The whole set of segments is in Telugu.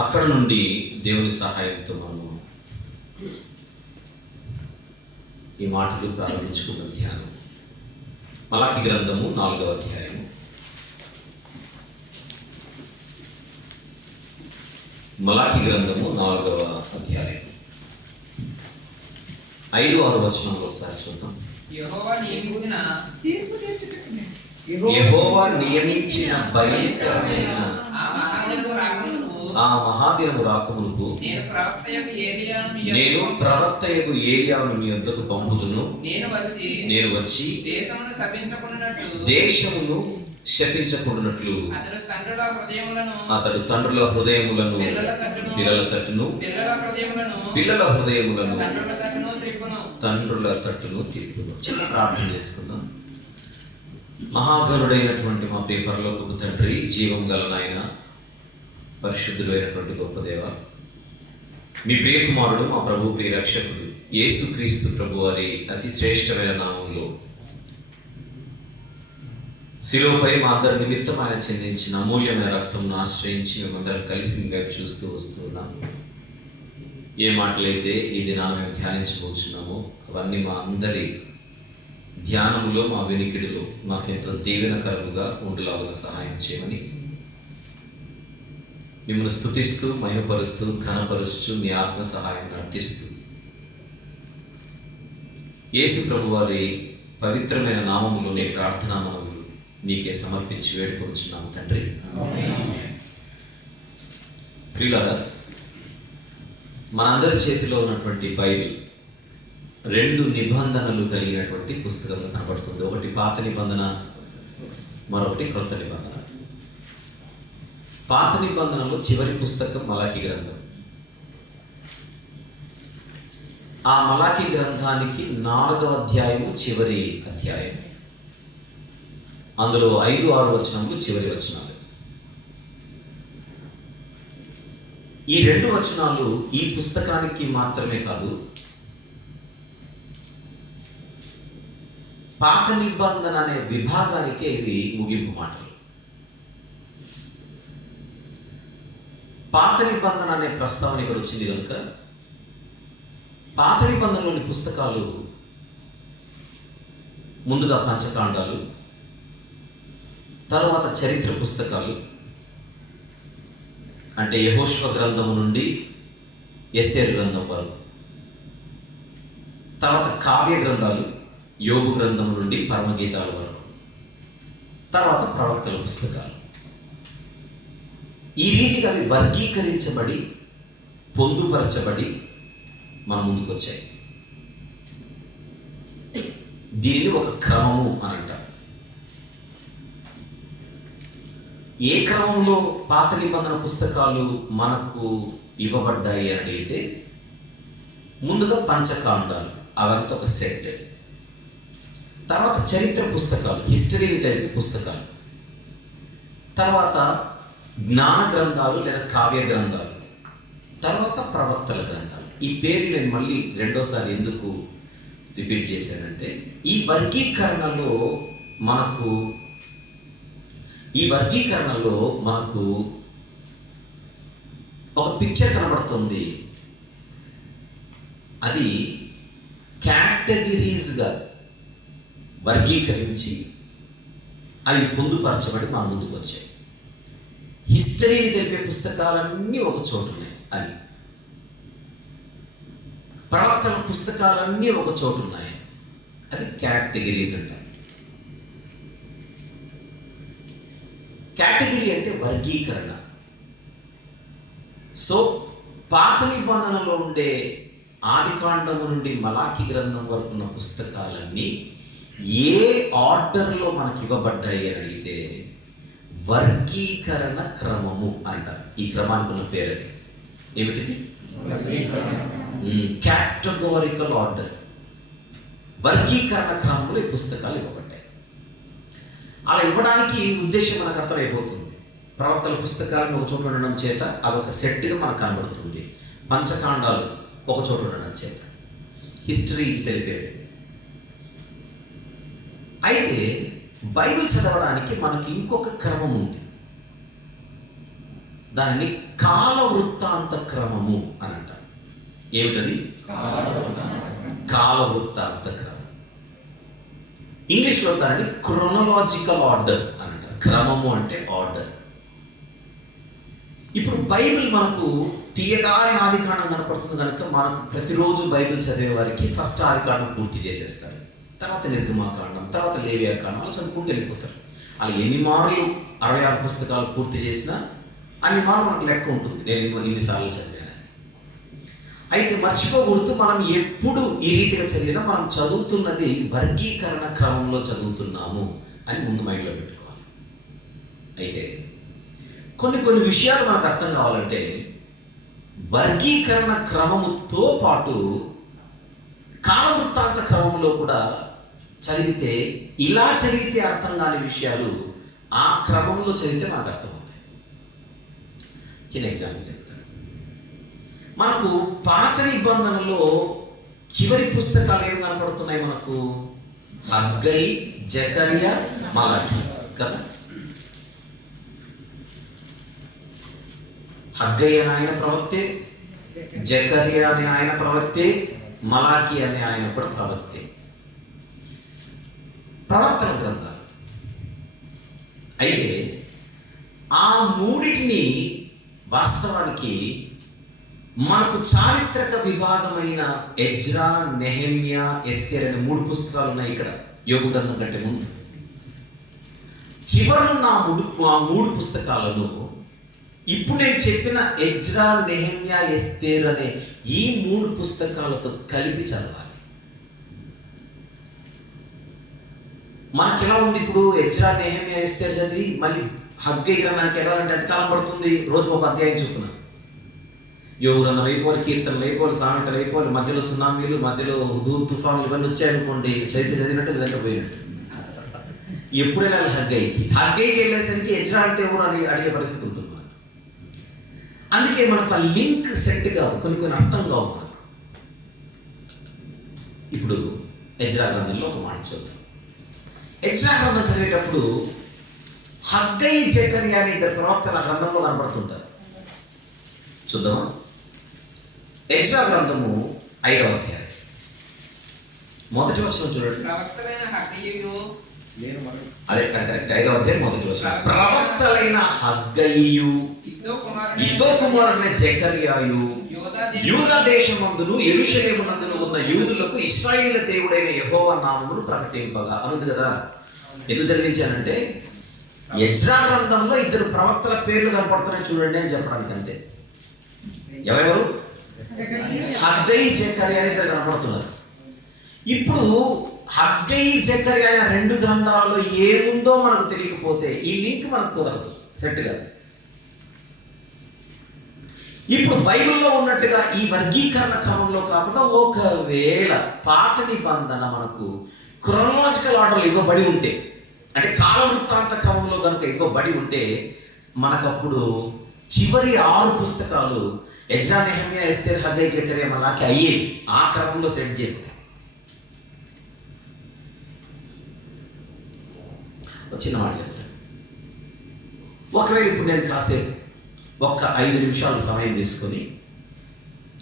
అక్కడ నుండి దేవుని సహాయంతో మనము ఈ మాటలు ప్రారంభించుకున్న ధ్యానం మలాకి గ్రంథము 4వ అధ్యాయం. మలాకి గ్రంథము 4వ అధ్యాయం 5-6 వచనాలు ఒకసారి చూద్దాం. యెహోవా నియమించిన భయంకరమైన ఆ మహాదినము రాకమునకు నేను ప్రవక్తయగు ఏలియాను మీ వద్దకు పంపుదును. నేను వచ్చి దేశమును శపించకుండానట్లు అతడు తండ్రుల హృదయములను పిల్లల తట్టును, పిల్లల హృదయములను తండ్రుల తట్టును తిప్పును. చిన్న ప్రార్థన చేసుకుందాం. మహాగణుడైనటువంటి మా ప్రియ పరలోకపు తండ్రి, జీవం గల నాయన, పరిశుద్ధుడైనటువంటి గొప్ప దేవ, మీ ప్రియకుమారుడు మా ప్రభు ప్రియ రక్షకుడు యేసుక్రీస్తు ప్రభు వారి అతి శ్రేష్టమైన నామంలో శిలువపై మా అందరి నిమిత్తం ఆయన చెందించిన అమూల్యమైన రక్తంను ఆశ్రయించి మేమందరం కలిసి మీ వైపు చూస్తూ వస్తున్నాం. ఏ మాటలైతే ఈ దినాన్ని మేము ధ్యానించబోతున్నామో అవన్నీ మా అందరి ధ్యానములో, మా వెనికిడిలో మాకెంతో దీవెనకరముగా ఉండేలాగా సహాయం చేయమని మిమ్మల్ని స్తుతిస్తూ, మహిమపరుస్తూ, ఘనపరుస్తూ, మీ ఆత్మ సహాయం అర్థిస్తూ యేసు ప్రభు వారి పవిత్రమైన నామములోనే ప్రార్థనా మనములు మీకే సమర్పించి వేడుకొనుచున్నాము తండ్రి. ప్రియులారా, మనందరి చేతిలో ఉన్నటువంటి బైబిల్ 2 నిబంధనలు కలిగినటువంటి పుస్తకంలో కనబడుతుంది. ఒకటి పాత నిబంధన, మరొకటి క్రొత్త నిబంధన. పాత నిబంధనలో చివరి పుస్తకం మలాకి గ్రంథం. ఆ మలాకి గ్రంథానికి 4వ అధ్యాయము చివరి అధ్యాయం. అందులో 5-6 వచనములు చివరి వచనాలు. ఈ 2 వచనాలు ఈ పుస్తకానికి మాత్రమే కాదు, పాత నిబంధన అనే విభాగానికే ఇవి ముగింపు మాటలు. పాత నిబంధన అనే ప్రస్తావన ఇక్కడ వచ్చింది కనుక పాత నిబంధనలోని పుస్తకాలు ముందుగా పంచకాండాలు, తర్వాత చరిత్ర పుస్తకాలు, అంటే యెహోషువ గ్రంథం నుండి ఎస్తేరు గ్రంథం వరకు, తర్వాత కావ్య గ్రంథాలు, యోగు గ్రంథం నుండి పరమగీతాల వరకు, తర్వాత ప్రవక్తల పుస్తకాలు. ఈ రీతిగా అవి వర్గీకరించబడి, పొందుపరచబడి మన ముందుకు వచ్చాయి. దీనిని ఒక క్రమము అని అంటారు. ఏ క్రమంలో పాత నిబంధన పుస్తకాలు మనకు ఇవ్వబడ్డాయి అని అడిగితే, ముందుగా పంచకాండాలు, అవంతా ఒక సెట్. తర్వాత చరిత్ర పుస్తకాలు, హిస్టరీని తెలిపే పుస్తకాలు, తర్వాత జ్ఞాన గ్రంథాలు లేదా కావ్య గ్రంథాలు, తర్వాత ప్రవక్తల గ్రంథాలు. ఈ పేరు నేను మళ్ళీ రెండోసారి ఎందుకు రిపీట్ చేశానంటే, ఈ వర్గీకరణలో మనకు ఒక పిక్చర్ కనబడుతుంది. అది కేటగిరీస్గా వర్గీకరించి అవి పొందుపరచబడి మన ముందుకు వచ్చాయి. హిస్టరీని తెలిపే పుస్తకాలన్నీ ఒక చోటు ఉన్నాయి, అది ప్రవక్తల పుస్తకాలన్నీ ఒక చోటు ఉన్నాయి, అది కేటగిరీస్ అంటారు. కేటగిరీ అంటే వర్గీకరణ. సో పాత నిబంధనలో ఉండే ఆదికాండము నుండి మలాకి గ్రంథం వరకు ఉన్న పుస్తకాలన్నీ ఏ ఆర్డర్లో మనకి ఇవ్వబడ్డాయి అని అడిగితే వర్గీకరణ క్రమము అంటారు. ఈ క్రమానికి ఉన్న పేరు ఏమిటిది? Categorical order. వర్గీకరణ క్రమంలో ఈ పుస్తకాలు ఇవ్వబడ్డాయి. అలా ఇవ్వడానికి ఉద్దేశం మనకు అర్థమైపోతుంది. ప్రవక్తల పుస్తకాలను ఒక చోట ఉండడం చేత అదొక సెట్గా మనకు కనబడుతుంది. పంచకాండాలు ఒక చోట ఉండడం చేత హిస్టరీ తెలిపేది. అయితే బైబిల్ చదవడానికి మనకి ఇంకొక క్రమం ఉంది. దానిని కాల వృత్తాంత క్రమము అని అంటారు. ఏమిటది? కాల వృత్తాంత క్రమం. ఇంగ్లీష్లో దానిని క్రొనలాజికల్ ఆర్డర్ అని అంటారు. క్రమము అంటే ఆర్డర్. ఇప్పుడు బైబిల్ మనకు తీయగానే ఆదికాండం కనపడుతుంది కనుక మనకు ప్రతిరోజు బైబిల్ చదివే వారికి ఫస్ట్ ఆదికాండం పూర్తి చేసేస్తారు, తర్వాత నిర్గమాకాండం, తర్వాత లేవియాకాండం అలా చదువుకుంటూ వెళ్ళిపోతారు. అలా ఎన్ని మార్లు 66 పుస్తకాలు పూర్తి చేసినా అన్ని మార్లు మనకు లెక్క ఉంటుంది, నేను ఇన్నిసార్లు చదివాను. అయితే మర్చిపోకూడదు, మనం ఎప్పుడు ఈ రీతిగా చదివినా మనం చదువుతున్నది వర్గీకరణ క్రమంలో చదువుతున్నాము అని ముందు మైండ్లో పెట్టుకోవాలి. అయితే కొన్ని విషయాలు మనకు అర్థం కావాలంటే వర్గీకరణ క్రమముతో పాటు కాలవృత్తాంత క్రమంలో కూడా చదివితే, ఇలా చదివితే అర్థం కాని విషయాలు ఆ క్రమంలో చదివితే మనకు అర్థమవుతాయి. చిన్న ఎగ్జాంపుల్ చెప్తాను. మనకు పాత నిబంధనలో చివరి పుస్తకాలు ఏమి కనపడుతున్నాయి మనకు? హగ్గై, జకర్యా, మలాకి కదా. హగ్గై అనే ఆయన ప్రవక్తే, జకర్యా అనే ఆయన ప్రవక్తే, మలాకి అనే ఆయన కూడా ప్రవక్తే, ప్రవక్తల గ్రంథాలు. అయితే ఆ మూడిటిని వాస్తవానికి మనకు చారిత్రక విభాగమైన ఎజ్రా, నెహెమ్యా, ఎస్తేర్ అనే 3 పుస్తకాలు ఉన్నాయి ఇక్కడ యోగు గ్రంథం కంటే ముందు. చివరనున్న ఆ మూడు పుస్తకాలను ఇప్పుడు నేను చెప్పిన ఎజ్రా, నెహెమ్యా, ఎస్తేర్ అనే ఈ 3 పుస్తకాలతో కలిపి చదవాలి. మనకి ఎలా ఉంది ఇప్పుడు? ఎజ్రా, నెహెమ్యా, ఎస్తేర్ చదివి మళ్ళీ హగ్గై గ్రంథానికి వెళ్ళాలంటే ఎంతకాలం పడుతుంది? రోజుకు ఒక అధ్యాయం చొప్పున. యోగు గ్రంథం అయిపోవాలి, కీర్తనలు అయిపోవాలి, సామెతలు అయిపోవాలి, మధ్యలో సునామీలు, మధ్యలో తుఫాన్లు ఇవన్నీ వచ్చాయనుకోండి, చరిత్ర చదివినట్టు లేదంటే పోయినట్టు. ఎప్పుడు వెళ్ళాలి హగ్గైకి? హగ్గైకి వెళ్ళేసరికి ఎజ్రా అంటే ఎవరు అని అడిగే పరిస్థితి ఉంటుంది మనకు. అందుకే మనకు ఆ లింక్ సెట్ కాదు, కొన్ని అర్థం కావు మనకు. ఇప్పుడు ఎజ్రా గ్రంథంలో ఒక మాట చూద్దాం. ఎజ్రా గ్రంథం చదివేటప్పుడు హగ్గై, జకర్యా అనే 2 ప్రవక్తలు ఆ గ్రంథంలో కనపడుతుంటారు. చూద్దామా? ఎజ్రా గ్రంథము 5వ అధ్యాయం 1వ వచనం చూడండి. అదే కరెక్ట్, 5వ అధ్యాయం 1వ వచనం. ప్రవక్తలైన హగ్గయియు, ఇదో కుమారుడైన జకర్యాయు యూదా దేశమందును యెరూషలేమునందును ఉన్న యూదులకు ఇశ్రాయేలు దేవుడైన యెహోవా నామమును ప్రకటింపగా అనుంది కదా. ఎందుకు చదివించానంటే ఎజ్రా గ్రంథంలో 2 ప్రవక్తల పేర్లు కనపడుతున్నాయి చూడండి అని చెప్పడానికి. అంతే. ఎవరెవరు? హగ్గై, జకర్యా అని 2 కనపడుతున్నారు. ఇప్పుడు హగ్గై, జకర్యా అనే 2 గ్రంథాలలో ఏముందో మనకు తెలియకపోతే ఈ లింక్ మనకు కుదరదు, సెట్ కాదు. ఇప్పుడు బైబిల్లో ఉన్నట్టుగా ఈ వర్గీకరణ క్రమంలో కాకుండా ఒకవేళ పాత నిబంధన మనకు క్రొనలాజికల్ ఆర్డర్లు ఇవ్వబడి ఉంటే, అంటే కాలవృత్తాంత క్రమంలో కనుక ఇవ్వబడి ఉంటే, మనకప్పుడు చివరి 6 పుస్తకాలు ఎజ్రా, నెహెమ్యా, ఎస్తేర్, హగ్గై, జకర్యా, మలాకి అయ్యేవి ఆ క్రమంలో సెట్ చేస్తే. చిన్న మాట చెప్తాను. ఒకవేళ ఇప్పుడు నేను కాసేపు ఒక్క 5 నిమిషాలు సమయం తీసుకొని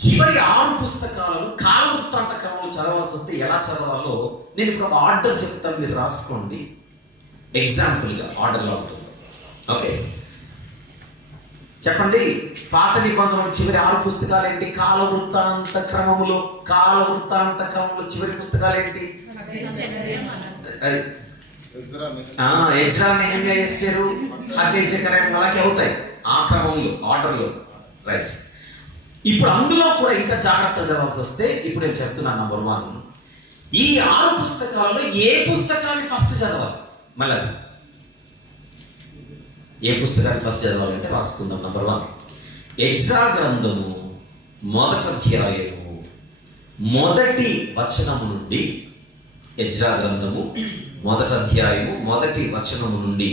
చివరి 6 పుస్తకాలను కాలవృత్తాంత క్రమంలో చదవాల్సి వస్తే ఎలా చదవాలో నేను ఇప్పుడు ఒక ఆర్డర్ చెప్తాను, మీరు రాసుకోండి. ఎగ్జాంపుల్గా ఆర్డర్లో ఉంటుంది. ఓకే, చెప్పండి. పాత నిబంధనలు చివరి 6 పుస్తకాలు ఏంటి? కాలవృత్తాంత క్రమములో చివరి పుస్తకాలు ఏంటి? ఎజ్రా, నెహెమ్యా, ఎస్తేరు, హగ్గై, జకర్యా, మలాకి అవుతాయి ఆ క్రమంలో, ఆర్డర్లో. రైట్. ఇప్పుడు అందులో కూడా ఇంకా జాగ్రత్త చదవాల్సి వస్తే ఇప్పుడు నేను చెప్తున్నాను. నంబర్ 1, ఈ 6 పుస్తకాలలో ఏ పుస్తకాన్ని ఫస్ట్ చదవాలి? మళ్ళీ ఏ పుస్తకాన్ని ఫస్ట్ చదవాలంటే రాసుకుందాం. నంబర్ 1, ఎజ్రా గ్రంథము 1వ అధ్యాయము 1వ వచనము నుండి, ఎజ్రా గ్రంథము 1వ అధ్యాయము 1వ వచనము నుండి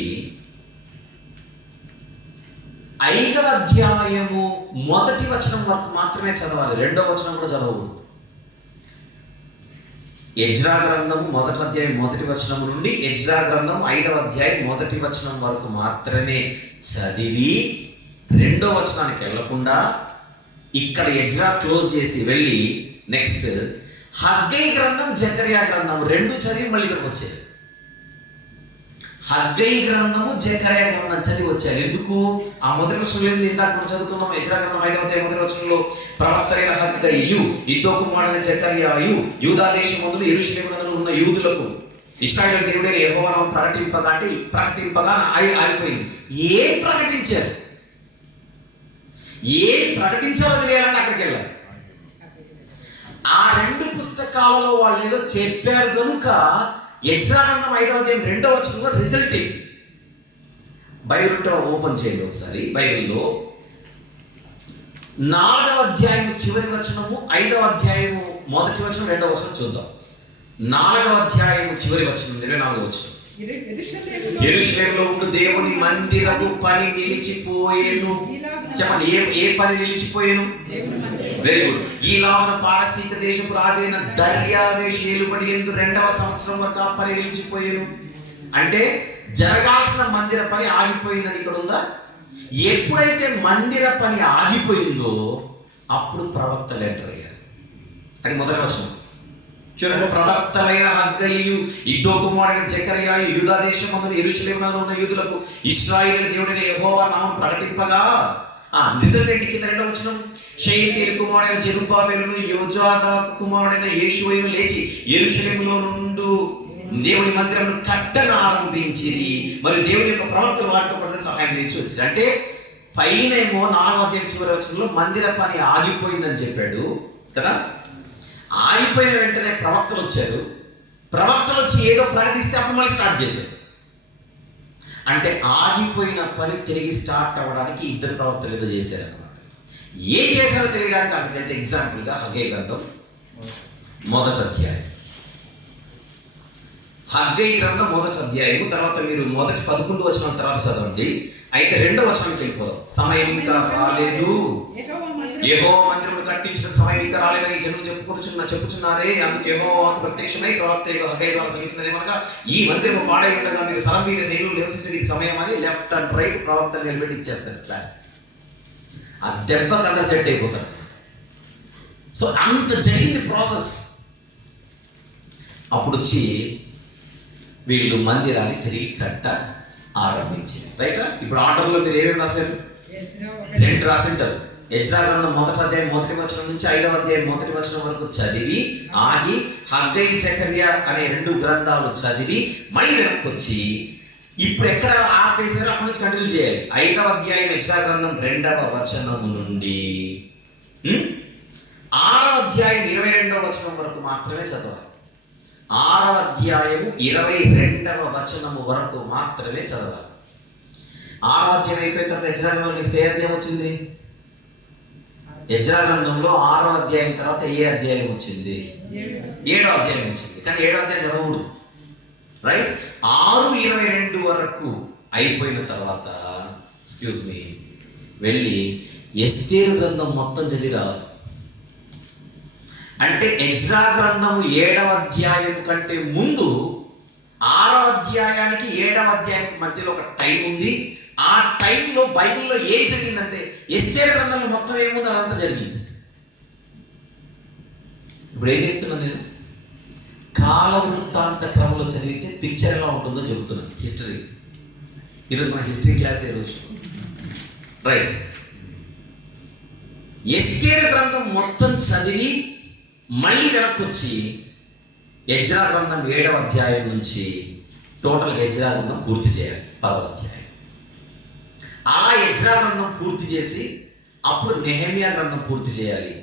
5వ అధ్యాయము 1వ వచనం వరకు మాత్రమే చదవాలి, 2వ వచనం కూడా చదవకూడదు. ఎజ్రా గ్రంథము 1వ అధ్యాయం 1వ వచనం నుండి ఎజ్రా గ్రంథం 5వ అధ్యాయం 1వ వచనం వరకు మాత్రమే చదివి రెండో వచనానికి వెళ్లకుండా ఇక్కడ ఎజ్రా క్లోజ్ చేసి వెళ్ళి నెక్స్ట్ హగ్గై గ్రంథం, జకర్యా గ్రంథం రెండు చదివి మళ్ళీ ఇక్కడికి వచ్చారు. హగ్గై గ్రంథము, జకర్యా గ్రంథం చదివి వచ్చారు. ఎందుకు? ఆ మొదటి వచనంలో ఇందాక మనం చదువుకున్నాం. ఎజ్రా గ్రంథం 5వ అధ్యాయం మొదటి వచనంలో ప్రవక్తలైన హగ్గయియు, ఇద్దో కుమారుడైన జకర్యాయు యూదా దేశమందును యెరూషలేమునందు ఉన్న యూదులకు ఇశ్రాయేలు దేవుడైన యెహోవా నామమును ప్రకటింపగా ఆగిపోయింది. ఏం ప్రకటించారు? ఏం ప్రకటించాలో తెలియాలంటే అక్కడికి వెళ్ళాలి. ఆ రెండు పుస్తకాలలో వాళ్ళు ఏదో చెప్పారు కనుక ఎజ్రా గ్రంథం 5వ అధ్యాయం 2వ వచనంలో రిజల్ట్ ఇది. బైబిల్ ఉంటే ఓపెన్ చేయండి ఒకసారి. బైబిల్లో 4వ అధ్యాయం చివరి వచనము, 5వ అధ్యాయము మొదటి వచనం, 2వ వచనం చూద్దాం. 4వ అధ్యాయము చివరి వచనం, 24వ వచనం. యెరూషలేములో ఉన్న దేవుని మందిరము పని నిలిచిపోయేను. చెప్పండి, ఏ పని నిలిచిపోయేను? Very good. ఈలావన పారసీక దేశపు రాజైన దర్యావేషు ఏలుబడి యందు 2వ సంవత్సరం వరకు ఆ పని నిలిచిపోయేను. అంటే జరగాల్సిన మందిర పని ఆగిపోయిందని ఇక్కడ ఉందా? ఎప్పుడైతే మందిర పని ఆగిపోయిందో అప్పుడు ప్రవక్తలు ఎంటర్ అయ్యారు. అది మొదటి వచనం చూడండి. ప్రవక్తలైన హగ్గయియు, ఇద్దో కుమారుడైన జకర్యాయు యూదా దేశమందున యెరూషలేమునందు ఉన్న యూదులకు ఇశ్రాయేలు దేవుడైన యెహోవా నామం ప్రకటింపగా రిజల్ట్ ఏంటి? కింద 2వ వచనం. షయల్తీయేలు కుమారుడైన జెరుబ్బాబెలును యోజాదాకు కుమారుడైన యేషూవయును లేచి యెరూషలేములో నుండి దేవుని మందిరమును కట్టన ఆరంభించిరి. మరి దేవుని యొక్క ప్రవక్తలు వారితో కూడా సహాయం చేసి వచ్చారు. అంటే పైనేమో 4వ అధ్యాయం చివరి వచనంలో మందిర పని ఆగిపోయిందని చెప్పాడు కదా. ఆగిపోయిన వెంటనే ప్రవక్తలు వచ్చారు. ప్రవక్తలు వచ్చి ఏదో ప్రకటిస్తే అప్పుడు మళ్ళీ స్టార్ట్ చేశారు. అంటే ఆగిపోయిన పని తిరిగి స్టార్ట్ అవ్వడానికి ఇద్దరు ప్రవక్తలు ఏదో చేశారు అనమాట. ఏం చేశారో తెలియడానికి అక్కడికైతే ఎగ్జాంపుల్గా హగ్గై గ్రంథం 1వ అధ్యాయం. హగ్గై గ్రంథం 1వ అధ్యాయము తర్వాత మీరు మొదటి 11 వచనం తర్వాత చదవండి. అయితే 2వ వచనానికి వెళ్ళిపోదాం. సమయం ఇంకా రాలేదు, యెహోవా మందిరమును కట్టించిన సమయం ఇంకా రాలేదని జనులు చెప్పుచున్నారే. అందుకు యెహోవాకు ప్రత్యక్షమై ప్రవక్త హగ్గై ద్వారా సెలవిచ్చినదేమనగా, ఈ మందిరము పాడై ఉండగా మీరు సరంబీ మీద నీళ్లు నివసించే సమయం అని లెఫ్ట్ అండ్ రైట్ ప్రవక్తలు నిలబెట్టి ఇచ్చేస్తారు క్లాస్. ఆ దెబ్బకి అందరూ సెట్ అయిపోతారు. సో అంత జరిగింది ప్రాసెస్. అప్పుడు వచ్చి వీళ్ళు మందిరాన్ని తిరిగి కట్ట ఆరంభించింది. రైట్? ఇప్పుడు ఆర్డర్లో మీరు ఏమేమి రాశారు? 2 రాసింటారు. ఎజ్రా గ్రంథం 1వ అధ్యాయం 1వ వచనం నుంచి 5వ అధ్యాయం 1వ వచనం వరకు చదివి ఆగి హగ్గై, జకర్యా అనే 2 గ్రంథాలు చదివి మళ్ళీ వెనక్కి వచ్చి ఇప్పుడు ఎక్కడ ఆపేశారో అక్కడి నుంచి కంటిన్యూ చేయాలి. 5వ అధ్యాయం ఎజ్రా గ్రంథం 2వ వచనము నుండి 6వ అధ్యాయం 22వ వచనం వరకు మాత్రమే చదవాలి. 6వ అధ్యాయము 22వ వచనము వరకు మాత్రమే చదవాలి. 6వ అధ్యాయం అయిపోయిన తర్వాత ఎజ్రా గ్రంథంలో నెక్స్ట్ ఏ అధ్యాయం వచ్చింది? ఎజ్రా గ్రంథంలో 6వ అధ్యాయం తర్వాత ఏ అధ్యాయం వచ్చింది? 7వ అధ్యాయం వచ్చింది. కానీ 7వ అధ్యాయం చదవకూడదు. రైట్? 6:22 వరకు అయిపోయిన తర్వాత ఎక్స్క్యూజ్ మీ వెళ్ళి ఎస్తేరు గ్రంథం మొత్తం చదివి రావాలి. అంటే ఎజ్రా గ్రంథం 7వ అధ్యాయం కంటే ముందు 6వ అధ్యాయానికి 7వ అధ్యాయానికి మధ్యలో ఒక టైం ఉంది. ఆ టైంలో బైబిల్లో ఏం జరిగిందంటే ఎస్తేరు గ్రంథంలో మొత్తం ఏముంది అదంతా జరిగింది. ఇప్పుడు ఏం చెప్తున్నాను నేను? కాల వృత్తాంత క్రమంలో చదివితే పిక్చర్ ఎలా ఉంటుందో చెబుతున్నాను. హిస్టరీ ఈరోజు మన హిస్టరీ క్లాస్ ఏ రోజు. రైట్? ఎస్తేరు గ్రంథం మొత్తం చదివి మళ్ళీ వెనక్కి వచ్చి ఎజ్రా గ్రంథం 7వ అధ్యాయం నుంచి టోటల్గా ఎజ్రా గ్రంథం పూర్తి చేయాలి. 10వ అధ్యాయం. అలా ఎజ్రా గ్రంథం పూర్తి చేసి అప్పుడు నెహెమ్యా గ్రంథం పూర్తి చేయాలి.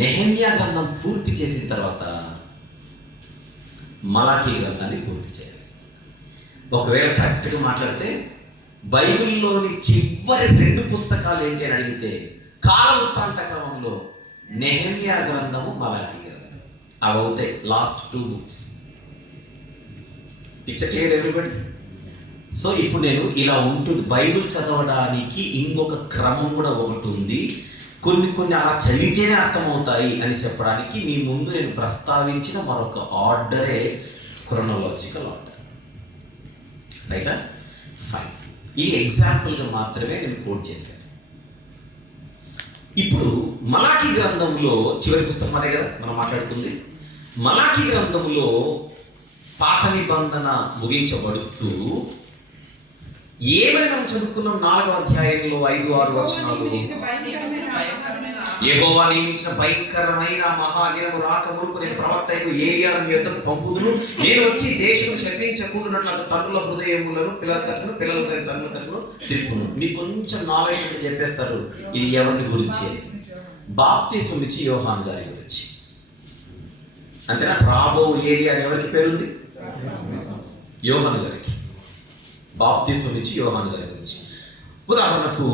నెహెమ్యా గ్రంథం పూర్తి చేసిన తర్వాత మలాకీ గ్రంథాన్ని పూర్తి చేయాలి. ఒకవేళ కరెక్ట్గా మాట్లాడితే బైబిల్లోని చివరి 2 పుస్తకాలు ఏంటి అని అడిగితే కాల వృత్తాంత క్రమంలో నెహెమ్యా గ్రంథము, మలాకీ గ్రంథం. అవి అవుతాయి last 2 books. Picture clear everybody? So ఇప్పుడు నేను ఇలా ఉంటుంది. బైబిల్ చదవడానికి ఇంకొక క్రమం కూడా ఒకటి ఉంది. కొన్ని అలా చదివితేనే అర్థమవుతాయి అని చెప్పడానికి మీ ముందు నేను ప్రస్తావించిన మరొక ఆర్డరే క్రోనలాజికల్ ఆర్డర్. రైటా? ఫైన్. ఈ ఎగ్జాంపుల్గా మాత్రమే నేను కోట్ చేశాను. ఇప్పుడు మలాకి గ్రంథంలో చివరి పుస్తకం అదే కదా మనం మాట్లాడుతుంది. మలాకి గ్రంథంలో పాత నిబంధన ముగించబడుతూ ఏమని మనం చదువుకున్నాం? 4వ అధ్యాయంలో 5-6 వచనాలు. యెహోవా నియమించిన భయంకరమైన మహాదినము రాకమునుపు నేను ప్రవక్త ఏలియాను మీ యొద్దకు పంపుదును. నేను వచ్చి దేశమును శపించకుండానట్లు అతని తండ్రుల హృదయములను పిల్లల తరపును పిల్లల తండ్రుల తరపును తిప్పును. మీకు కొంచెం నాలెడ్జ్ అంటే చెప్పేస్తారు ఇది ఎవరిని గురించి. బాప్తిస్మం ఇచ్చి యోహాను గారి గురించి. అంతేనా? రాబో ఏలియా ఎవరికి పేరుంది? యోహాను గారికి. బాప్తిస్మం ఇచ్చి యోహాను గారి గురించి. ఉదాహరణకు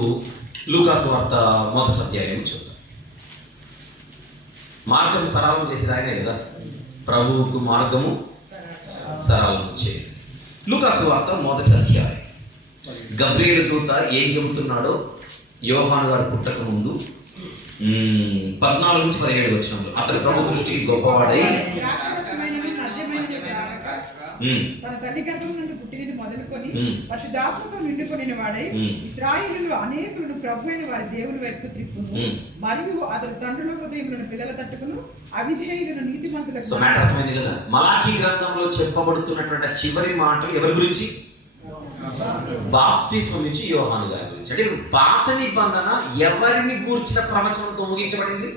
లూకాసు వార్త 1వ అధ్యాయం చూద్దాం. మార్గం సరళం చేసేది ఆయనే కదా. ప్రభువుకు మార్గము సరళం చేయాలి. లూకాసు వార్త 1వ అధ్యాయం. గబ్రియేలు దూత ఏం చెబుతున్నాడో యోహాను గారు పుట్టక ముందు 14 నుంచి 17 వచనంలో. అతడు ప్రభు దృష్టికి గొప్పవాడై తన తల్లి గర్భం నుండి పుట్టినది మొదలుకొని పరిశుద్ధాత్మతో నిండుకొనిన వాడై ఇశ్రాయేలులో అనేకులను ప్రభు అయిన వారి దేవుని వైపు త్రిప్పును. మరియు అతడు తండ్రుల హృదయములను పిల్లల తట్టుకును, అవిధేయులను నీతిమంతులకు. సో మ్యాటర్ అర్థమైంది కదా. మలాకి గ్రంథంలో చెప్పబడుతున్నటువంటి చివరి మాటలు ఎవరి గురించి? బాప్తిస్మం నుంచి యోహాను గారి గురించి. అంటే పాత నిబంధన ఎవరిని గూర్చిన ప్రవచనంతో ముగించబడింది?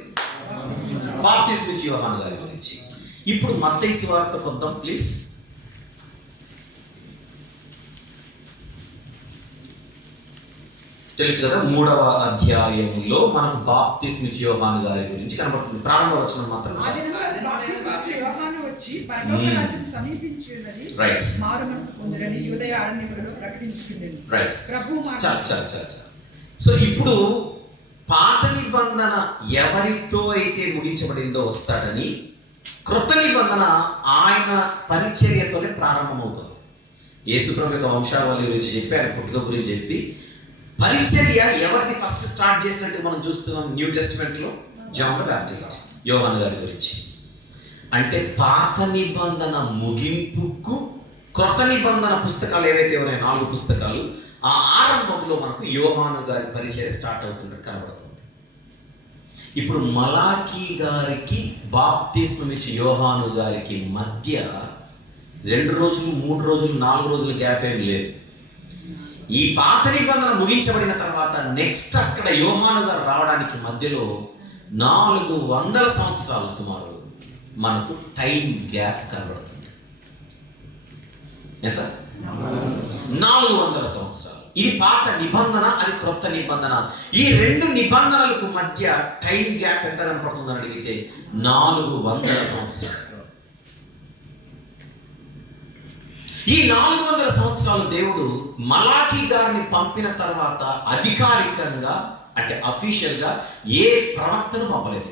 బాప్తిస్మం నుంచి యోహాను గారి గురించి. ఇప్పుడు మత్తయి సువార్త కొద్దాం ప్లీజ్. తెలుసు కదా 3వ అధ్యాయంలో మనకు బాప్తిస్మం ఇచ్చి యోహాను గారి గురించి కనబడుతుంది. ప్రారంభ వచనం మాత్రం యోహాను వచ్చి పరలోక రాజ్యం సమీపించి ఉన్నది, మారు మనసు పొందుడని యూదయ అరణ్యములలో ప్రకటించుచుండెను. రైట్. సో ఇప్పుడు పాత నిబంధన ఎవరితో అయితే ముగించబడిందో వస్తాడని, క్రొత్త నిబంధన ఆయన పరిచర్యతోనే ప్రారంభమవుతుంది. యేసుప్రభు యొక్క వంశావళి గురించి చెప్పి, ఆయన పుట్టుక గురించి చెప్పి, పరిచర్య ఎవరిది ఫస్ట్ స్టార్ట్ చేసినట్టు మనం చూస్తున్నాం న్యూ టెస్టిమెంట్లో. జాన్ ద బ్యాప్టిస్ట్, యోహాను గారి గురించి. అంటే పాత నిబంధన ముగింపుకు క్రొత్త నిబంధన పుస్తకాలు ఏవైతే ఉన్నాయో 4 పుస్తకాలు, ఆ ఆరంభంలో మనకు యోహాను గారి పరిచర్య స్టార్ట్ అవుతున్నట్టు కనబడుతుంది. ఇప్పుడు మలాకి గారికి బాప్తిస్మం ఇచ్చి యోహాను గారికి మధ్య 2 రోజులు 3 రోజులు 4 రోజుల గ్యాప్ ఏం లేదు. ఈ పాత నిబంధన ముగించబడిన తర్వాత నెక్స్ట్ అక్కడ యోహాను గారు రావడానికి మధ్యలో 400 సంవత్సరాలు సుమారు మనకు టైం గ్యాప్ కనబడుతుంది. ఎంత? 400 సంవత్సరాలు. ఇది పాత నిబంధన, అది క్రొత్త నిబంధన. ఈ 2 నిబంధనలకు మధ్య టైం గ్యాప్ ఎంత కనపడుతుందని అడిగితే 400 సంవత్సరాలు. ఈ 400 సంవత్సరాలు దేవుడు మలాకి గారిని పంపిన తర్వాత అధికారికంగా అంటే అఫీషియల్గా ఏ ప్రవక్తను పంపలేదు.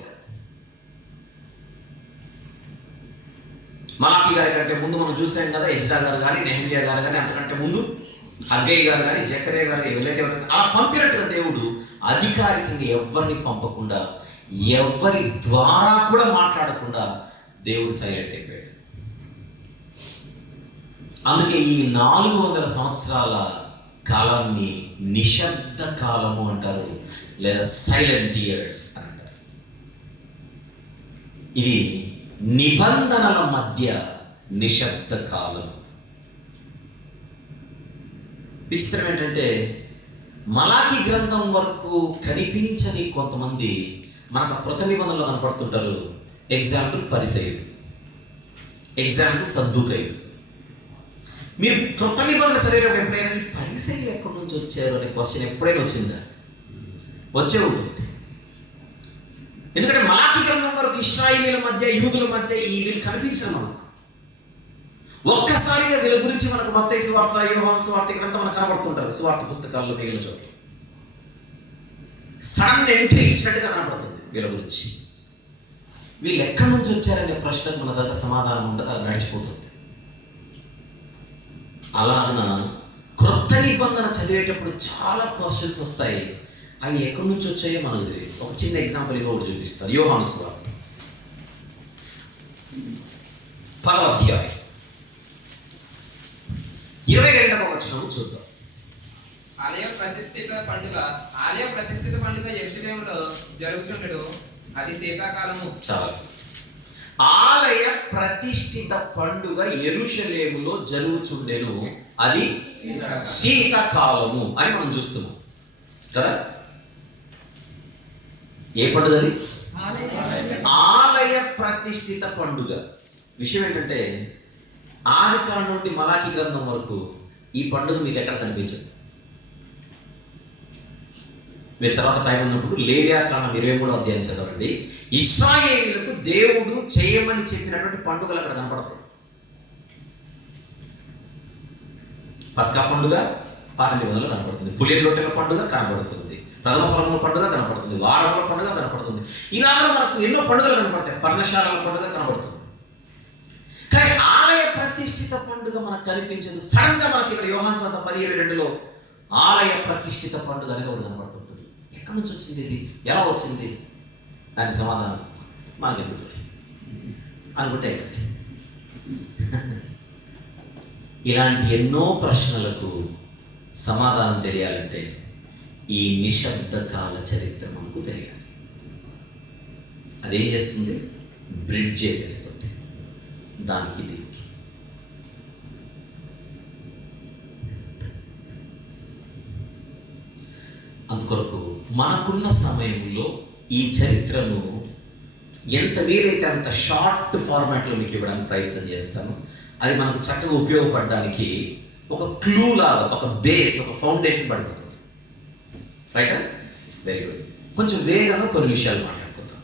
మలాకి గారి కంటే ముందు మనం చూసాం కదా, ఎజ్రా గారు కానీ, నెహెమ్యా గారు కానీ, అంతకంటే ముందు హగ్గై గారు కానీ, జకర్యా గారు ఎవరైతే అలా పంపినట్టుగా దేవుడు అధికారికంగా ఎవరిని పంపకుండా, ఎవరి ద్వారా కూడా మాట్లాడకుండా దేవుడు సైలెంట్ అయిపోయాడు. అందుకే ఈ 400 సంవత్సరాల కాలాన్ని నిశ్శబ్ద కాలము అంటారు, లేదా సైలెంట్ ఇయర్స్ అంటారు. ఇది నిబంధనల మధ్య నిశ్శబ్ద కాలం. విచిత్రం ఏంటంటే మలాకి గ్రంథం వరకు కనిపించని కొంతమంది మనకు కృత నిబంధనలో కనపడుతుంటారు. Example పరిసయ్యుడు, example సద్దూకయ్యుడు. మీరు కృత నిబంధన చదివేటప్పుడు ఎప్పుడైనా ఈ పరిసయ్యులు ఎక్కడి నుంచి వచ్చారు అనే క్వశ్చన్ ఎప్పుడైనా వచ్చిందా? వచ్చే ఉంటుంది. ఎందుకంటే మలాకి గ్రంథం వరకు ఇశ్రాయేలీల మధ్య, యూదుల మధ్య ఈ వీళ్ళు కనిపించరు మనకు. ఒక్కసారిగా వీళ్ళ గురించి మనకు మత్తయి సువార్త, యోహాను సువార్త ఇక్కడంతా మనకు కనబడుతుంటారు సువార్త పుస్తకాల్లో మిగిలిన చోట్ల. సడన్ ఎంట్రీ ఇచ్చినట్టుగా కనబడుతుంది వీళ్ళ గురించి. వీళ్ళు ఎక్కడి నుంచి వచ్చారనే ప్రశ్నకు మన దగ్గర సమాధానం ఉండదు, అది నడిచిపోతుంది. అలాగన క్రొత్త నిబంధన చదివేటప్పుడు చాలా క్వశ్చన్స్ వస్తాయి. అవి ఎక్కడి నుంచి వచ్చాయో మనకు తెలియదు. ఒక చిన్న ఎగ్జాంపుల్ ఒకటి చూపిస్తారు. యోహాను సువార్త 10వ అధ్యాయం 22వ వచనం చూద్దాం. ఆలయ ప్రతిష్ఠిత పండుగ యెరూషలేములో జరుగుచుండెను. అది శీతాకాలము. చాలు. ఆలయ ప్రతిష్ఠిత పండుగ యెరూషలేములో జరుగుచుండెను, అది శీతకాలము అని మనం చూస్తున్నాం కదా. ఏ పండుగ అది? ఆలయ ప్రతిష్ఠిత పండుగ. విషయం ఏంటంటే ఆదికాండం నుండి మలాకి గ్రంథం వరకు ఈ పండుగ మీకు ఎక్కడ కనిపించదు. మీరు తర్వాత టైం ఉన్నప్పుడు లేవ్యాకాండం 23వ అధ్యాయం చదవండి. ఇశ్రాయేలీయులకు దేవుడు చేయమని చెప్పినటువంటి పండుగలు అక్కడ కనపడతాయి. పస్కా పండుగ పాత నిబంధనలో కనపడుతుంది, పులియల రొట్టెల పండుగ కనపడుతుంది, ప్రథమ ఫలముల పండుగ కనపడుతుంది, వారముల పండుగ కనపడుతుంది. ఇలాగా మనకు ఎన్నో పండుగలు కనపడతాయి. పర్ణశాలల పండుగ కనపడుతుంది. కానీ ఆలయ ప్రతిష్ఠిత పండుగ మనకు కనిపించదు. సడన్ గా మనకి ఇక్కడ యోహాను సువార్త 17:2లో ఆలయ ప్రతిష్ఠిత పండుగ అనేది ఒకటి కనపడుతుంటుంది. ఎక్కడి నుంచి వచ్చింది ఇది, ఎలా వచ్చింది? దానికి సమాధానం మనకెందుకు అనుకుంటే ఇలాంటి ఎన్నో ప్రశ్నలకు సమాధానం తెలియాలంటే ఈ నిశ్శబ్ద కాల చరిత్ర మనకు తెలియాలి. అదేం చేస్తుంది? బ్రిడ్జ్ చేసేస్తుంది దానికి దీనికి. అందుకొరకు మనకున్న సమయంలో ఈ చరిత్రను ఎంత వీలైతే అంత షార్ట్ ఫార్మాట్లో మీకు ఇవ్వడానికి ప్రయత్నం చేస్తాను. అది మనకు చక్కగా ఉపయోగపడడానికి ఒక క్లూ లాగా, ఒక బేస్, ఒక ఫౌండేషన్ పడిపోతుంది. రైటా? Very good. కొంచెం వేగంగా కొన్ని విషయాలు మాట్లాడుకుందాం.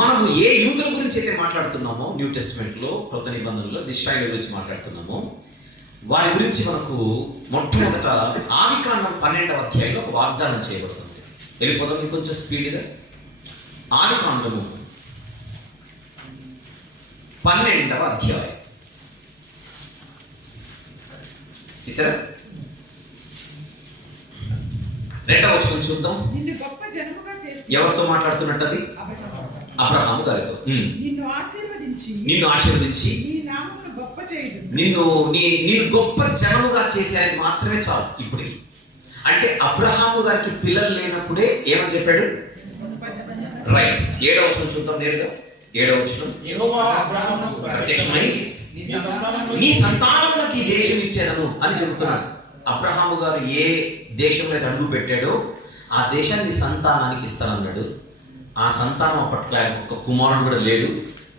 మనము ఏ యూదుల గురించి అయితే మాట్లాడుతున్నామో న్యూ టెస్టిమెంట్లో, కొత్త నిబంధనలో ఇశ్రాయేలు గురించి మాట్లాడుతున్నామో వారి గురించి మనకు మొట్టమొదట ఆదికాండం 12వ అధ్యాయంలో ఒక వాగ్దానం చేయబడుతుంది. వెళ్ళిపోతాం ఇంకొంచెం స్పీడ్గా. ఆదికాండము 12వ అధ్యాయం తీసారా? 2వ వచనం చూద్దాం. నిన్ను గొప్ప జనముగా చేసి. ఎవరితో మాట్లాడుతున్నట్టు అది? అబ్రహాము గారితో. నిన్ను ఆశీర్వదించి నీ నామమును గొప్ప చేయుదును. నిన్ను గొప్ప జనముగా చేసేది మాత్రమే చాలు. ఇప్పటికి అంటే అబ్రహాము గారికి పిల్లలు లేనప్పుడే ఏమని చెప్పాడు? రైట్. 7వ వచనం చూద్దాం నేరుగా. 7వ వచనం. యెహోవా అబ్రహామునకు ప్రత్యక్షమై నీ సంతానములకు ఈ దేశం ఇచ్చేదను అని చెబుతున్నాడు. అబ్రహాము గారు ఏ దేశంలో అయితే అడుగు పెట్టాడో ఆ దేశాన్ని సంతానానికి ఇస్తానన్నాడు. ఆ సంతానం అప్పట్లో ఆయన ఒక్క కుమారుడు కూడా లేడు.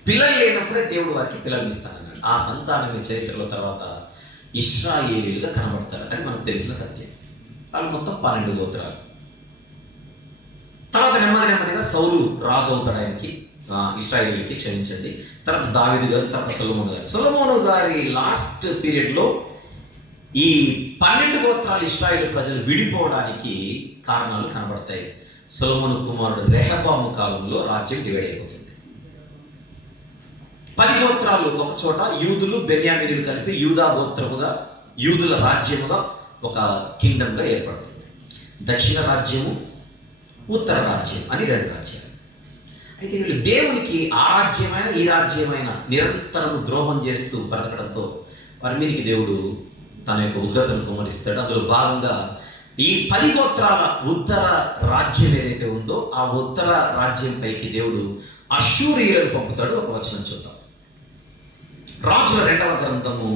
పిల్లలు లేనప్పుడే దేవుడు వారికి పిల్లల్ని ఇస్తానన్నాడు. ఆ సంతానం చరిత్రలో తర్వాత ఇశ్రాయేలీలుగా కనబడతారు. అది మనకు తెలిసిన సత్యం. వాళ్ళు మొత్తం 12 గోత్రాలు. తర్వాత నెమ్మదిగా సౌలు రాజు అవుతాడు ఆయనకి, ఇశ్రాయేలీలకి, క్షమించండి. తర్వాత దావీదు గారు, తర్వాత సొలొమోను గారి లాస్ట్ పీరియడ్లో ఈ 12 గోత్రాలు ఇశ్రాయేలు ప్రజలు విడిపోవడానికి కారణాలు కనబడతాయి. సొలొమోను కుమారుడు రెహబాము కాలంలో రాజ్యం డివైడ్ అయిపోతుంది. 10 గోత్రాలు ఒక చోట, యూదులు బెన్యామీనులు కలిపి యూదా గోత్రముగా, యూదుల రాజ్యముగా ఒక కింగ్డమ్గా ఏర్పడుతుంది. దక్షిణ రాజ్యము, ఉత్తర రాజ్యం అని 2 రాజ్యాలు. అయితే వీళ్ళు దేవునికి ఆ రాజ్యమైన ఈ రాజ్యమైన నిరంతరం ద్రోహం చేస్తూ బ్రతకడంతో వారి మీదకి దేవుడు తన యొక్క ఉగ్రతను కుమ్మరిస్తాడు. అందులో భాగంగా ఈ 10 గోత్రాల ఉత్తర రాజ్యం ఏదైతే ఉందో ఆ ఉత్తర రాజ్యం పైకి దేవుడు అష్షూరీయులను పంపుతాడు. ఒక వచనం చూద్దాం. రాజుల 2వ గ్రంథము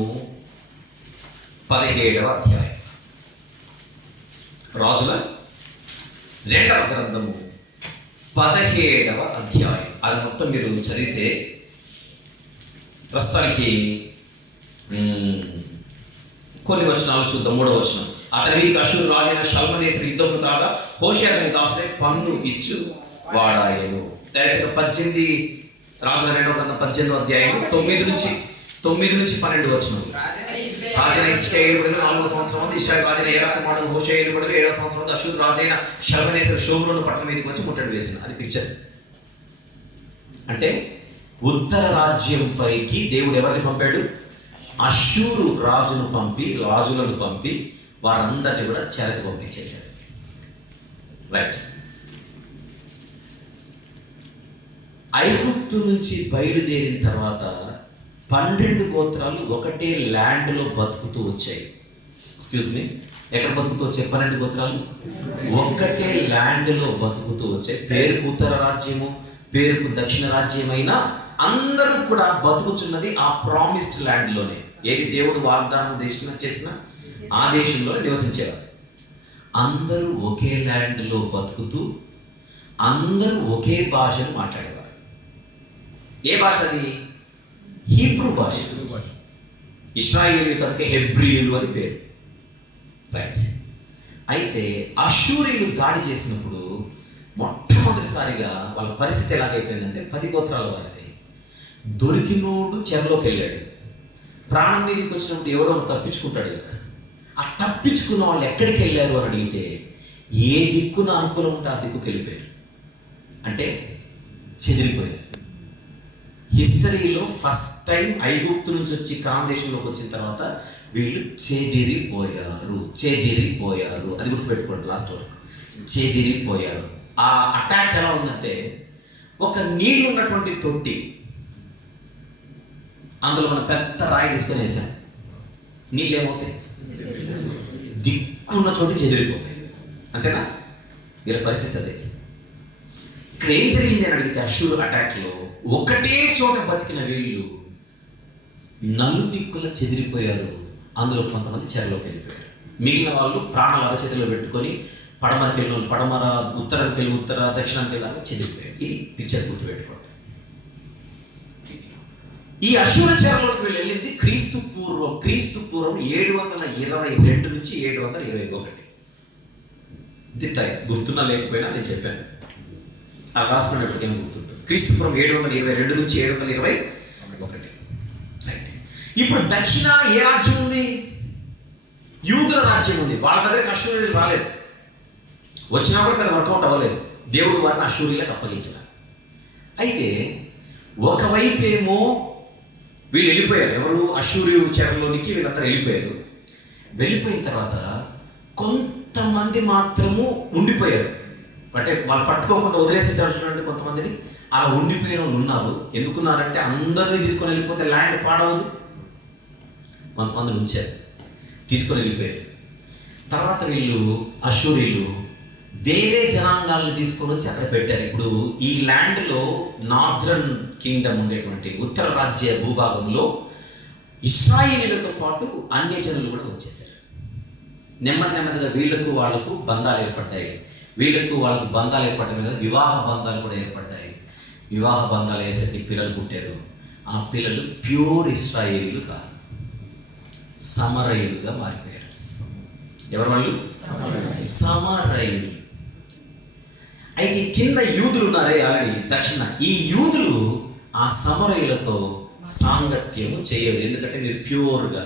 17వ అధ్యాయం. రాజుల 2వ గ్రంథము 17వ అధ్యాయం. అది మొత్తం మీరు చదివితే ప్రస్తుతానికి కొన్ని వచనాలు చూద్దాం. 3వ వచనం. అతని మీదకి అష్షూరు రాజైన షల్మనేసరు యుద్ధము కాగా హోషేయ అతని దాసుడే పన్ను ఇచ్చు వాడాయను. డైరెక్ట్గా 18 రాజుల 2వ గ్రంథం 18వ అధ్యాయం 9 నుంచి 12 వచనాలు. రాజైన హిజ్కియా 4వ సంవత్సరం ఇశ్రాయేలు రాజైన ఏలా కుమారుడు హోషేయ 7వ సంవత్సరం అష్షూరు రాజైన షల్మనేసరు షోమ్రోను పట్టణం మీదకి వచ్చి ముట్టడి వేసిన. అది పిక్చర్. అంటే ఉత్తర రాజ్యం పైకి దేవుడు ఎవరిని పంపాడు? అష్షూరు రాజులను పంపి వారందరినీ కూడా చెరకు పంపించేశారు. రైట్. ఐగుప్తు నుంచి బయలుదేరిన తర్వాత 12 గోత్రాలు ఒకటే ల్యాండ్లో బతుకుతూ వచ్చాయి. ఎక్స్క్యూజ్ మీ, ఎక్కడ బతుకుతూ వచ్చే 12 గోత్రాలు ఒక్కటే ల్యాండ్లో బతుకుతూ వచ్చే, పేరుకు ఉత్తర రాజ్యము, పేరుకు దక్షిణ రాజ్యమైన అందరూ కూడా బతుకుచున్నది ఆ ప్రామిస్డ్ ల్యాండ్లోనే. ఏది దేవుడు వాగ్దానం చేసిన ఆ దేశంలోనే నివసించేవారు. అందరూ ఒకే ల్యాండ్లో బతుకుతూ అందరూ ఒకే భాషను మాట్లాడేవారు. ఏ భాష అది? హీబ్రూ భాష. ఇశ్రాయేలు కనుక హెబ్రియులు అని పేరు. రైట్. అయితే అష్షూరీయులు దాడి చేసినప్పుడు మొట్టమొదటిసారిగా వాళ్ళ పరిస్థితి ఎలాగైపోయిందంటే 10 గోత్రాల వారిది. దొరికినోడు చెరలోకి వెళ్ళాడు. ప్రాణం మీదకి వచ్చినప్పుడు ఎవడో తప్పించుకుంటాడు కదా. ఆ తప్పించుకున్న వాళ్ళు ఎక్కడికి వెళ్ళారు అని అడిగితే ఏ దిక్కున అనుకూలం ఉంటే ఆ దిక్కుకి వెళ్ళిపోయారు. అంటే చెదిరిపోయారు. హిస్టరీలో ఫస్ట్ టైం ఐగుప్తు నుంచి వచ్చి కానాన్ దేశంలోకి వచ్చిన తర్వాత వీళ్ళు చెదిరిపోయారు. అది గుర్తుపెట్టుకోండి లాస్ట్ వరకు. చెదిరిపోయారు. ఆ అటాక్ ఎలా ఉందంటే, ఒక నీళ్లు ఉన్నటువంటి తొట్టి, అందులో మనం పెద్ద రాయి తీసుకొని వేసాం, నీళ్ళు ఏమవుతాయి? దిక్కున్న చోటు చెదిరిపోతాయి. అంతేనా? వీళ్ళ పరిస్థితి అదే. ఇక్కడ ఏం జరిగింది అని అడిగితే, అష్షూరు అటాక్లో ఒకటే చోట బతికిన వీళ్ళు నలుదిక్కుల చెదిరిపోయారు. అందులో కొంతమంది చెరలోకి వెళ్ళిపోయారు. మిగిలిన వాళ్ళు ప్రాణాలు అరచేతిలో పెట్టుకొని పడమరకి వెళ్ళిన వాళ్ళు పడమర, ఉత్తరానికి వెళ్ళి ఉత్తర, దక్షిణానికి వెళ్ళి చెదిరిపోయారు. ఇది పిక్చర్ గుర్తుపెట్టుకోండి. ఈ అష్షూరు చెరలోకి వెళ్ళింది క్రీస్తు పూర్వం 722 నుంచి 721. ఇది గుర్తున్నా లేకపోయినా నేను చెప్పాను, ఆ రాసుకునేప్పటికైనా గుర్తుంటుంది. క్రీస్తు పూర్వం 722 నుంచి 721. రైట్. ఇప్పుడు దక్షిణ ఏ రాజ్యం ఉంది? యూదుల రాజ్యం ఉంది. వాళ్ళ దగ్గరికి అష్షూరీయులు రాలేదు. వచ్చినా కూడా పెద్ద వర్కౌట్ అవ్వలేదు. దేవుడు వారిని అష్షూరీయులకు అప్పగించారు. అయితే ఒకవైపు ఏమో వీళ్ళు వెళ్ళిపోయారు. ఎవరు? అష్షూరు చెరలోనికి వీళ్ళందరూ వెళ్ళిపోయారు. వెళ్ళిపోయిన తర్వాత కొంతమంది మాత్రము ఉండిపోయారు. అంటే వాళ్ళు పట్టుకోకుండా వదిలేసేటటువంటి కొంతమందిని అలా ఉండిపోయిన వాళ్ళు ఉన్నారు. ఎందుకున్నారంటే అందరినీ తీసుకొని వెళ్ళిపోతే ల్యాండ్ పాడవదు. కొంతమంది ఉంచారు, తీసుకొని వెళ్ళిపోయారు. తర్వాత వీళ్ళు అష్షూరీయులు వేరే జనాంగాలను తీసుకొని వచ్చి అక్కడ పెట్టారు. ఇప్పుడు ఈ ల్యాండ్లో నార్థరన్ కింగ్డమ్ ఉండేటువంటి ఉత్తర రాజ్య భూభాగంలో ఇశ్రాయేలీలతో పాటు అన్యజనులు కూడా వచ్చేసారు. నెమ్మదిగా వీళ్ళకు వాళ్ళకు బంధాలు ఏర్పడ్డాయి. బంధాలు ఏర్పడడం మీద వివాహ బంధాలు కూడా ఏర్పడ్డాయి. వివాహ బంధాలు వేసరికి పిల్లలు పుట్టారు. ఆ పిల్లలు ప్యూర్ ఇశ్రాయేలీలు కాదు, సమరయులుగా మారిపోయారు. ఎవరు వాళ్ళు? సమరయులు. అయితే కింద యూదులు ఉన్నారే ఆల్రెడీ దక్షిణ, ఈ యూదులు ఆ సమరయులతో సాంగత్యము చేయరు. ఎందుకంటే మీరు ప్యూర్గా,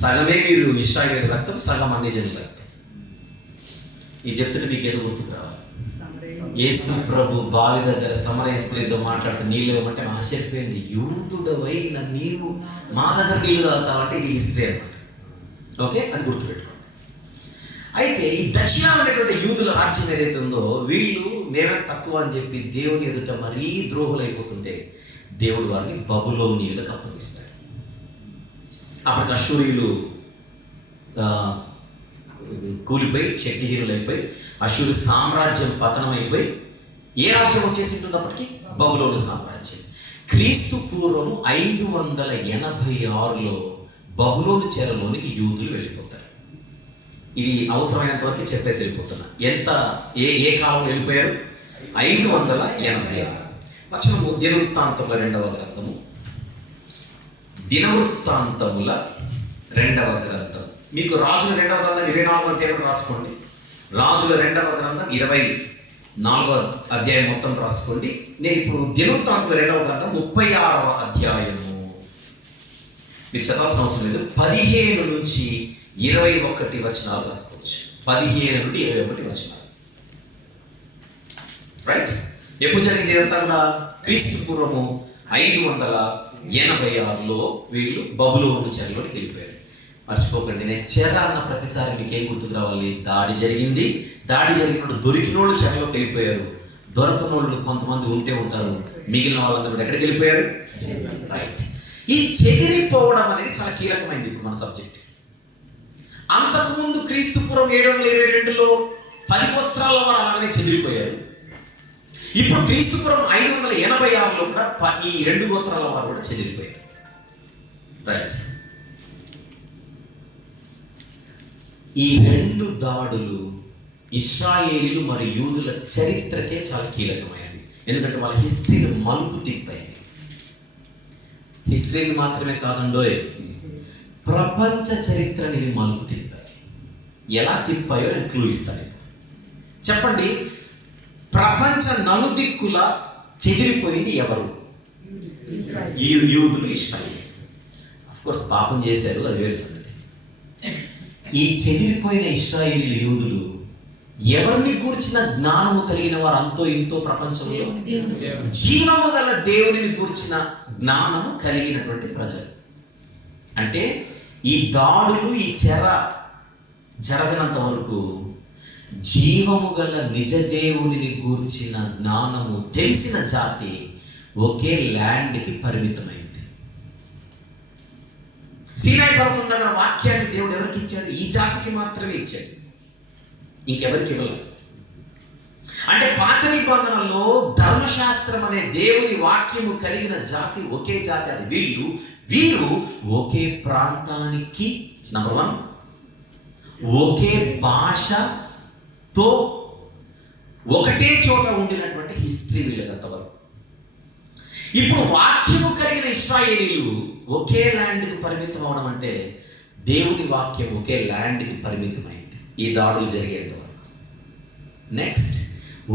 సగమే మీరు ఇశ్రాయేలు రక్తం, సగం అన్యజనుల రక్తం. ఈ చెప్తుంటే మీకు ఏదో గుర్తుకు రావాలి. యేసు ప్రభు బావి దగ్గర సమరయ స్త్రీతో మాట్లాడుతూ నీళ్ళు ఇవ్వమంటే ఆశ్చర్యపోయింది. యూదుడవైన నీవు మా దగ్గర నీళ్ళు తాగుతావంటే ఇది హిస్టరీ అన్నమాట. ఓకే, అది గుర్తుపెట్టుకోండి. అయితే ఈ దక్షిణామైనటువంటి యూదుల రాజ్యం ఏదైతే ఉందో, వీళ్ళు మేమే తక్కువ అని చెప్పి దేవుని ఎదుట మరీ ద్రోహులు అయిపోతుంటే దేవుడు వారిని బబులోనీయులకు అప్పగిస్తాడు. అప్పటికి అష్షూరీయులు కూలిపోయి శక్తిహీనులైపోయి అష్షూరు సామ్రాజ్యం పతనమైపోయి ఏ రాజ్యం వచ్చేసి ఉంటుంది అప్పటికి? బబులోను సామ్రాజ్యం. క్రీస్తు పూర్వము 586లో బబులోను చెరలోనికి యూదులు వెళ్ళిపోతారు. ఇది అవసరమైనంత వరకు చెప్పేసి వెళ్ళిపోతున్నా. ఏ కాలంలో వెళ్ళిపోయారు? 586. వచనము దినవృత్తాంతముల 2వ గ్రంథము. దినవృత్తాంతముల 2వ గ్రంథం. మీకు రాజుల 2వ గ్రంథం 24వ అధ్యాయం రాసుకోండి. రాజుల 2వ గ్రంథం 24వ అధ్యాయం మొత్తం రాసుకోండి. నేను ఇప్పుడు దినవృత్తాంతముల 2వ గ్రంథం 36వ అధ్యాయము మీకు చదవాల్సిన అవసరం లేదు. 15 నుంచి 21 వచనాలు రాసుకోవచ్చు. 15 నుండి 21 వచనాలు. రైట్. ఎప్పుడు జరిగింది ఇదంతా కూడా? క్రీస్తు పూర్వము 586లో వీళ్ళు బబులోను చెరలోకి వెళ్ళిపోయారు. మర్చిపోకండి, నేను చెర అన్న ప్రతిసారి మీకు ఏం గుర్తుకు రావాలి? దాడి జరిగింది. దాడి జరిగినప్పుడు దొరికినోళ్ళు చెరలోకి వెళ్ళిపోయారు. దొరకనోళ్ళు కొంతమంది ఉంటే ఉంటారు. మిగిలిన వాళ్ళందరూ ఎక్కడికి వెళ్ళిపోయారు? రైట్. ఈ చెదిరిపోవడం అనేది చాలా కీలకమైంది ఇప్పుడు మన సబ్జెక్ట్. అంతకుముందు క్రీస్తుపురం 722లో 10 గోత్రాల వారు అలాగనే చెదిరిపోయారు. ఇప్పుడు క్రీస్తుపురం 586లో కూడా ఈ 2 గోత్రాల వారు కూడా చెదిరిపోయారు. రైట్. ఈ 2 దాడులు ఇశ్రాయేలీలు మరియు యూదుల చరిత్రకే చాలా కీలకమైనవి. ఎందుకంటే వాళ్ళ హిస్టరీని మలుపు తిప్పాయి. హిస్టరీని మాత్రమే కాదండోయ్, ప్రపంచ చరిత్రని మలుపు తిప్పాయి. ఎలా తిప్పాయో నేను క్లూ ఇస్తాను. చెప్పండి, ప్రపంచ నలుదిక్కుల చెదిరిపోయింది ఎవరు? యూదులు, ఇశ్రాయేలు. ఆఫ్ కోర్స్ పాపం చేశారు, అది వేరే సంగతి. ఈ చెదిరిపోయిన ఇశ్రాయేలు యూదులు ఎవరిని గూర్చిన జ్ఞానము కలిగిన వారు? అంతో ఇంతో ప్రపంచంలో జీవము గల దేవునిని గూర్చిన జ్ఞానము కలిగినటువంటి ప్రజలు. అంటే ఈ దాడులు, ఈ చెర జరగనంత వరకు జీవము గల నిజ దేవునిని గూర్చిన జ్ఞానము తెలిసిన జాతి ఒకే ల్యాండ్కి పరిమితమైంది. సీనాయి పర్వతం దగ్గర వాక్యాన్ని దేవుడు ఎవరికి ఇచ్చాడు? ఈ జాతికి మాత్రమే ఇచ్చాడు, ఇంకెవరికి ఇవ్వలేదు. అంటే పాత నిబంధనలో ధర్మశాస్త్రం అనే దేవుని వాక్యము కలిగిన జాతి ఒకే జాతి, అది వీరు ఒకే ప్రాంతానికి, నంబర్ 1, ఒకే భాషతో ఒకటే చోట ఉండినటువంటి హిస్టరీ వీళ్ళకంతవరకు. ఇప్పుడు వాక్యము కలిగిన ఇశ్రాయేలీలు ఒకే ల్యాండ్కి పరిమితం అవడం అంటే దేవుని వాక్యం ఒకే ల్యాండ్కి పరిమితమైంది ఈ దాడులు జరిగేంత వరకు. నెక్స్ట్,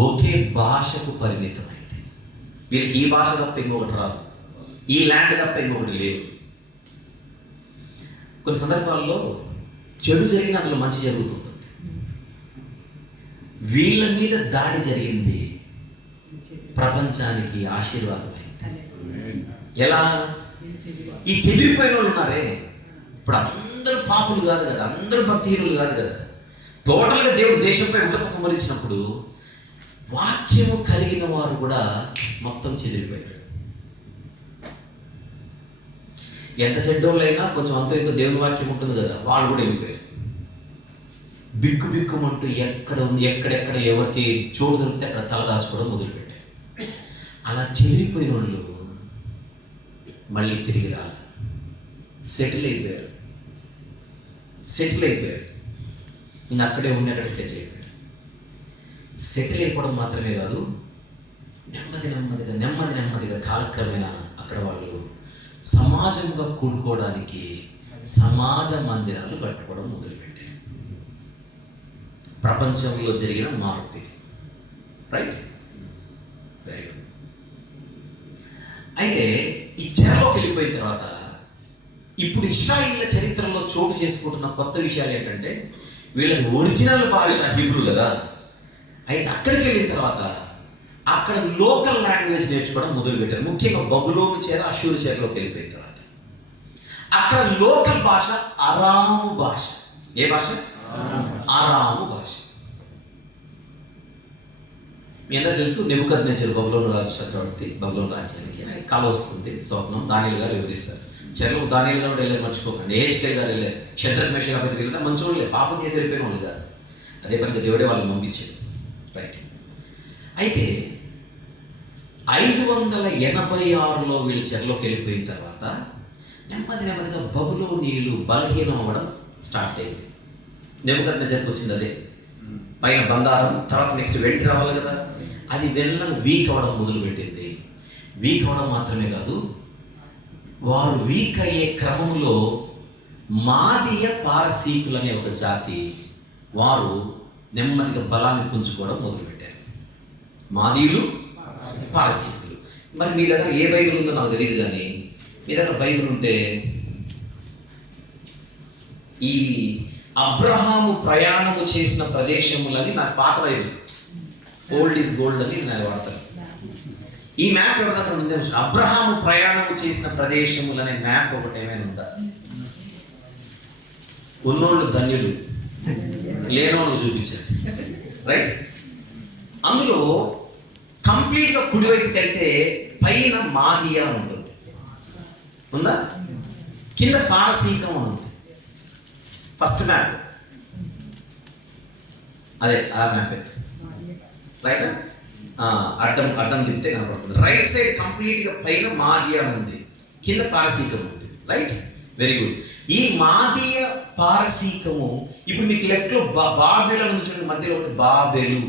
ఒకే భాషకు పరిమితమైంది. వీళ్ళకి ఈ భాష తప్ప ఇంకొకటి రాదు, ఈ ల్యాండ్ తప్ప ఇంకొకటి లేదు. కొన్ని సందర్భాల్లో చెడు జరిగిన అందులో మంచి జరుగుతుంటుంది. వీళ్ళ మీద దాడి జరిగింది, ప్రపంచానికి ఆశీర్వాదమైంది. ఎలా? ఈ చెదిరిపోయిన వాళ్ళు ఉన్నారే, ఇప్పుడు అందరూ పాపులు కాదు కదా, అందరూ భక్తిహీనులు కాదు కదా. టోటల్గా దేవుడు దేశంపై ఉగ్రత కుమ్మరించినప్పుడు వాక్యము కలిగిన వారు కూడా మొత్తం చెదిరిపోయారు. ఎంత చెడ్డోళ్ళైనా కొంచెం అంత ఇంత దేవుని వాక్యం ఉంటుంది కదా, వాళ్ళు కూడా వెళ్ళిపోయారు. బిక్కుమంటూ ఎక్కడెక్కడ ఎవరికి చోటు దొరికితే అక్కడ తలదాచుకోవడం మొదలుపెట్టారు. అలా చెదిరిపోయిన వాళ్ళు మళ్ళీ తిరిగి రాలి సెటిల్ అయిపోయారు. ఇంకా అక్కడే ఉండి అక్కడే సెటిల్ అయిపోయారు. సెటిల్ అయిపోవడం మాత్రమే కాదు, నెమ్మదిగా కాలక్రమేణా అక్కడ వాళ్ళు సమాజంగా కూడుకోవడానికి సమాజ మందిరాలు కట్టుకోవడం మొదలుపెట్టారు. ప్రపంచంలో జరిగిన మార్పు ఇది. Right, very good. అయితే ఈ చెరలోకి వెళ్ళిపోయిన తర్వాత ఇప్పుడు ఇశ్రాయేలీల చరిత్రలో చోటు చేసుకుంటున్న కొత్త విషయాలు ఏంటంటే, వీళ్ళకి ఒరిజినల్ భాష హీబ్రూ కదా. అయితే అక్కడికి వెళ్ళిన తర్వాత అక్కడ లోకల్ లాంగ్వేజ్ నేర్చుకోవడం మొదలుపెట్టారు. ముఖ్యంగా బబులోను చెర, అషూరు చెరలోకి వెళ్ళిపోయిన తర్వాత అక్కడ లోకల్ భాష అరాము భాష. ఏ భాష? అరాము భాష. మీ అందరూ తెలుసు, నెబుకద్నెజరు బబులోను రాజు చక్రవర్తి, బబులోను రాజ్యానికి ఆయన కల వస్తుంది, స్వప్నం. దానియేలు గారు వివరిస్తారు. చెరలో దానియేలు గారు వెళ్ళారు, మర్చిపోకండి. ఏహెచ్కేల్ గారు వెళ్ళారు, షద్రక్ మేషక్ అబేద్నెగో వెళ్తే మంచి వాళ్ళే, పాపం చేసి వెళ్ళిపోయిన వాళ్ళు కాదు. అదే పనిగా దేవుడే వాళ్ళని పంపించాడు. రైట్. అయితే 586లో వీళ్ళు చెరలోకి వెళ్ళిపోయిన తర్వాత నెమ్మదిగా బబులోనీయులు బలహీనం అవ్వడం స్టార్ట్ అయింది. నెబుకద్నెజర్కి వచ్చింది అదే. పైన బంగారం, తర్వాత నెక్స్ట్ వెండి రావాలి కదా, అది వీక్ అవ్వడం మొదలుపెట్టింది. వీక్ అవ్వడం మాత్రమే కాదు, వారు వీక్ అయ్యే క్రమంలో మాదీయ పారసీకులు అనే ఒక జాతి వారు నెమ్మదిగా బలాన్ని పుంజుకోవడం మొదలుపెట్టారు. మాదీయులు, పారసీకులు. మరి మీ దగ్గర ఏ బైబిల్ ఉందో నాకు తెలియదు, కానీ మీ దగ్గర బైబిల్ ఉంటే ఈ అబ్రహాము ప్రయాణము చేసిన ప్రదేశములని నాకు పాత బైబిల్, ఓల్డ్ ఈజ్ గోల్డ్ అని నేను వాడతాను. ఈ మ్యాప్ ఎవరి దగ్గర ఉందే? అబ్రహాము ప్రయాణము చేసిన ప్రదేశములనే మ్యాప్ ఒకటి ఏమైనా ఉందా? ఉన్నోళ్ళు ధన్యులు, లేనోళ్ళు చూపించారు. రైట్. అందులో కంప్లీట్గా కుడివైపుకి వెళ్తే పైన మాదియా ఉంటుంది, ఉందా? కింద పారసీకం ఉంటుంది. ఫస్ట్ మ్యాప్ అదే ఆ మ్యాప్ రైట్. అడ్డం అడ్డం తిప్పితే కనపడుతుంది. రైట్ సైడ్ కంప్లీట్గా పైన మాదియా ఉంది, కింద పారసీకం ఉంది. Right, very good. ఈ మాదీయ పారసీకము ఇప్పుడు మీకు లెఫ్ట్లో బాబెలు ఉంది చూడండి, మధ్యలో ఒకటి బాబెలు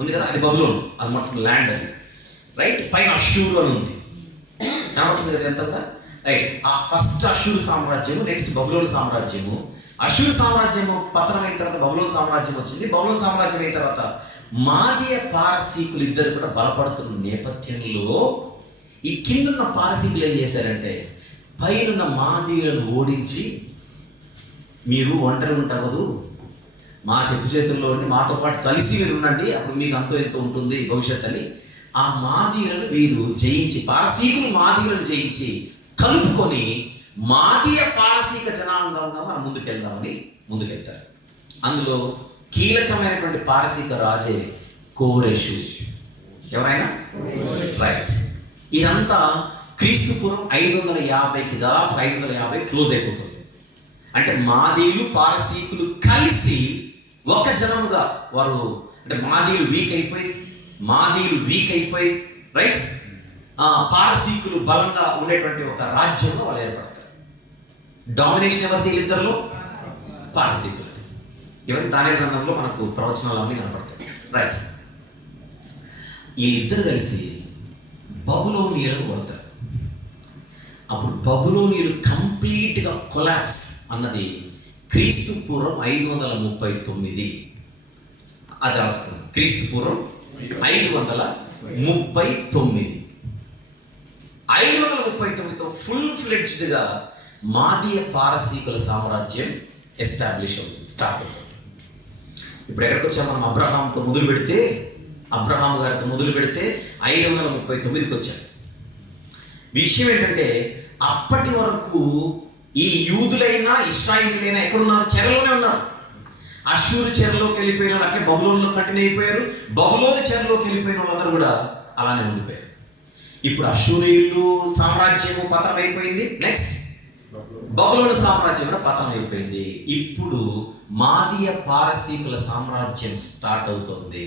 ఉంది కదా, అది బబులోను, అది మొత్తం ల్యాండ్ అది. రైట్, పైన అషూరు అని ఉంది, కనబడుతుంది కదా ఎంత కూడా. రైట్, ఆ ఫస్ట్ అషూరు సామ్రాజ్యము, నెక్స్ట్ బబులోను సామ్రాజ్యము. అషూరు సామ్రాజ్యము పతనమైన తర్వాత బబులోను సామ్రాజ్యం వచ్చింది. బబులోను సామ్రాజ్యం అయిన తర్వాత మాదీయ పారసీకులు ఇద్దరు కూడా బలపడుతున్న నేపథ్యంలో ఈ కిందున్న పారసీకులు ఏం చేశారంటే పైనున్న మాదీయులను ఓడించి, మీరు ఒంటరి ఉంటారు, మా చెప్పు చేతుల్లో ఉండి మాతో పాటు కలిసి మీరు ఉండండి, అప్పుడు మీకు అంతో ఎంతో ఉంటుంది భవిష్యత్ అని ఆ మాదీయులను వీరు జయించి, పారసీకులు మాదీయులను జయించి కలుపుకొని మాదీయ పారసీక జనాంగంగా మనం ముందుకెళ్దామని ముందుకెళ్తారు. అందులో కీలకమైనటువంటి పారసీక రాజే కోరెషు. ఎవరైనా రైట్. ఇదంతా క్రీస్తుపూర్వం 550కి దాదాపు 550 క్లోజ్ అయిపోతుంది. అంటే మాదీయులు పారసీకులు కలిసి ఒక జనముగా వారు, అంటే మాదీయులు వీక్ అయిపోయి రైట్, పారసీకులు బలంగా ఉండేటువంటి ఒక రాజ్యంలో వాళ్ళు ఏర్పడతారు. డామినేషన్ ఎవరిది? వీళ్ళిద్దరిలో పారసీకులు. ఎవరి దాని గ్రంథంలో మనకు ప్రవచనాలు అన్నీ కనపడతాయి. రైట్, ఈ ఇద్దరు కలిసి బబులోనియలను కొడతారు. అప్పుడు బబులోనియలు కంప్లీట్గా కొలాప్స్ అన్నది క్రీస్తు పూర్వం 539. అది రాసుకున్నాం, క్రీస్తు పూర్వం 539. 539తో ఫుల్ ఫ్లెడ్జ్డ్గా మాదీయ పారసీకుల సామ్రాజ్యం ఎస్టాబ్లిష్ అవుతుంది, స్టార్ట్ అవుతుంది. ఇప్పుడు ఎక్కడికి వచ్చాం మనం? అబ్రహాం గారితో మొదలు పెడితే 539కి వచ్చాం. విషయం ఏంటంటే అప్పటి వరకు ఈ యూదులైనా ఇశ్రాయేలీలైనా ఎక్కడున్నారు? చెరలోనే ఉన్నారు. అషూరు చెరలోకి వెళ్ళిపోయిన వాళ్ళు అట్లే బబులోనులో కంటిన్యూ అయిపోయారు. బబులోని చెరలోకి వెళ్ళిపోయిన వాళ్ళందరూ కూడా అలానే ఉండిపోయారు. ఇప్పుడు అషూరీయులు సామ్రాజ్యము పతనం అయిపోయింది. నెక్స్ట్ బబులోను సామ్రాజ్యం కూడా పతనం అయిపోయింది. ఇప్పుడు మాదీయ పారసీకుల సామ్రాజ్యం స్టార్ట్ అవుతుంది.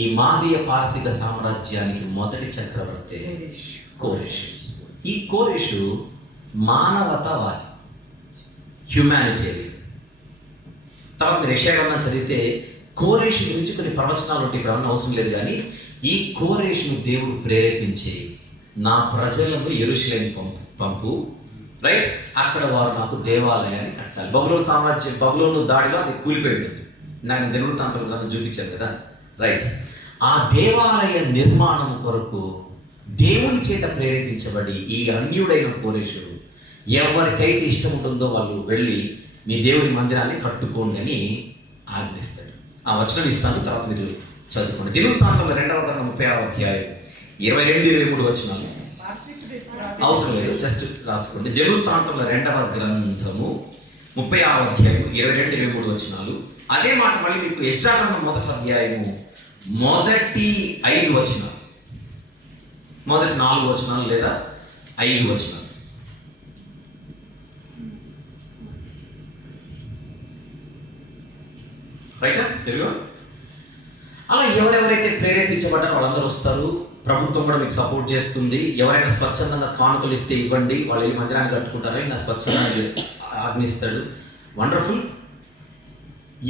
ఈ మాదీయ పారసీక సామ్రాజ్యానికి మొదటి చక్రవర్తి కోరెషు. ఈ కోరెషు మానవతావాది, హ్యూమానిటేరియన్. తర్వాత మీరు యెషయా గ్రంథం చదివితే కోరెషు గురించి కొన్ని ప్రవచనాలు ఉంటాయి, ఇప్పుడు ఏమన్నా అవసరం లేదు. కానీ ఈ కోరెషును దేవుడు ప్రేరేపించి నా ప్రజలను యెరూషలేము పంపు రైట్, అక్కడ వారు నాకు దేవాలయాన్ని కట్టాలి. బబులోను దాడిలో అది కూలిపోయి ఉంటుంది. నాకు దినవృత్తాంతం గ్రంథం చూపించాను కదా. రైట్, ఆ దేవాలయ నిర్మాణం కొరకు దేవుని చేత ప్రేరేపించబడి ఈ అన్యుడైన కోరెషు ఎవరికైతే ఇష్టం ఉంటుందో వాళ్ళు వెళ్ళి మీ దేవుని మందిరాన్ని కట్టుకోండి అని ఆజ్ఞిస్తాడు. ఆ వచనం ఇస్తాను, తర్వాత మీరు చదువుకోండి. దినవృత్తాంతంలో 2వ గ్రంథం 36వ అధ్యాయం 22-23 వచనాలు. అవసరం లేదు, జస్ట్ రాసుకోండి. దినవృత్తాంతంలో 2వ గ్రంథము 36వ అధ్యాయం 22-23 వచనాలు. అదే మాట మళ్ళీ మీకు యెషయా గ్రంథం 1వ అధ్యాయము మొదటి 5 వచనాలు, మొదటి 4 వచనాలు లేదా 5 వచనాలు. రైటా? తెలుగు అలా ఎవరెవరైతే ప్రేరేపించబడ్డారో వాళ్ళందరూ వస్తారు. ప్రభుత్వం కూడా మీకు సపోర్ట్ చేస్తుంది. ఎవరైనా స్వచ్ఛందంగా కానుకలు ఇస్తే ఇవ్వండి, వాళ్ళు ఈ మందిరాన్ని కట్టుకుంటారని నా స్వచ్ఛందాన్ని ఆజ్ఞిస్తాడు. వండర్ఫుల్.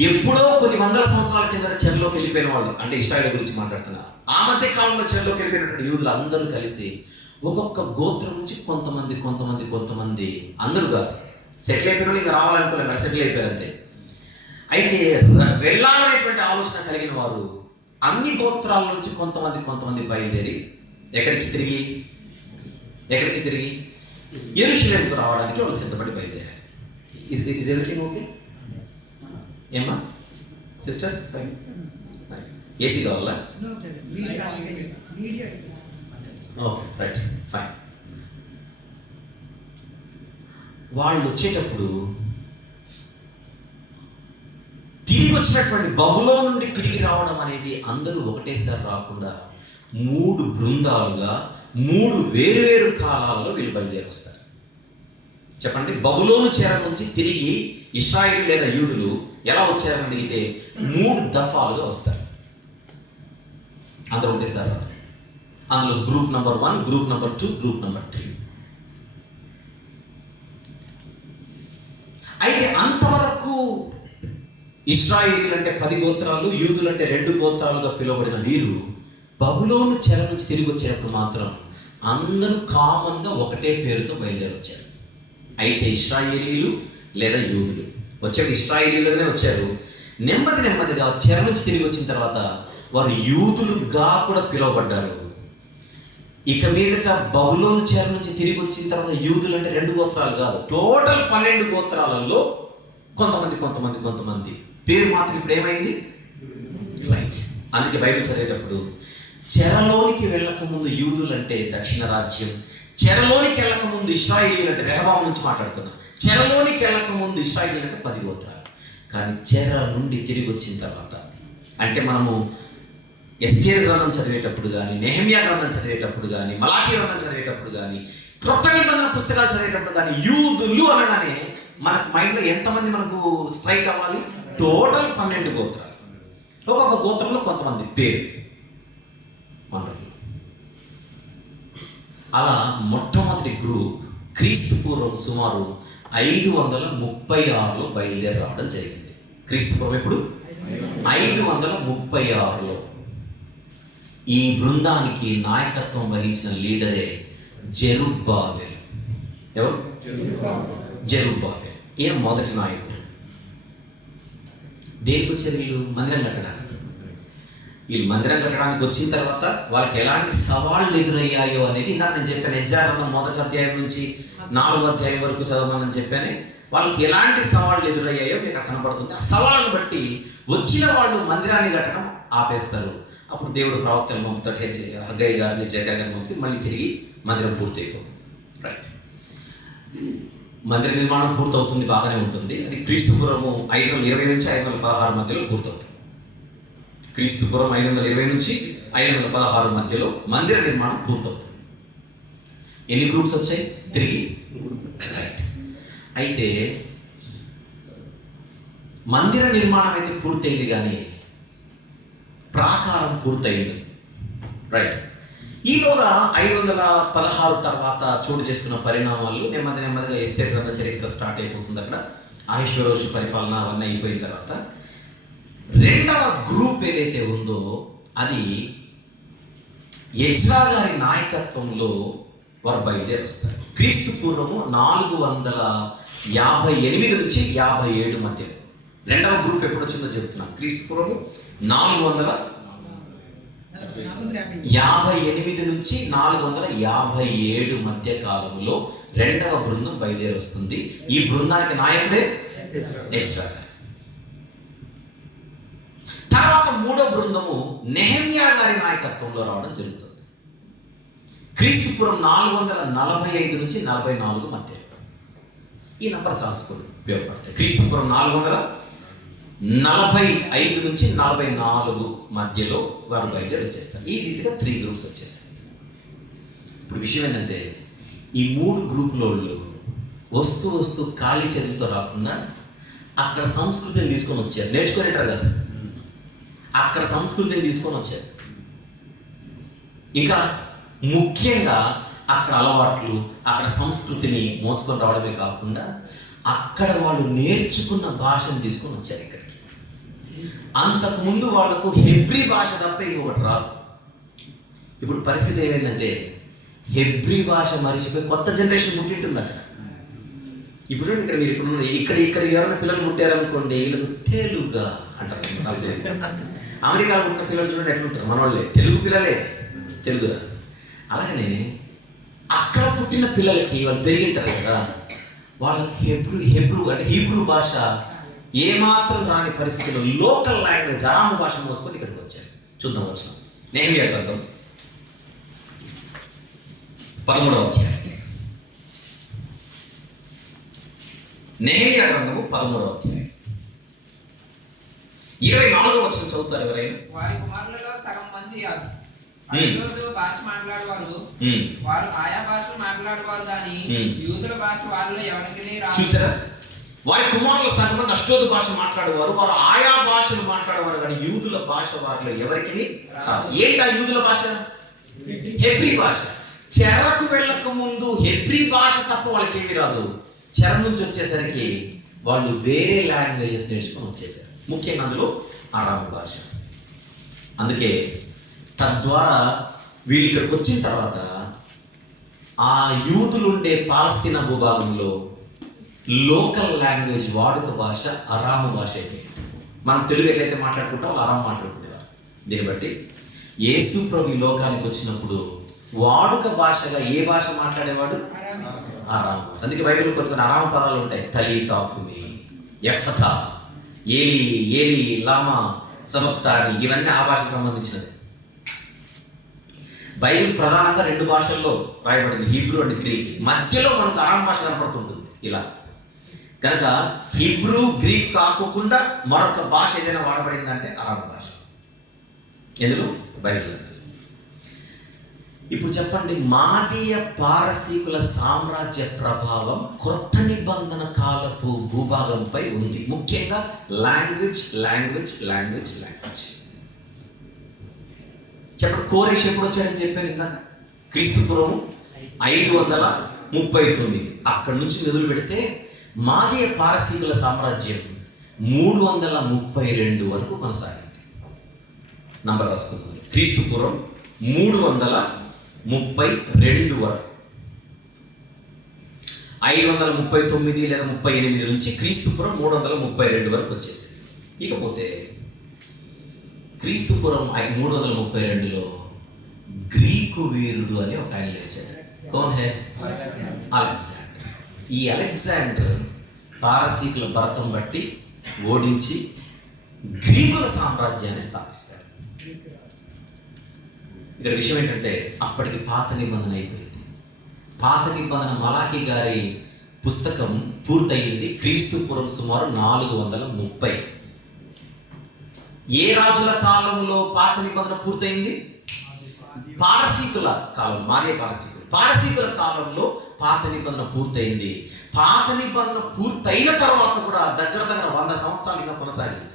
ఎప్పుడో కొన్ని వందల సంవత్సరాల కింద చెరలోకి వెళ్ళిపోయిన వాళ్ళు, అంటే ఇశ్రాయేలు గురించి మాట్లాడుతున్నా, ఆ మధ్య కాలంలో చెరలోకి వెళ్ళిపోయినటువంటి యూదులు అందరూ కలిసి ఒక్కొక్క గోత్రం నుంచి కొంతమంది అందరూ కాదు, సెటిల్ అయిపోయిన వాళ్ళు ఇంకా రావాలనుకోలేదు, మరి సెటిల్ అయిపోయారు అంతే. అయితే వెళ్ళాలనేటువంటి ఆలోచన కలిగిన వారు అన్ని గోత్రాల నుంచి కొంతమంది బయలుదేరి ఎక్కడికి తిరిగి యెరూషలేముకు రావడానికి వాళ్ళు సిద్ధపడి బయలుదేరారు. Is everything okay? ఏమ్మా సిస్టర్? ఏసీ కావాలా? Okay, right, fine. వాళ్ళు వచ్చేటప్పుడు తిరిగి వచ్చినటువంటి బబులోను నుండి తిరిగి రావడం అనేది అందరూ ఒకటేసారి రాకుండా 3 బృందాలుగా 3 వేరువేరు కాలాల్లో వీళ్ళు బయలుదేరొస్తారు. చెప్పండి, బబులోను చెర నుంచి తిరిగి ఇశ్రాయేలు లేదా యూదులు ఎలా వచ్చారని అడిగితే 3 దఫాలుగా వస్తారు. అందరూ ఒకటేసారి రాదు. అందులో group number 1, group number 2, group number 3. అయితే అంతవరకు ఇశ్రాయేలీలు అంటే 10 గోత్రాలు, యూదులు అంటే 2 గోత్రాలుగా పిలువబడిన వీరు బబులోను చెర నుంచి తిరిగి వచ్చేటప్పుడు మాత్రం అందరూ కామన్గా ఒకటే పేరుతో బయలుదేరి వచ్చారు. అయితే ఇశ్రాయేలీలు లేదా యూదులు వచ్చారు, ఇశ్రాయేలీలుగానే వచ్చారు. నెమ్మదిగా చెర నుంచి తిరిగి వచ్చిన తర్వాత వారు యూదులుగా కూడా పిలువబడ్డారు. ఇక మీదట బబులోను చెర నుంచి తిరిగి వచ్చిన తర్వాత యూదులు అంటే 2 గోత్రాలు కాదు, టోటల్ 12 గోత్రాలలో కొంతమంది పేరు మాత్రం ఇప్పుడు ఏమైంది, రైట్. అందుకే బైబిల్ చదివేటప్పుడు చెరలోనికి వెళ్ళక ముందు యూదులు అంటే దక్షిణ రాజ్యం, చెరలోనికి వెళ్ళక ముందు ఇశ్రాయేలీలు అంటే రెహబాము నుంచి మాట్లాడుతున్నా, చెరలోనికి వెళ్ళక ముందు ఇశ్రాయేలీలు అంటే 10 గోత్రాలు. కానీ చెర నుండి తిరిగి వచ్చిన తర్వాత అంటే మనము ఎస్తేరు గ్రంథం చదివేటప్పుడు కానీ, నెహెమ్యా గ్రంథం చదివేటప్పుడు కానీ, మలాకీ గ్రంథం చదివేటప్పుడు కానీ, క్రొత్త నిబంధన పుస్తకాలు చదివేటప్పుడు కానీ యూదులు అనగానే మనకు మైండ్లో ఎంతమంది మనకు స్ట్రైక్ అవ్వాలి, టోటల్ 12 గోత్రాలు. ఒక్కొక్క గోత్రంలో కొంతమంది పేరు. వండర్ఫుల్. అలా మొట్టమొదటి గ్రూప్ క్రీస్తు పూర్వం సుమారు 536లో బయలుదేరి రావడం జరిగింది. క్రీస్తు పూర్వం ఎప్పుడు 536లో. ఈ బృందానికి నాయకత్వం వహించిన లీడరే జెరుబ్బాబెల్. ఎవరు? జెరుబ్బాబెల్. ఈయన మొదటి నాయకుడు. దేనికి వచ్చారు వీళ్ళు? మందిరం కట్టడానికి. వీళ్ళు మందిరం కట్టడానికి వచ్చిన తర్వాత వాళ్ళకి ఎలాంటి సవాళ్ళు ఎదురయ్యాయో అనేది ఇందాక నేను చెప్పాను. యెజ్జాగ్రంథం 1వ అధ్యాయం నుంచి 4వ అధ్యాయం వరకు చదవమని చెప్పాను. వాళ్ళకి ఎలాంటి సవాళ్ళు ఎదురయ్యాయో మీకు కనబడుతుంది. ఆ సవాళ్ళను బట్టి వచ్చిన వాళ్ళు మందిరాన్ని కట్టడం ఆపేస్తారు. అప్పుడు దేవుడు ప్రవక్తలు పంపుతాడు, హగ్గై గారిని, జకర్యా గారిని పంపితే మళ్ళీ తిరిగి మందిరం పూర్తి అయిపోతుంది. రైట్. మందిర నిర్మాణం పూర్తవుతుంది, బాగానే ఉంటుంది. అది క్రీస్తుపురము 520 నుంచి 516 మధ్యలో పూర్తవుతుంది. క్రీస్తుపురం 520 నుంచి 516 మధ్యలో మందిర నిర్మాణం పూర్తవుతుంది. ఎన్ని గ్రూప్స్ వచ్చాయి తిరిగి? రైట్. అయితే మందిర నిర్మాణం అయితే పూర్తయింది, కానీ ప్రాకారం పూర్తయింది. రైట్. ఈలోగా 516 తర్వాత చోటు చేసుకున్న పరిణామాలు నెమ్మదిగా ఎస్తేరు గ్రంథ చరిత్ర స్టార్ట్ అయిపోతుంది. అక్కడ అహష్వేరోషు పరిపాలన అవన్నీ అయిపోయిన తర్వాత రెండవ గ్రూప్ ఏదైతే ఉందో అది ఎజ్రా గారి నాయకత్వంలో వారు బయలుదేరి వస్తారు. క్రీస్తు పూర్వము 458 నుంచి 57 మధ్య. రెండవ గ్రూప్ ఎప్పుడు వచ్చిందో చెబుతున్నాను. క్రీస్తు పూర్వము 458 నుంచి 457 మధ్య కాలంలో రెండవ బృందం బయలుదేరి వస్తుంది. ఈ బృందానికి నాయకుడే ఎజ్రా గారు. తర్వాత మూడో బృందము నెహెమ్యా గారి నాయకత్వంలో రావడం జరుగుతుంది. క్రీస్తుపురం 445 నుంచి 44 మధ్య. ఈ నంబర్స్ రాసుకోండి, ఉపయోగపడతాయి. క్రీస్తుపురం 445 నుంచి 44 మధ్యలో వారు బయలుదేరి వచ్చేస్తారు. ఈ రీతిగా 3 గ్రూప్స్ వచ్చేస్తాయి. ఇప్పుడు విషయం ఏంటంటే ఈ 3 గ్రూపుల వాళ్ళు వస్తూ ఖాళీ చేతులతో రాకుండా అక్కడ సంస్కృతిని తీసుకొని వచ్చారు. నేర్చుకునేటారు కదా, అక్కడ సంస్కృతిని తీసుకొని వచ్చారు. ఇంకా ముఖ్యంగా అక్కడ అలవాట్లు, అక్కడ సంస్కృతిని మోసుకొని రావడమే కాకుండా అక్కడ వాళ్ళు నేర్చుకున్న భాషను తీసుకొని వచ్చారు ఇక్కడికి. అంతకుముందు వాళ్లకు హెబ్రీ భాష తప్ప ఇంకొకటి రాదు. ఇప్పుడు పరిస్థితి ఏమైందంటే హెబ్రీ భాష మరిచిపోయి కొత్త జనరేషన్ పుట్టింటుంది అక్కడ. ఇప్పుడు ఇక్కడ మీరు ఇక్కడ ఎవరైనా పిల్లలు పుట్టారనుకోండి, వీళ్ళకు తెలుగుగా అంటారు. అమెరికాలో పుట్టిన పిల్లలు చూడండి ఎట్లుంటారు, మన వాళ్ళే తెలుగు పిల్లలే, తెలుగురా. అలాగనే అక్కడ పుట్టిన పిల్లలకి వాళ్ళు పెరిగింటారు కదా, వాళ్ళకి హెబ్రూ అంటే హీబ్రూ భాష ఏమాత్రం రాని పరిస్థితుల్లో లోకల్ లాంగ్వేజ్ అరాము భాష మోసుకొని ఇక్కడికి వచ్చారు. చూద్దాం వచ్చిన నెహెమ్యా గ్రంథం 13వ అధ్యాయం. నెహెమ్యా గ్రంథము 13వ అధ్యాయం 24వ వచనం చదువుతారు ఎవరైనా? వారి కుమారులలో సగం మంది భాష మాట్లాడేవారు, వారు ఆయా భాషలు మాట్లాడేవారు, కానీ యూదుల భాష వారిలో ఎవరికి రాదు. చూసారా, వారి కుమారుల సగమంది అష్టోదు భాష మాట్లాడేవారు, వారు ఆయా భాషలు మాట్లాడేవారు, కానీ యూదుల భాష వారిలో ఎవరికి రాదు. ఏంటి ఆ యూదుల భాష? హెబ్రీ భాష. చెరకు వెళ్ళక ముందు హెబ్రీ భాష తప్ప వాళ్ళకి ఏమీ రాదు. చెర నుంచి వచ్చేసరికి వాళ్ళు వేరే లాంగ్వేజెస్ నేర్చుకొని వచ్చేసారు, ముఖ్యంగా అందులో అరాము భాష. అందుకే తద్వారా వీళ్ళు ఇక్కడికి వచ్చిన తర్వాత ఆ యూదులుండే పాలస్తీనా భూభాగంలో లోకల్ లాంగ్వేజ్ వాడుక భాష అరాము భాష అయిపోయింది. మనం తెలుగు ఎట్లయితే మాట్లాడుకుంటాం వాళ్ళు అరాము మాట్లాడుకునేవారు. దీన్ని బట్టి యేసు ప్రభు ఈ లోకానికి వచ్చినప్పుడు వాడుక భాషగా ఏ భాష మాట్లాడేవాడు? అరాము. అందుకే బైబిల్ కొన్ని అరాము పదాలు ఉంటాయి. తలి తాకుమి, ఎఫ్తా, ఏలి ఏలి, లామా, సబక్తాని, ఇవన్నీ ఆ భాషకు సంబంధించినది. బైబిల్ ప్రధానంగా 2 భాషల్లో రాయబడింది, హీబ్రూ అండ్ గ్రీక్. మధ్యలో మనకు అరాము భాష కనపడుతుంటుంది ఇలా. కనుక హీబ్రూ గ్రీక్ కాకుండా మరొక భాష ఏదైనా వాడబడిందంటే అరాము భాష. ఎందులో? బైబిల్. ఇప్పుడు చెప్పండి, మాదీయ పారసీకుల సామ్రాజ్య ప్రభావం క్రొత్త నిబంధన కాలపు భూభాగంపై ఉంది. ముఖ్యంగా లాంగ్వేజ్ లాంగ్వేజ్ లాంగ్వేజ్ లాంగ్వేజ్. చెప్పండి, కోరేష్ ఎప్పుడు వచ్చాడని చెప్పాను ఇందాక, క్రీస్తుపురం 539. అక్కడి నుంచి మొదలు పెడితే మాదీయ పారసీకుల సామ్రాజ్యం 332 వరకు కొనసాగింది. నంబర్ రాసుకుంటుంది, క్రీస్తుపురం 332 వరకు. 539 లేదా 38 నుంచి క్రీస్తుపురం 332 వరకు వచ్చేసింది. ఇకపోతే క్రీస్తుపురం 332లో గ్రీకు వీరుడు అని ఒక ఆయన లేచాడు. కౌన్ హే? అలెగ్జాండర్. ఈ అలెగ్జాండర్ పారసీకుల భరతం బట్టి ఓడించి గ్రీకుల సామ్రాజ్యాన్ని స్థాపిస్తాడు. ఇక్కడ విషయం ఏంటంటే అప్పటికి పాత నిబంధన అయిపోయింది. పాత నిబంధన మలాకి గారి పుస్తకం పూర్తయింది క్రీస్తుపురం సుమారు 430. ఏ రాజుల కాలంలో పాత నిబంధన పూర్తయింది? పారసీకుల కాలం, మాదే పారసీకుల కాలంలో పాత నిబంధన పూర్తయింది. పాత నిబంధన పూర్తయిన తర్వాత కూడా దగ్గర 100 సంవత్సరాలుగా కొనసాగింది.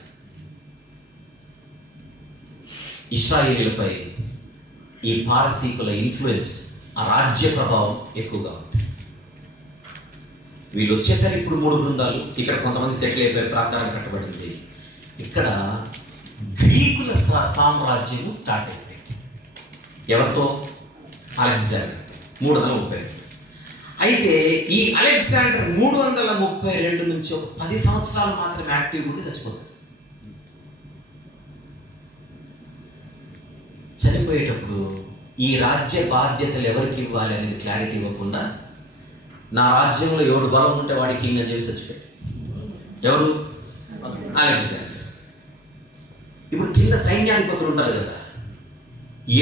ఇశ్రాయేలీలపై ఈ పారసీకుల ఇన్ఫ్లుయెన్స్, ఆ రాజ్య ప్రభావం ఎక్కువగా ఉంది. వీళ్ళు వచ్చేసరికి ఇప్పుడు 3 బృందాలు, ఇక్కడ కొంతమంది సెటిల్ అయిపోయారు, ప్రాకారం కట్టబడింది. ఇక్కడ గ్రీకుల సామ్రాజ్యము స్టార్ట్ అయిపోయింది. ఎవరితో? అలెగ్జాండర్ 332. అయితే ఈ అలెగ్జాండర్ 332 నుంచి ఒక 10 సంవత్సరాలు మాత్రమే యాక్టివ్ ఉండి చచ్చిపోతాడు. చనిపోయేటప్పుడు ఈ రాజ్య బాధ్యతలు ఎవరికి ఇవ్వాలి అనేది క్లారిటీ ఇవ్వకుండా, నా రాజ్యంలో ఎవడు బలం ఉంటే వాడి కింగ్ అని చెప్పి చచ్చిపోయాడు. ఎవరు? అలెగ్జాండర్. ఇప్పుడు కింద సైన్యాధిపతులు ఉంటారు కదా,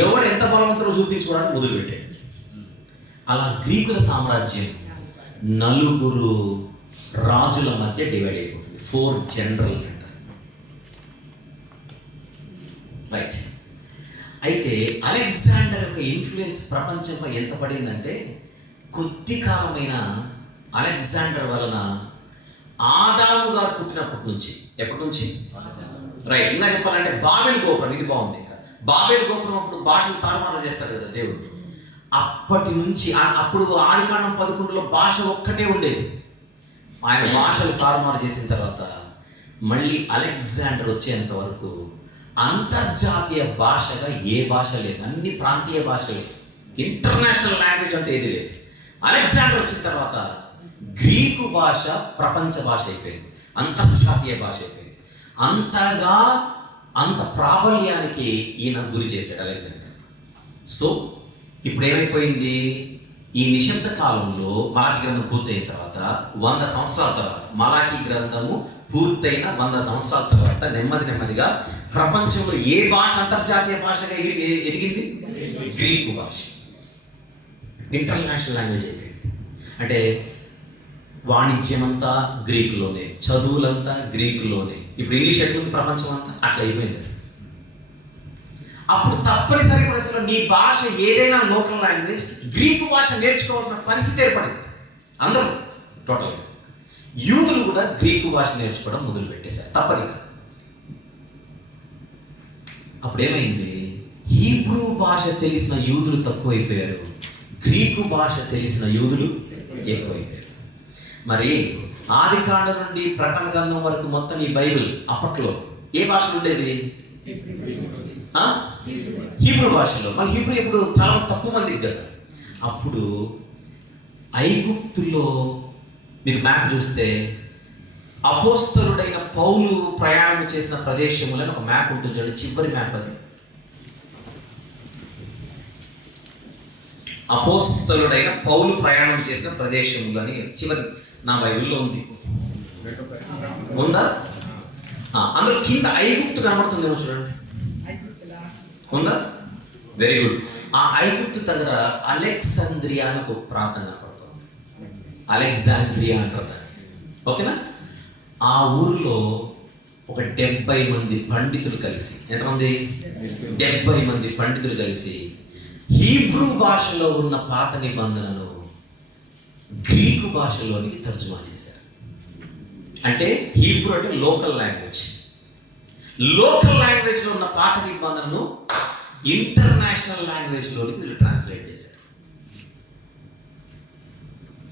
ఎవడు ఎంత బలవంతులో చూపించుకోవడానికి మొదలుపెట్టాడు. అలా గ్రీకుల సామ్రాజ్యం 4 రాజుల మధ్య డివైడ్ అయిపోతుంది. 4 జనరల్స్ అంటారు. రైట్. అయితే అలెగ్జాండర్ యొక్క ఇన్ఫ్లుయెన్స్ ప్రపంచంపై ఎంత పడిందంటే, కొద్ది కాలమైన అలెగ్జాండర్ వలన ఆదాము గారు పుట్టినప్పటి నుంచి, ఎప్పటి నుంచి? రైట్. ఇంకా చెప్పాలంటే బాబెల్ గోపురం, ఇది బాగుంది. ఇంకా బాబెల్ గోపురం అప్పుడు భాషలు తారుమారు చేస్తారు కదా దేవుడు. అప్పటి నుంచి, అప్పుడు ఆదికాండం 11లో భాష ఒక్కటే ఉండేది. ఆయన భాషలు తారుమారు చేసిన తర్వాత మళ్ళీ అలెగ్జాండర్ వచ్చేంత వరకు అంతర్జాతీయ భాషగా ఏ భాష లేదు, అన్ని ప్రాంతీయ భాషలే. ఇంటర్నేషనల్ లాంగ్వేజ్ అంటే ఏది లేదు. అలెగ్జాండర్ వచ్చిన తర్వాత గ్రీకు భాష ప్రపంచ భాష అయిపోయింది, అంతర్జాతీయ భాష అయిపోయింది. అంత ప్రాబల్యానికి ఈయన గురి చేశాడు అలెగ్జాండర్. సో ఇప్పుడు ఏమైపోయింది, ఈ నిశ్శబ్ద కాలంలో మలాకి గ్రంథం పూర్తయిన తర్వాత 100 సంవత్సరాల తర్వాత, మలాకి గ్రంథము పూర్తయిన 100 సంవత్సరాల తర్వాత నెమ్మదిగా ప్రపంచంలో ఏ భాష అంతర్జాతీయ భాషగా ఎదిగింది? గ్రీకు భాష. ఇంటర్నేషనల్ లాంగ్వేజ్ అయిపోయింది. అంటే వాణిజ్యం అంతా గ్రీకులోనే, చదువులంతా గ్రీకులోనే. ఇప్పుడు ఇంగ్లీష్ ఎట్లుంది ప్రపంచం అంతా, అట్లా అయిపోయింది. అప్పుడు తప్పనిసరి పరిస్థితుల్లో నీ భాష ఏదైనా లోకల్ లాంగ్వేజ్, గ్రీకు భాష నేర్చుకోవాల్సిన పరిస్థితి ఏర్పడింది అందరూ టోటల్గా. యూదులు కూడా గ్రీకు భాష నేర్చుకోవడం మొదలు పెట్టేశారు, తప్పదిక. అప్పుడు ఏమైంది, హీబ్రూ భాష తెలిసిన యూదులు తక్కువైపోయారు, గ్రీకు భాష తెలిసిన యూదులు ఎక్కువైపోయారు. మరి ఆది కాండం నుండి ప్రకటన గ్రంథం వరకు మొత్తం ఈ బైబిల్ అప్పట్లో ఏ భాషలో ఉండేది? హీబ్రూ భాషలో. మళ్ళీ హీబ్రూ ఇప్పుడు చాలా తక్కువ మందికి కదా. అప్పుడు ఐగుప్తులో మీరు మ్యాప్ చూస్తే అపోస్తలుడైన పౌలు ప్రయాణం చేసిన ప్రదేశములని ఒక మ్యాప్ ఉంటుంది చూడండి, చివరి మ్యాప్ అది. అపోస్తలుడైన పౌలు ప్రయాణం చేసిన ప్రదేశములని చివరి నా బైబిల్లో ఉంది, ఉందా? అందులో కింద ఐగుప్తు కనబడుతుందేమో చూడండి, ఉందా? Very good. ఆ ఐగుప్తు దగ్గర అలెగ్జాంద్రియా అని ఒక ప్రాంతం కనపడుతుంది, అలెగ్జాంద్రియా అంటారు, ఓకేనా? ఆ ఊరిలో ఒక 70 మంది పండితులు కలిసి, ఎంతమంది? 70 మంది పండితులు కలిసి హీబ్రూ భాషలో ఉన్న పాత నిబంధనను గ్రీకు భాషలోనికి తర్జుమా చేశారు. అంటే హీబ్రూ అంటే లోకల్ లాంగ్వేజ్, లోకల్ లాంగ్వేజ్లో ఉన్న పాత నిబంధనను ఇంటర్నేషనల్ లాంగ్వేజ్లోకి వీళ్ళు ట్రాన్స్లేట్ చేశారు.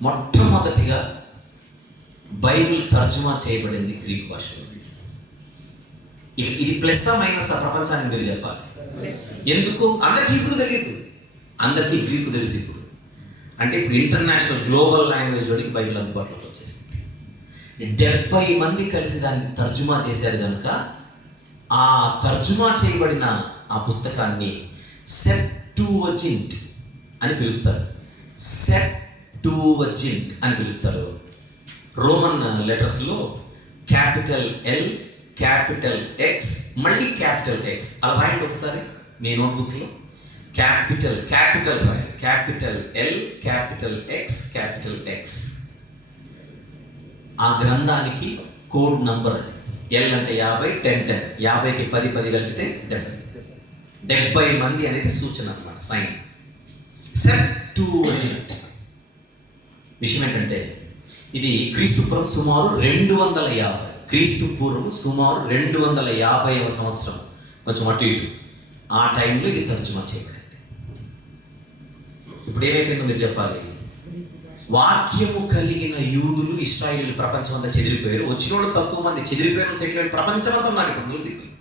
మొట్టమొదటిగా బైబిల్ తర్జుమా చేయబడింది గ్రీకు భాషలో. ఇది ప్లస్ మైనస్ ప్రపంచానికి మీరు చెప్పాలి. ఎందుకు? అందరికీ హీబ్రూ తెలియదు, అందరికీ గ్రీకు తెలుసు. ఇప్పుడు అంటే ఇప్పుడు ఇంటర్నేషనల్ గ్లోబల్ లాంగ్వేజ్లోనికి బైబిల్ అందుబాటులోకి వచ్చేసింది. 70 మంది కలిసి దాన్ని తర్జుమా చేశారు కనుక ఆ తర్జుమా చేయబడిన ఆ పుస్తకాన్ని సెప్టూవజింట్ అని పిలుస్తారు. సెప్టూవజింట్ అని పిలుస్తారు. రోమన్ లెటర్స్లో క్యాపిటల్ ఎల్, క్యాపిటల్ ఎక్స్, మళ్ళీ క్యాపిటల్ ఎక్స్ అలా రాయండి ఒకసారి మీ నోట్బుక్లో. క్యాపిటల్ రాయాలి, capital L, capital X, capital X. ఆ గ్రంథానికి కోడ్ నంబర్ అది. ఎల్ అంటే 50, 10, 10, 50కి 10, 10 కలిపితే 70. 70 మంది అనేది సూచన అన్నమాట, సైన్. సెప్టూవజింట్. విషయం ఏంటంటే ఇది క్రీస్తు పూర్వం సుమారు 250, క్రీస్తు పూర్వం సుమారు 250వ సంవత్సరం, కొంచెం అటు ఇటు ఆ టైంలో ఇది తర్జుమా చేయబడింది. ఇప్పుడు ఏమైపోయిందో మీరు చెప్పాలి. వాక్యము కలిగిన యూదులు, ఇశ్రాయేలీయులు ప్రపంచం అంతా చెదిరిపోయారు. వచ్చిన వాళ్ళు తక్కువ మంది, చెదిరిపోయిన సెటిల్ ప్రపంచం అంతా ఉన్నారు ఇప్పుడు మూడు దిక్కులు.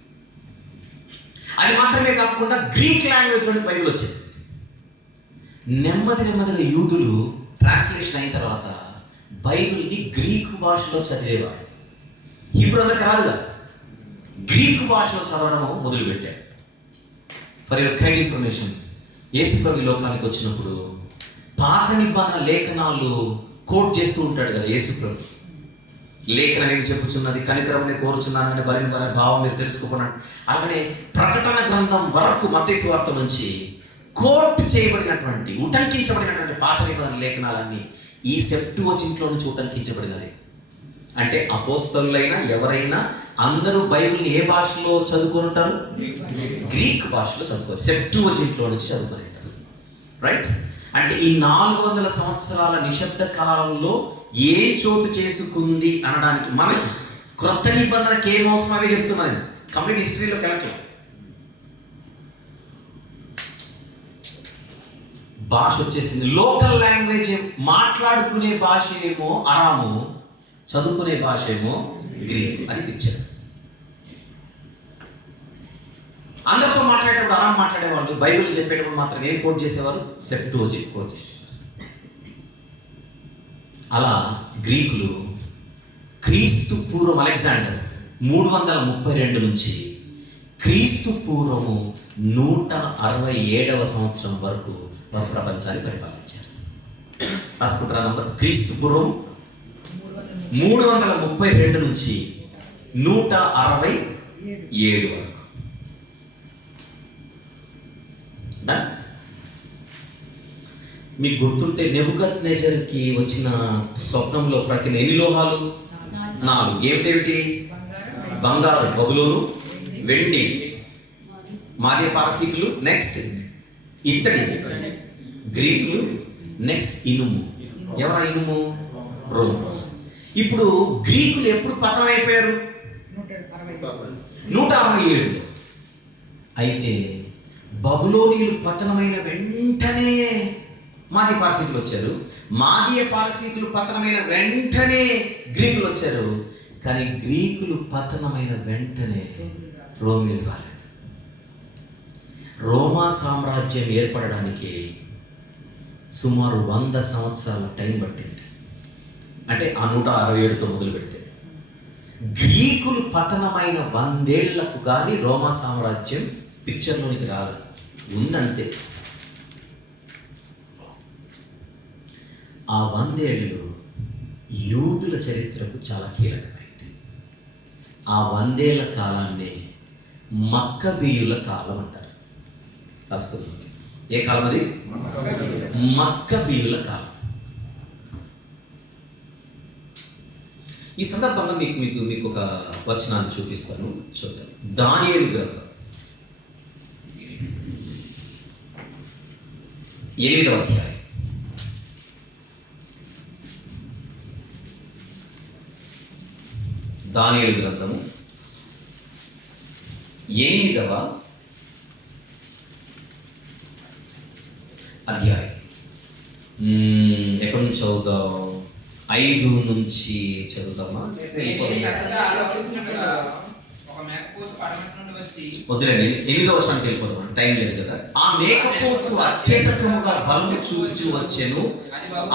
అది మాత్రమే కాకుండా గ్రీక్ లాంగ్వేజ్లోని బైబిల్ వచ్చేసింది. నెమ్మదిగా యూదులు ట్రాన్స్లేషన్ అయిన తర్వాత బైబిల్ని గ్రీకు భాషలో చదివేవారు. హీబ్రూ అందరికి రాదుగా, గ్రీకు భాషలో చదవడం మొదలుపెట్టారు. ఫర్ యువర్ కైండ్ ఇన్ఫర్మేషన్, యేసు ప్రభు లోకానికి వచ్చినప్పుడు పాత నిబంధన లేఖనాలు కోట్ చేస్తూ ఉంటాడు కదా యేసు ప్రభు. లేఖనం ఏమి చెప్పుచున్నది, కనికరమునే కోరుచున్నాను అని బలిని భావం మీరు తెలుసుకోకున్నాడు. అలాగే ప్రకటన గ్రంథం వరకు మత్తయి సువార్త నుంచి కోట్ చేయబడినటువంటి, ఉటంకించబడినటువంటి పాత నిబంధన లేఖనాలన్నీ ఈ సెప్టువజింట్లో నుంచి ఉటంకించబడినది. అంటే అపోస్తలులైనా ఎవరైనా అందరూ బైబిల్ని ఏ భాషలో చదువుకొని ఉంటారు? గ్రీక్ భాషలో చదువుకోరు, సెప్టువజింట్లో నుంచి చదువుకొని ఉంటారు. రైట్? అంటే ఈ 400 సంవత్సరాల నిశ్శబ్ద కాలంలో ఏ చోటు చేసుకుంది అనడానికి మన క్రొత్త నిబంధనకి ఏం అవసరం అవే చెప్తున్నాను. కంప్లీట్ హిస్టరీలోకి వెళ్ళట్లేదు. భాష వచ్చేసింది. లోకల్ లాంగ్వేజ్, మాట్లాడుకునే భాష ఏమో అరాము, చదువుకునే భాష ఏమో గ్రీక్. అది పిక్చర్. అందరితో మాట్లాడేటప్పుడు అరామ్ మాట్లాడేవాళ్ళు, బైబిల్ చెప్పేటప్పుడు మాత్రం ఏం కోట్ చేసేవారు? సెప్టువజింట్ కోట్ చేసేవారు. అలా గ్రీకులు క్రీస్తు పూర్వం అలెగ్జాండర్ 332 నుంచి క్రీస్తు పూర్వము 167వ సంవత్సరం వరకు ప్రపంచాన్ని పరిపాలించారు. రాసుకుంటారా నంబర్? క్రీస్తు పూర్వం 332 నుంచి 167 వరకు. మీకు గుర్తుంటే నెబుకద్నెజర్కి వచ్చిన స్వప్నంలో ప్రతి ఎన్ని లోహాలు? 4. ఏమిటేమిటి? బంగారు, బబులోను, వెండి, మాదే పారసీకులు, నెక్స్ట్ ఇత్తడి, గ్రీకులు, నెక్స్ట్ ఇనుము. ఎవరా ఇనుము? రోమన్స్. ఇప్పుడు గ్రీకులు ఎప్పుడు పతనమైపోయారు? 167. అయితే బబులోనీయులు పతనమైన వెంటనే మాదీ పారసీకులు వచ్చారు. మాదీయ పారసీకులు పతనమైన వెంటనే గ్రీకులు వచ్చారు. కానీ గ్రీకులు పతనమైన వెంటనే రోమిలు రాలేదు. రోమా సామ్రాజ్యం ఏర్పడడానికి సుమారు 100 సంవత్సరాల టైం పట్టింది. అంటే ఆ 167తో మొదలు పెడితే గ్రీకులు పతనమైన 100 ఏళ్లకు కానీ రోమా సామ్రాజ్యం పిక్చర్లోనికి రాలేదు, ఉందంతే. ఆ 100 ఏళ్ళు యూదుల చరిత్రకు చాలా కీలకమైంది. ఆ 100 ఏళ్ల కాలాన్ని మక్కబీయుల కాలం అంటారు. రాసుకుందాం. ఏ కాలం అది? మక్కబీయుల కాలం. ఈ సందర్భంగా మీకు ఒక వచనాన్ని చూపిస్తాను, చూద్దాం. దానియేలు గ్రంథం 8వ అధ్యాయం. దానియేలు గ్రంథము 8వ అధ్యాయం. ఎక్కడి నుంచి చదువుదాం? 5 నుంచి చదువుతామా? వద్దులేండి, 8వ వచనానికి వెళ్ళిపోతాం, టైం లేదు కదా. ఆ మేకపోతు అత్యధికముగా బలము చూచి వచ్చెను,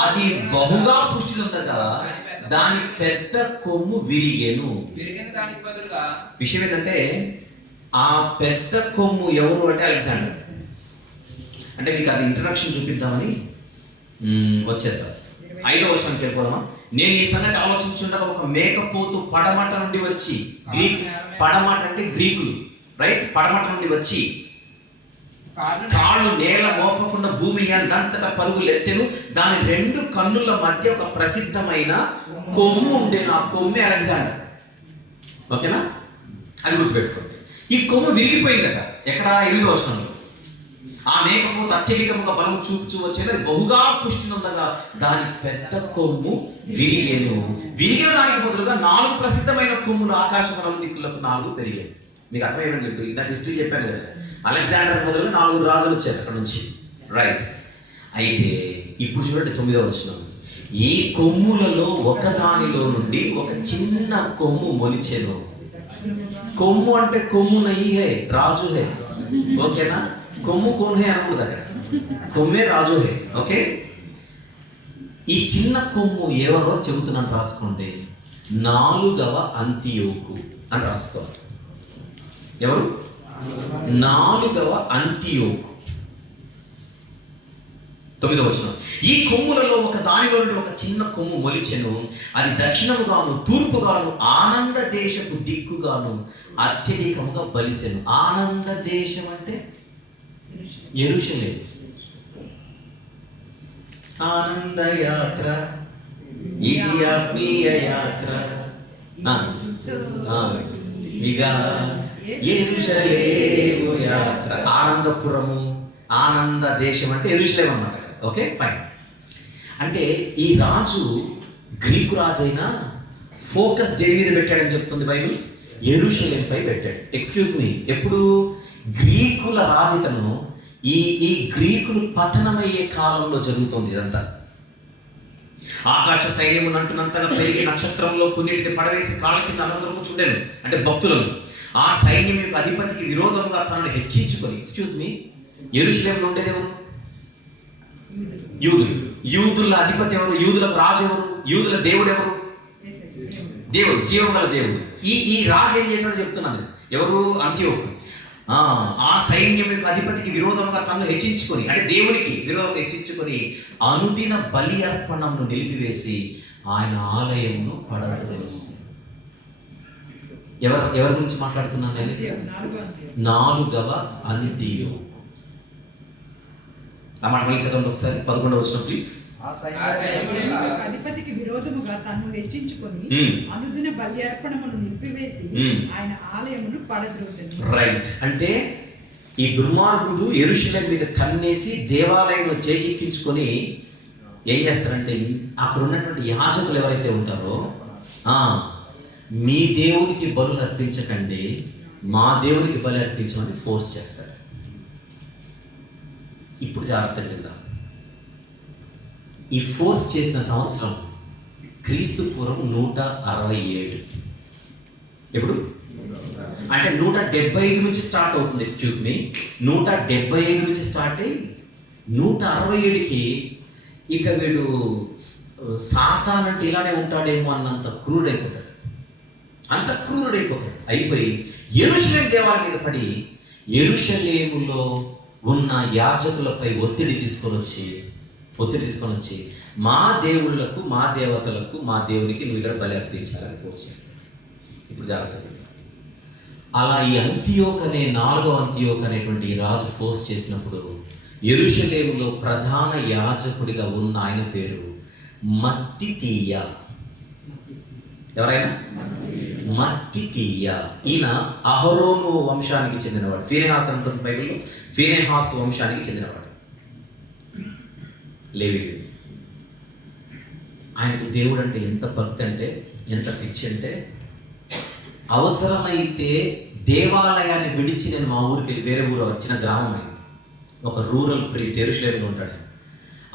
అది బహుగా పుష్టినుండగా దాని పెద్ద కొమ్ము విరిగెను. విషయం ఏంటంటే ఆ పెద్ద కొమ్ము ఎవరు అంటే అలెగ్జాండర్. అంటే మీకు అది ఇంట్రడక్షన్ చూపిద్దామని వచ్చేద్దాం. 5వ వచనానికి వెళ్ళిపోదామా? నేను ఈ సంగతి ఆలోచించుండగా ఒక మేకపోతు పడమట నుండి వచ్చి, పడమట అంటే గ్రీకులు, రైట్? పడమట నుండి వచ్చి కాళ్ళు నేల మోపకుండా భూమి అంతటా పరుగులెత్తెను. దాని 2 కన్నుల మధ్య ఒక ప్రసిద్ధమైన కొమ్ము ఉండేను. ఆ కొమ్మే అలెగ్జాండర్. ఓకేనా? అది గుర్తుపెట్టుకోండి. ఈ కొమ్ము విరిగిపోయిందట. ఎక్కడ? 8వ వచనంలో. ఆ మేకపోతు అత్యధికముగా బలము చూపుచూ వచ్చేది, అది బహుగా పుష్టినుండగా దాని పెద్ద కొమ్ము విరిగెను. విరిగిన దానికి బదులుగా 4 ప్రసిద్ధమైన కొమ్ములు ఆకాశం 4 దిక్కులకు 4 పెరిగాయి. మీకు అర్థమైందని చెప్పి ఇందాక హిస్టరీ చెప్పాను కదా. అలెగ్జాండర్ బదులుగా 4 రాజులు వచ్చారు అక్కడ నుంచి, రైట్? అయితే ఇప్పుడు చూడండి 9వ వచనం. ఈ కొమ్ములలో ఒకదానిలో నుండి ఒక చిన్న కొమ్ము మొలిచెను. కొమ్ము అంటే కొమ్ము నహీ హై, రాజు హై. ఓకేనా? కొమ్ము కోన్ హై అనకూడదు అక్కడ, కొమ్మే రాజు హై. ఓకే? ఈ చిన్న కొమ్ము ఎవరో చెబుతున్నాను, రాసుకోండి. 4వ అంతియోకు అని రాసుకోవాలి. ఎవరు? 4వ అంతియోకు. 9వ వచనం. ఈ కొమ్ములలో ఒక దానిలో నుండి ఒక చిన్న కొమ్ము మొలిచెను, అది దక్షిణముగాను తూర్పుగాను ఆనంద దేశపు దిక్కుగాను అత్యధికముగా బలిసెను. ఆనంద దేశం అంటే యెరూషలేము. ఆనంద యాత్ర, ఇది ఆత్మీయ యాత్ర. ఇక యెరూషలేము యాత్ర, ఆనందపురము, ఆనంద దేశం అంటే యెరూషలేము అన్నమాట. Okay, fine. అంటే ఈ రాజు గ్రీకు రాజు అయినా ఫోకస్ దేని మీద పెట్టాడని చెప్తుంది బైబిల్? యెరూషలేంపై పెట్టాడు. ఎక్స్క్యూజ్ మీ, ఎప్పుడు గ్రీకుల రాజుతను ఈ గ్రీకులు పతనమయ్యే కాలంలో జరుగుతోంది ఇదంతా. ఆకాశ సైన్యము నంటునంతగా పెరిగి నక్షత్రంలో కొన్నిటిని పడవేసి కాళ్ళ కింద అనంతరము చూడాను అంటే భక్తులను. ఆ సైన్యం యొక్క అధిపతికి విరోధంగా తనను హెచ్చించుకొని, ఎక్స్క్యూజ్ మీ, యెరూషలేములో ఉండేదేమో యూదులు. యూదుల అధిపతి ఎవరు? యూదులకు రాజు ఎవరు? యూదుల దేవుడు ఎవరు? దేవుడు, జీవం గల దేవుడు. ఈ రాజు ఏం చేశాడో చెప్తున్నాను. ఎవరు? అంతియోకు. ఆ సైన్యం యొక్క అధిపతికి విరోధంగా తనను హెచ్చించుకొని, అంటే దేవునికి విరోధంగా హెచ్చించుకొని అనుదిన బలి అర్పణను నిలిపివేసి ఆయన ఆలయమును పడద్రోసి. ఎవరి గురించి మాట్లాడుతున్నాను నేను? 4వ అంతియోకు. ఆ మాట మళ్ళీ చదవండి ఒకసారి. 11వ వచనం ప్లీజ్. అధిపతికి విరోధముగా తన్ను హెచ్చించుకొని అనుదిన బలి అర్పణమును నిలిపివేసి ఆయన ఆలయమును పడద్రోసెను. రైట్. అంటే ఈ దుర్మార్గుడు యెరూషలేము మీద కన్నేసి దేవాలయంలో చేజిక్కించుకొని ఏం చేస్తారంటే, అక్కడ ఉన్నటువంటి యాజకులు ఎవరైతే ఉంటారో మీ దేవునికి బలులు అర్పించకండి, మా దేవునికి బలి అర్పించమని ఫోర్స్ చేస్తాడు. ఇప్పుడు జాగ్రత్త విందాం. ఈ ఫోర్స్ చేసిన సంవత్సరం క్రీస్తు పూర్వం 167. ఎప్పుడు అంటే 175 నుంచి స్టార్ట్ అవుతుంది. 175 నుంచి స్టార్ట్ అయ్యి 167కి ఇక వీడు సాతానంటే ఇలానే ఉంటాడేమో అన్నంత క్రూరుడైపోతాడు. అంత క్రూరుడైపోతాడు. అయిపోయి యెరూషలేము దేవాలయం మీద పడి యెరూషలేములో ఉన్న యాజకులపై ఒత్తిడి తీసుకొని వచ్చి మా దేవుళ్లకు, మా దేవతలకు, మా దేవునికి నువ్వు ఇక్కడ బలి అర్పించాలని ఫోర్స్ చేస్తాడు. ఇప్పుడు జాగ్రత్తగా అలా ఈ అంతియోక్ అనే 4వ అంతియోక్ అనేటువంటి రాజు ఫోర్స్ చేసినప్పుడు యెరూషలేములో ప్రధాన యాజకుడిగా ఉన్న ఆయన పేరు మత్తితీయ. ఎవరైనా మత్తితీయ. ఈయన అహరోను వంశానికి చెందినవాడు. ఫీనెహాస్ అంటుంది బైబిల్లో. ఫీనెహాస్ వంశానికి చెందినవాడు, లేవీయుడు. ఆయనకు దేవుడు అంటే ఎంత భక్తి అంటే, ఎంత పిచ్చి అంటే, అవసరమైతే దేవాలయాన్ని విడిచి నేను మా ఊరికి వెళ్ళి, వేరే ఊరు వచ్చిన గ్రామం అయింది, ఒక రూరల్ ప్రీస్ట్ యెరూషలేములో ఉంటాడు.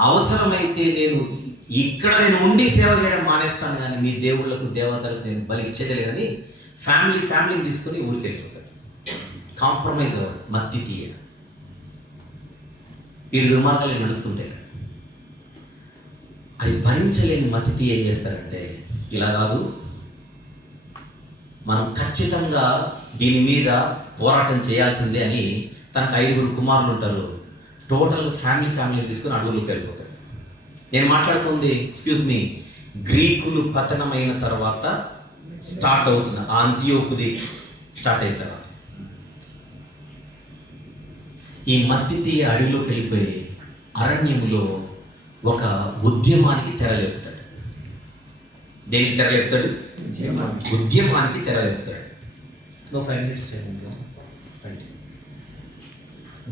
అవసరమైతే నేను ఉండి సేవ చేయడం మానేస్తాను, కానీ మీ దేవుళ్ళకు, దేవతలకు నేను బలి ఇచ్చేదే కానీ ఫ్యామిలీని తీసుకొని ఊరికి వెళ్ళిపోతాడు. కాంప్రమైజ్ అవ్వడు. మత్తితీయ. వీడి దుర్మార్గాలు నడుస్తుంటాయి. అది భరించలేని మత్తితీయ ఏం చేస్తాడంటే, ఇలా కాదు, మనం ఖచ్చితంగా దీని మీద పోరాటం చేయాల్సిందే అని తనకు 5 కుమారులు ఉంటారు. టోటల్ ఫ్యామిలీ తీసుకుని అడవుల్లోకి వెళ్ళిపోతాడు. నేను మాట్లాడుతుంది గ్రీకులు పతనమైన తర్వాత స్టార్ట్ అవుతుంది. ఆ అంతియోకుది స్టార్ట్ అయిన తర్వాత ఈ మత్తితీయ అడవిలోకి వెళ్ళిపోయి అరణ్యములో ఒక ఉద్యమానికి తెరలేపుతాడు. దేనికి తెరలేపుతాడు? ఉద్యమానికి తెరలేపుతాడు. 5 minutes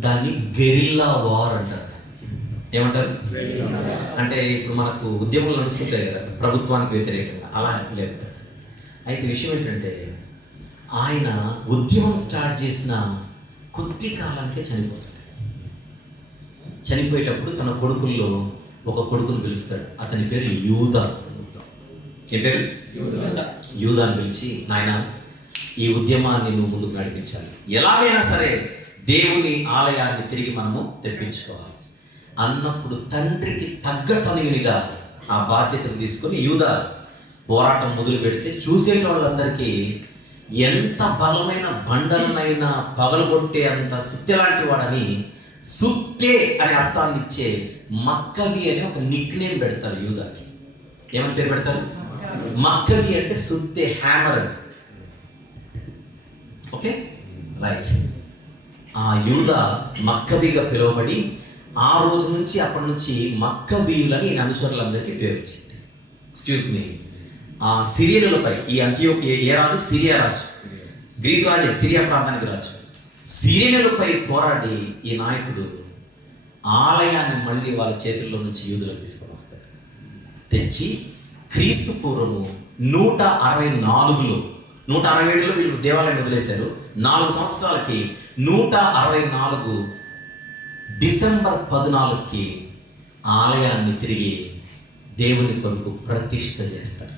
దాన్ని గెరిల్లా వార్ అంటారు. ఏమంటారు? అంటే ఇప్పుడు మనకు ఉద్యమాలు నడుస్తుంటాయి కదా, ప్రభుత్వానికి వ్యతిరేకంగా, అలా లేపుతాడు. అయితే విషయం ఏంటంటే, ఆయన ఉద్యమం స్టార్ట్ చేసిన కొద్ది కాలానికే చనిపోతాడు. చనిపోయేటప్పుడు తన కొడుకుల్లో ఒక కొడుకును పిలుస్తాడు. అతని పేరు యూదా. ఏ పేరు? యూదాని పిలిచి, నాయన ఈ ఉద్యమాన్ని నువ్వు ముందుకు నడిపించాలి, ఎలాగైనా సరే దేవుని ఆలయాన్ని తిరిగి మనము తెప్పించుకోవాలి అన్నప్పుడు తండ్రికి తగ్గతనయునిగా ఆ బాధ్యతను తీసుకొని యూదా పోరాటం మొదలు పెడితే చూసే వాళ్ళందరికీ ఎంత బలమైన బండలనైనా పగలగొట్టే అంత సుత్తె లాంటి వాడని, సుత్తె అనే అర్థాన్ని ఇచ్చే మక్కబి అనే ఒక నిక్ నేమ్ పెడతారు యూదాకి. ఏమని పేరు పెడతారు? మక్కబి అంటే సుత్తె, హ్యామర్ అని. Okay, right. ఆ యూదా మక్కబిగా పిలువబడి ఆ రోజు నుంచి, అప్పటి నుంచి మక్కబీయులని ఈయన అనుచరులందరికీ పేరు వచ్చింది. ఆ సిరియనులపై, ఈ అంతియోకు ఏ రాజు? సిరియా రాజు, గ్రీక్ రాజే, సిరియా ప్రాంతానికి రాజు. సిరియనులపై పోరాడి ఈ నాయకుడు ఆలయాన్ని మళ్ళీ వాళ్ళ చేతుల్లో నుంచి యూదులకు తీసుకొని వస్తాడు. తెచ్చి క్రీస్తు పూర్వము 164లో, 167లో వీళ్ళు దేవాలయం వదిలేశారు. 4 సంవత్సరాలకి 164 డిసెంబర్ 14కి ఆలయాన్ని తిరిగి దేవుని కొరకు ప్రతిష్ఠ చేస్తారు.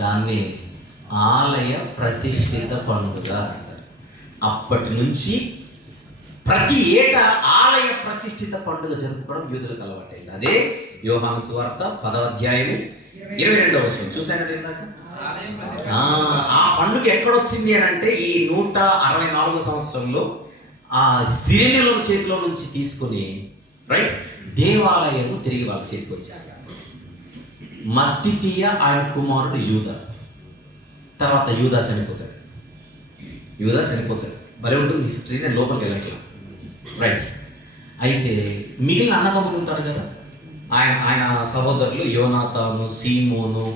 దాన్ని ఆలయ ప్రతిష్ఠిత పండుగ అంటారు. అప్పటి నుంచి ప్రతి ఏటా ఆలయ ప్రతిష్ఠిత పండుగ జరుపుకోవడం యూదులకు అలవాటైంది. అదే యోహాను సువార్త 10వ అధ్యాయము 22వ వచనం చూసాను కదా ఇందాక. ఆ పండుగ ఎక్కడొచ్చింది అని అంటే, ఈ 164వ సంవత్సరంలో ఆ సిరియనుల చేతిలో నుంచి తీసుకుని దేవాలయము తిరిగి వాళ్ళ చేతికి వచ్చేసారు. మత్తితీయ ఆయన కుమారుడు యూదా. తర్వాత యూదా చనిపోతాడు. భలే ఉంటుంది హిస్టరీ, నేను లోపలికి వెళ్ళట్లా. రైట్. అయితే మిగిలిన అన్నదమ్ములు ఉంటారు కదా, ఆయన సహోదరులు యోనాతాను, సీమోను,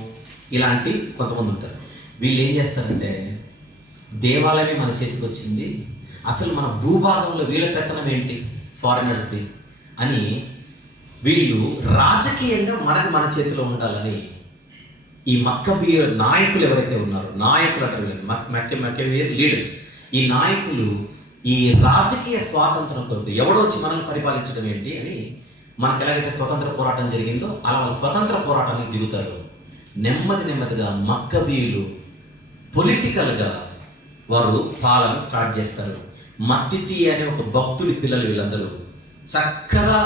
ఇలాంటి కొంతమంది ఉంటారు. వీళ్ళు ఏం చేస్తారంటే, దేవాలయమే మన చేతికి వచ్చింది, అసలు మన భూభాగంలో వీళ్ళ పెత్తనం ఏంటి, ఫారినర్స్ది అని వీళ్ళు రాజకీయంగా మనది మన చేతిలో ఉండాలని ఈ మక్కబీయ నాయకులు ఎవరైతే ఉన్నారో, నాయకులు అంటారు మక్కబీయ లీడర్స్, ఈ నాయకులు ఈ రాజకీయ స్వాతంత్రం కొరకు ఎవడో వచ్చి మనల్ని పరిపాలించడం ఏంటి అని, మనకు ఎలాగైతే స్వతంత్ర పోరాటం జరిగిందో అలా వాళ్ళు స్వతంత్ర పోరాటానికి దిగుతారు. నెమ్మదిగా మక్కబీయులు పొలిటికల్గా వారు పాలన స్టార్ట్ చేస్తారు. మత్తితి అనే ఒక భక్తుడి పిల్లలు వీళ్ళందరూ చక్కగా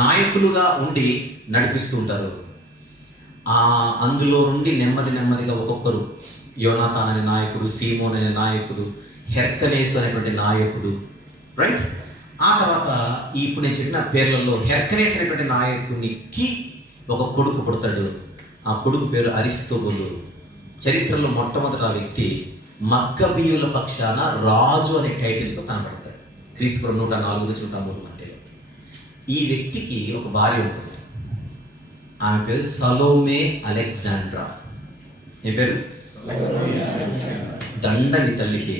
నాయకులుగా ఉండి నడిపిస్తూ ఉంటారు. అందులో నుండి నెమ్మదిగా ఒక్కొక్కరు, యోనాతాన్ అనే నాయకుడు, సీమోన్ అనే నాయకుడు, హెర్కనేసు అనేటువంటి నాయకుడు, రైట్. ఆ తర్వాత ఇప్పుడు నేను చెప్పిన పేర్లలో హెర్కనేసు అనేటువంటి నాయకునికి ఒక కొడుకు పుడతాడు. ఆ కొడుకు పేరు అరిస్తోబులు. చరిత్రలో మొట్టమొదటి ఆ వ్యక్తి మక్కబీయుల పక్షాన రాజు అనే టైటిల్తో కనబడతాడు. క్రీస్తుపురం 104-103 మధ్యలో. ఈ వ్యక్తికి ఒక భార్య ఉంటుంది. ఆమె పేరు సలోమే అలెగ్జాండ్రా. ఏ పేరు? దండని తల్లికి.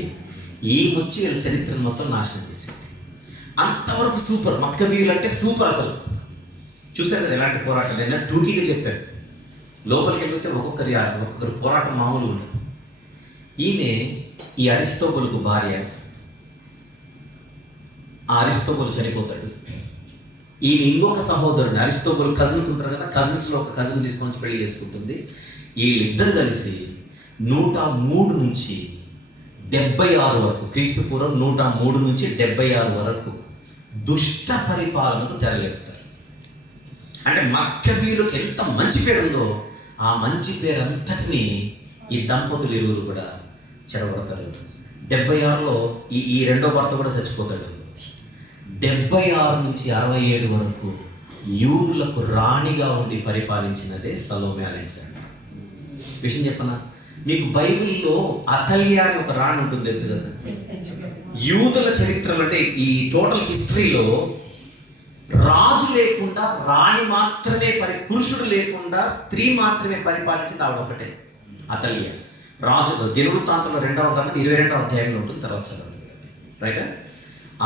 ఈ వచ్చి వీళ్ళ చరిత్రను మొత్తం నాశనం చేసింది. అంతవరకు సూపర్. మక్కబీయులు అంటే సూపర్. అసలు చూసారు కదా ఎలాంటి పోరాటాలు. నేను టూకీగా చెప్పాను. లోపలికి వెళ్తే ఒక్కొక్కరు పోరాటం మామూలు ఉండదు. ఈమె ఈ అరిస్తోబులకు భార్య. ఆ అరిస్తోబులు చనిపోతాడు. ఈమె ఇంకొక సహోదరుడు, అరిస్తోబుల్ కజిన్స్ ఉంటారు కదా, కజిన్స్లో ఒక కజిన్ తీసుకొని పెళ్లి చేసుకుంటుంది. వీళ్ళిద్దరు కలిసి 103 నుంచి 76 వరకు, క్రీస్తుపూర్వం 103 నుంచి 76 వరకు దుష్ట పరిపాలనకు తెరలేపుతారు. అంటే మక్కబీయులకు ఎంత మంచి పేరు ఉందో ఆ మంచి పేరు అంతటినీ ఈ దంపతులు ఇరువురు కూడా చెడగొడతారు. 76లో ఈ రెండో భర్త కూడా చచ్చిపోతాడు. 76 నుంచి 67 వరకు యూదులకు రాణిగా ఉండి పరిపాలించినదే సలోమే అలెగ్జాండర్. విషయం చెప్పనా, మీకు బైబిల్లో అతల్య అని ఒక రాణి ఉంటుంది, తెలుసు కదా. యూదుల చరిత్రలో అంటే ఈ టోటల్ హిస్టరీలో రాజు లేకుండా రాణి మాత్రమే పురుషుడు లేకుండా స్త్రీ మాత్రమే పరిపాలించింది ఆవిడ ఒకటే, అతల్య. రాజు దినవృత్తాంతంలో 2వ గ్రంథం 22వ అధ్యాయంలో ఉంటుంది, తర్వాత చదవండి, రైట్.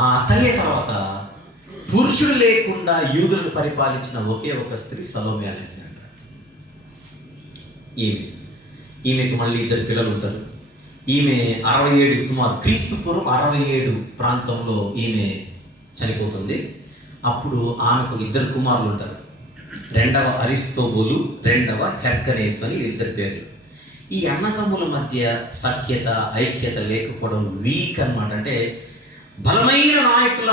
ఆ అతల్య తర్వాత పురుషుడు లేకుండా యూదులను పరిపాలించిన ఒకే ఒక స్త్రీ సలోమే అలెగ్జాండర్. ఈమెకు మళ్ళీ 2 పిల్లలు ఉంటారు. ఈమె 67 సుమారు క్రీస్తుపూర్వం 67 ప్రాంతంలో ఈమె చనిపోతుంది. అప్పుడు ఆమెకు 2 కుమారులు ఉంటారు. 2వ అరిస్తోబులు, 2వ హెర్కనేసు అని 2 పేర్లు. ఈ అన్నదమ్ముల మధ్య సఖ్యత, ఐక్యత లేకపోవడం వీక్ అన్నమాట. అంటే బలమైన నాయకుల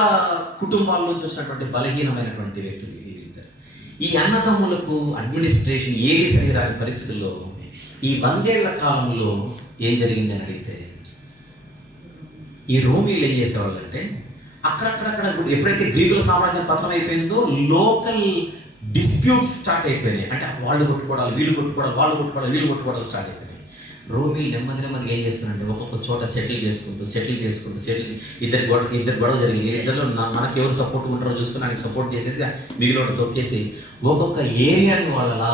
కుటుంబాల నుంచి వచ్చినటువంటి బలహీనమైనటువంటి వ్యక్తులు వీళ్ళిద్దరు. ఈ అన్నదమ్ములకు అడ్మినిస్ట్రేషన్ ఏది సరిరాని పరిస్థితుల్లో ఈ 100 ఏళ్ల కాలంలో ఏం జరిగింది అని అడిగితే, ఈ రోమీలు ఏం చేసేవాళ్ళు అంటే అక్కడక్కడ ఎప్పుడైతే గ్రీకుల సామ్రాజ్యం పతనం అయిపోయిందో లోకల్ డిస్ప్యూట్స్ స్టార్ట్ అయిపోయినాయి. అంటే వాళ్ళు కొట్టుకోవడాలు, వీళ్ళు కొట్టుకోవడాలు, వాళ్ళు కొట్టుకోవడాలు, వీళ్ళు కొట్టుకోవడాలు స్టార్ట్ అయిపోయినాయి. రోమీలు నెమ్మదిగా ఏం చేస్తున్నారంటే ఒక్కొక్క చోట సెటిల్ చేసుకుంటూ ఇద్దరు గొడవ జరిగింది. ఇద్దరిలో మనకి ఎవరు సపోర్ట్ ఉంటారో చూసుకుని ఆయనకి సపోర్ట్ చేసేసి మిగిలిన తొక్కేసి ఒక్కొక్క ఏరియాని వాళ్ళలా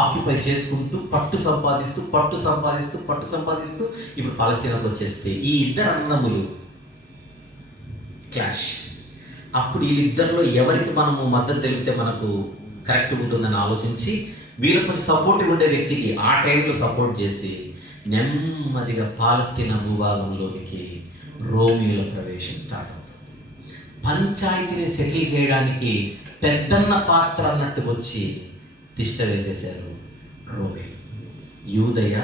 ఆక్యుపై చేసుకుంటూ పట్టు సంపాదిస్తూ ఇప్పుడు పాలస్తీనాకు వచ్చేస్తే ఈ 2 అన్నదమ్ములు క్లాష్. అప్పుడు వీళ్ళిద్దరిలో ఎవరికి మనము మద్దతు తెలిపితే మనకు కరెక్ట్ ఉంటుందని ఆలోచించి వీళ్ళకి కొంచెం సపోర్టివ్ ఉండే వ్యక్తికి ఆ టైంలో సపోర్ట్ చేసి నెమ్మదిగా పాలస్తీనా భూభాగంలోనికి రోమీల ప్రవేశం స్టార్ట్ అవుతుంది. పంచాయతీని సెటిల్ చేయడానికి పెద్దన్న పాత్ర అన్నట్టు వచ్చి తిష్ట వేసేశారు రోమీలు. యూదయ,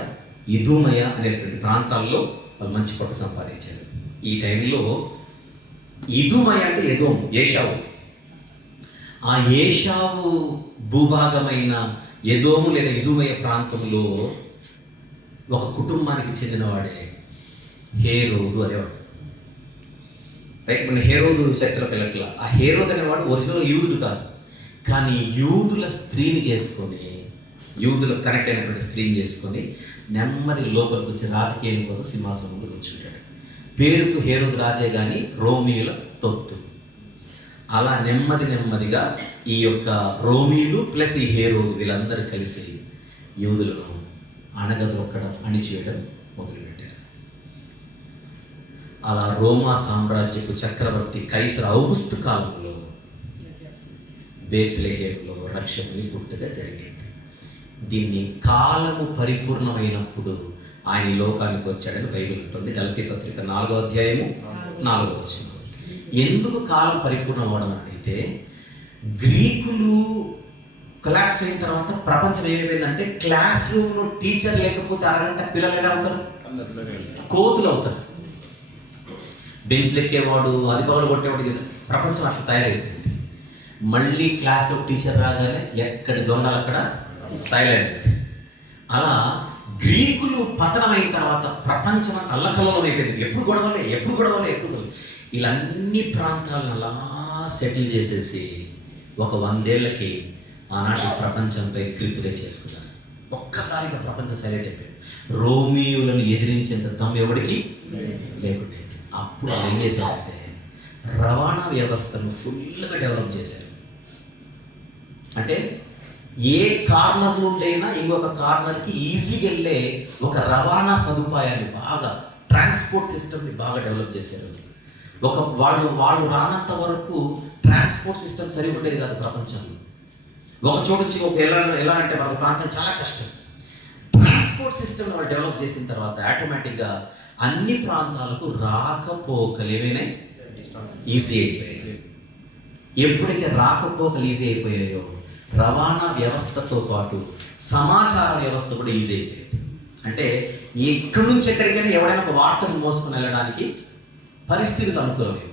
ఇదూమయ అనేటువంటి ప్రాంతాల్లో వాళ్ళు మంచి పట్టు సంపాదించారు. ఈ టైంలో ఇదూమయ అంటే ఎదోము, ఏషావు. ఆ ఏషావు భూభాగమైన ఎదోము లేదా ఇదూమయ ప్రాంతంలో ఒక కుటుంబానికి చెందినవాడే హేరోదు అనేవాడు, రైట్. మన హేరోదు చరిత్రలోకి వెళ్ళట్లా. ఆ హేరోదు అనేవాడు ఒరిజినల్ యూదుడు కాదు, కానీ యూదుల స్త్రీని చేసుకొని, యూదులకు కనెక్ట్ అయినటువంటి స్త్రీని చేసుకొని నెమ్మది లోపలికి వచ్చి రాజకీయం కోసం సింహాసనం ముందు కూర్చుంటాడు. పేరుకు హేరోదు రాజే కానీ రోమీయుల తొత్తు. అలా నెమ్మదిగా ఈ యొక్క రోమీలు ప్లస్ ఈ హేరోదు వీళ్ళందరూ కలిసి యూదులను అణగదొక్కడం, అణిచివేయడం మొదలుపెట్టారు. అలా రోమా సామ్రాజ్యపు చక్రవర్తి కైసర్ ఔగుస్తు కాలంలో బేత్లెహేములో రక్షకుని పుట్టుక జరిగింది. దీన్ని కాలము పరిపూర్ణమైనప్పుడు ఆయన ఈ లోకానికి వచ్చాడని బైబిల్ ఉంటుంది. గలతీ పత్రిక 4వ అధ్యాయము 4వ వచనం. ఎందుకు కాలం పరిపూర్ణం అవడం అని అడిగితే, గ్రీకులు కొలాప్స్ అయిన తర్వాత ప్రపంచం ఏమైపోయిందంటే, క్లాస్ రూమ్లో టీచర్ లేకపోతే అరగంట పిల్లలు ఎలా అవుతారు? కోతులు అవుతారు. బెంచ్లు ఎక్కేవాడు, అది పగలు కొట్టేవాడు, ప్రపంచం అట్లా తయారైపోయింది. మళ్ళీ క్లాస్లో టీచర్ రాగానే ఎక్కడి దొంగలు అక్కడ సైలెంట్. అలా గ్రీకులు పతనమైన తర్వాత ప్రపంచం అల్లకల్లోలం అయిపోయింది. ఎప్పుడు గొడవలే. ఇలాన్ని ప్రాంతాలను అలా సెటిల్ చేసేసి ఒక 100 ఏళ్ళకి ఆనాటి ప్రపంచంపై గ్రిప్ తెచ్చేసుకున్నారు. ఒక్కసారిగా ప్రపంచం సైలెంట్ అయిపోయింది. రోమియోలను ఎదిరించేంత దమ్ము ఎవరికి లేకుండా. అప్పుడు ఏం చేశారంటే, రవాణా వ్యవస్థను ఫుల్గా డెవలప్ చేశారు. అంటే ఏ కార్నర్ నుండైనా ఇంకొక కార్నర్కి ఈజీగా వెళ్ళే ఒక రవాణా సదుపాయాన్ని బాగా, ట్రాన్స్పోర్ట్ సిస్టమ్ని బాగా డెవలప్ చేశారు. వాళ్ళు రానంత వరకు ట్రాన్స్పోర్ట్ సిస్టమ్ సరిగా ఉండేది కాదు ప్రపంచంలో. ఒక చోటు నుంచి ఒక వెళ్ళాలంటే మన ప్రాంతం చాలా కష్టం. ట్రాన్స్పోర్ట్ సిస్టమ్ వాళ్ళు డెవలప్ చేసిన తర్వాత ఆటోమేటిక్గా అన్ని ప్రాంతాలకు రాకపోకలు ఏమైనా ఈజీ అయిపోయాయి. ఎప్పుడైతే రాకపోకలు ఈజీ అయిపోయాయో, రవాణా వ్యవస్థతో పాటు సమాచార వ్యవస్థ కూడా ఈజీ అయిపోయింది. అంటే ఎక్కడి నుంచి ఎక్కడికైనా ఎవరైనా ఒక వార్తను మోసుకొని వెళ్ళడానికి పరిస్థితులు అనుకూలమైపోయాయి.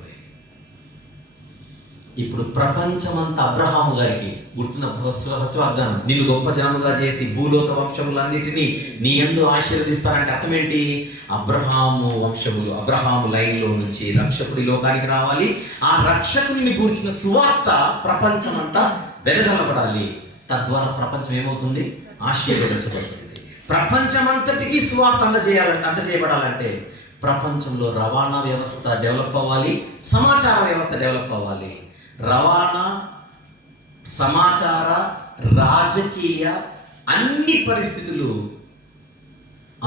ఇప్పుడు ప్రపంచమంతా అబ్రహాము గారికి గుర్తున్న ఫస్ట్ వాగ్దానం, నిన్ను గొప్ప జనముగా చేసి భూలోక వంశములన్నిటినీ నీ యందు ఆశీర్వదిస్తారంటే అర్థం ఏంటి? అబ్రహాము లైన్లో నుంచి రక్షకుడి లోకానికి రావాలి. ఆ రక్షకుని గూర్చిన సువార్త ప్రపంచమంతా వెదజల్లబడాలి. తద్వారా ప్రపంచం ఏమవుతుంది? ఆశీర్వదించబడుతుంది. ప్రపంచమంతటికి సువార్త అందజేయబడాలంటే ప్రపంచంలో రవాణా వ్యవస్థ డెవలప్ అవ్వాలి, సమాచార వ్యవస్థ డెవలప్ అవ్వాలి. రవాణా, సమాచార, రాజకీయ అన్ని పరిస్థితులు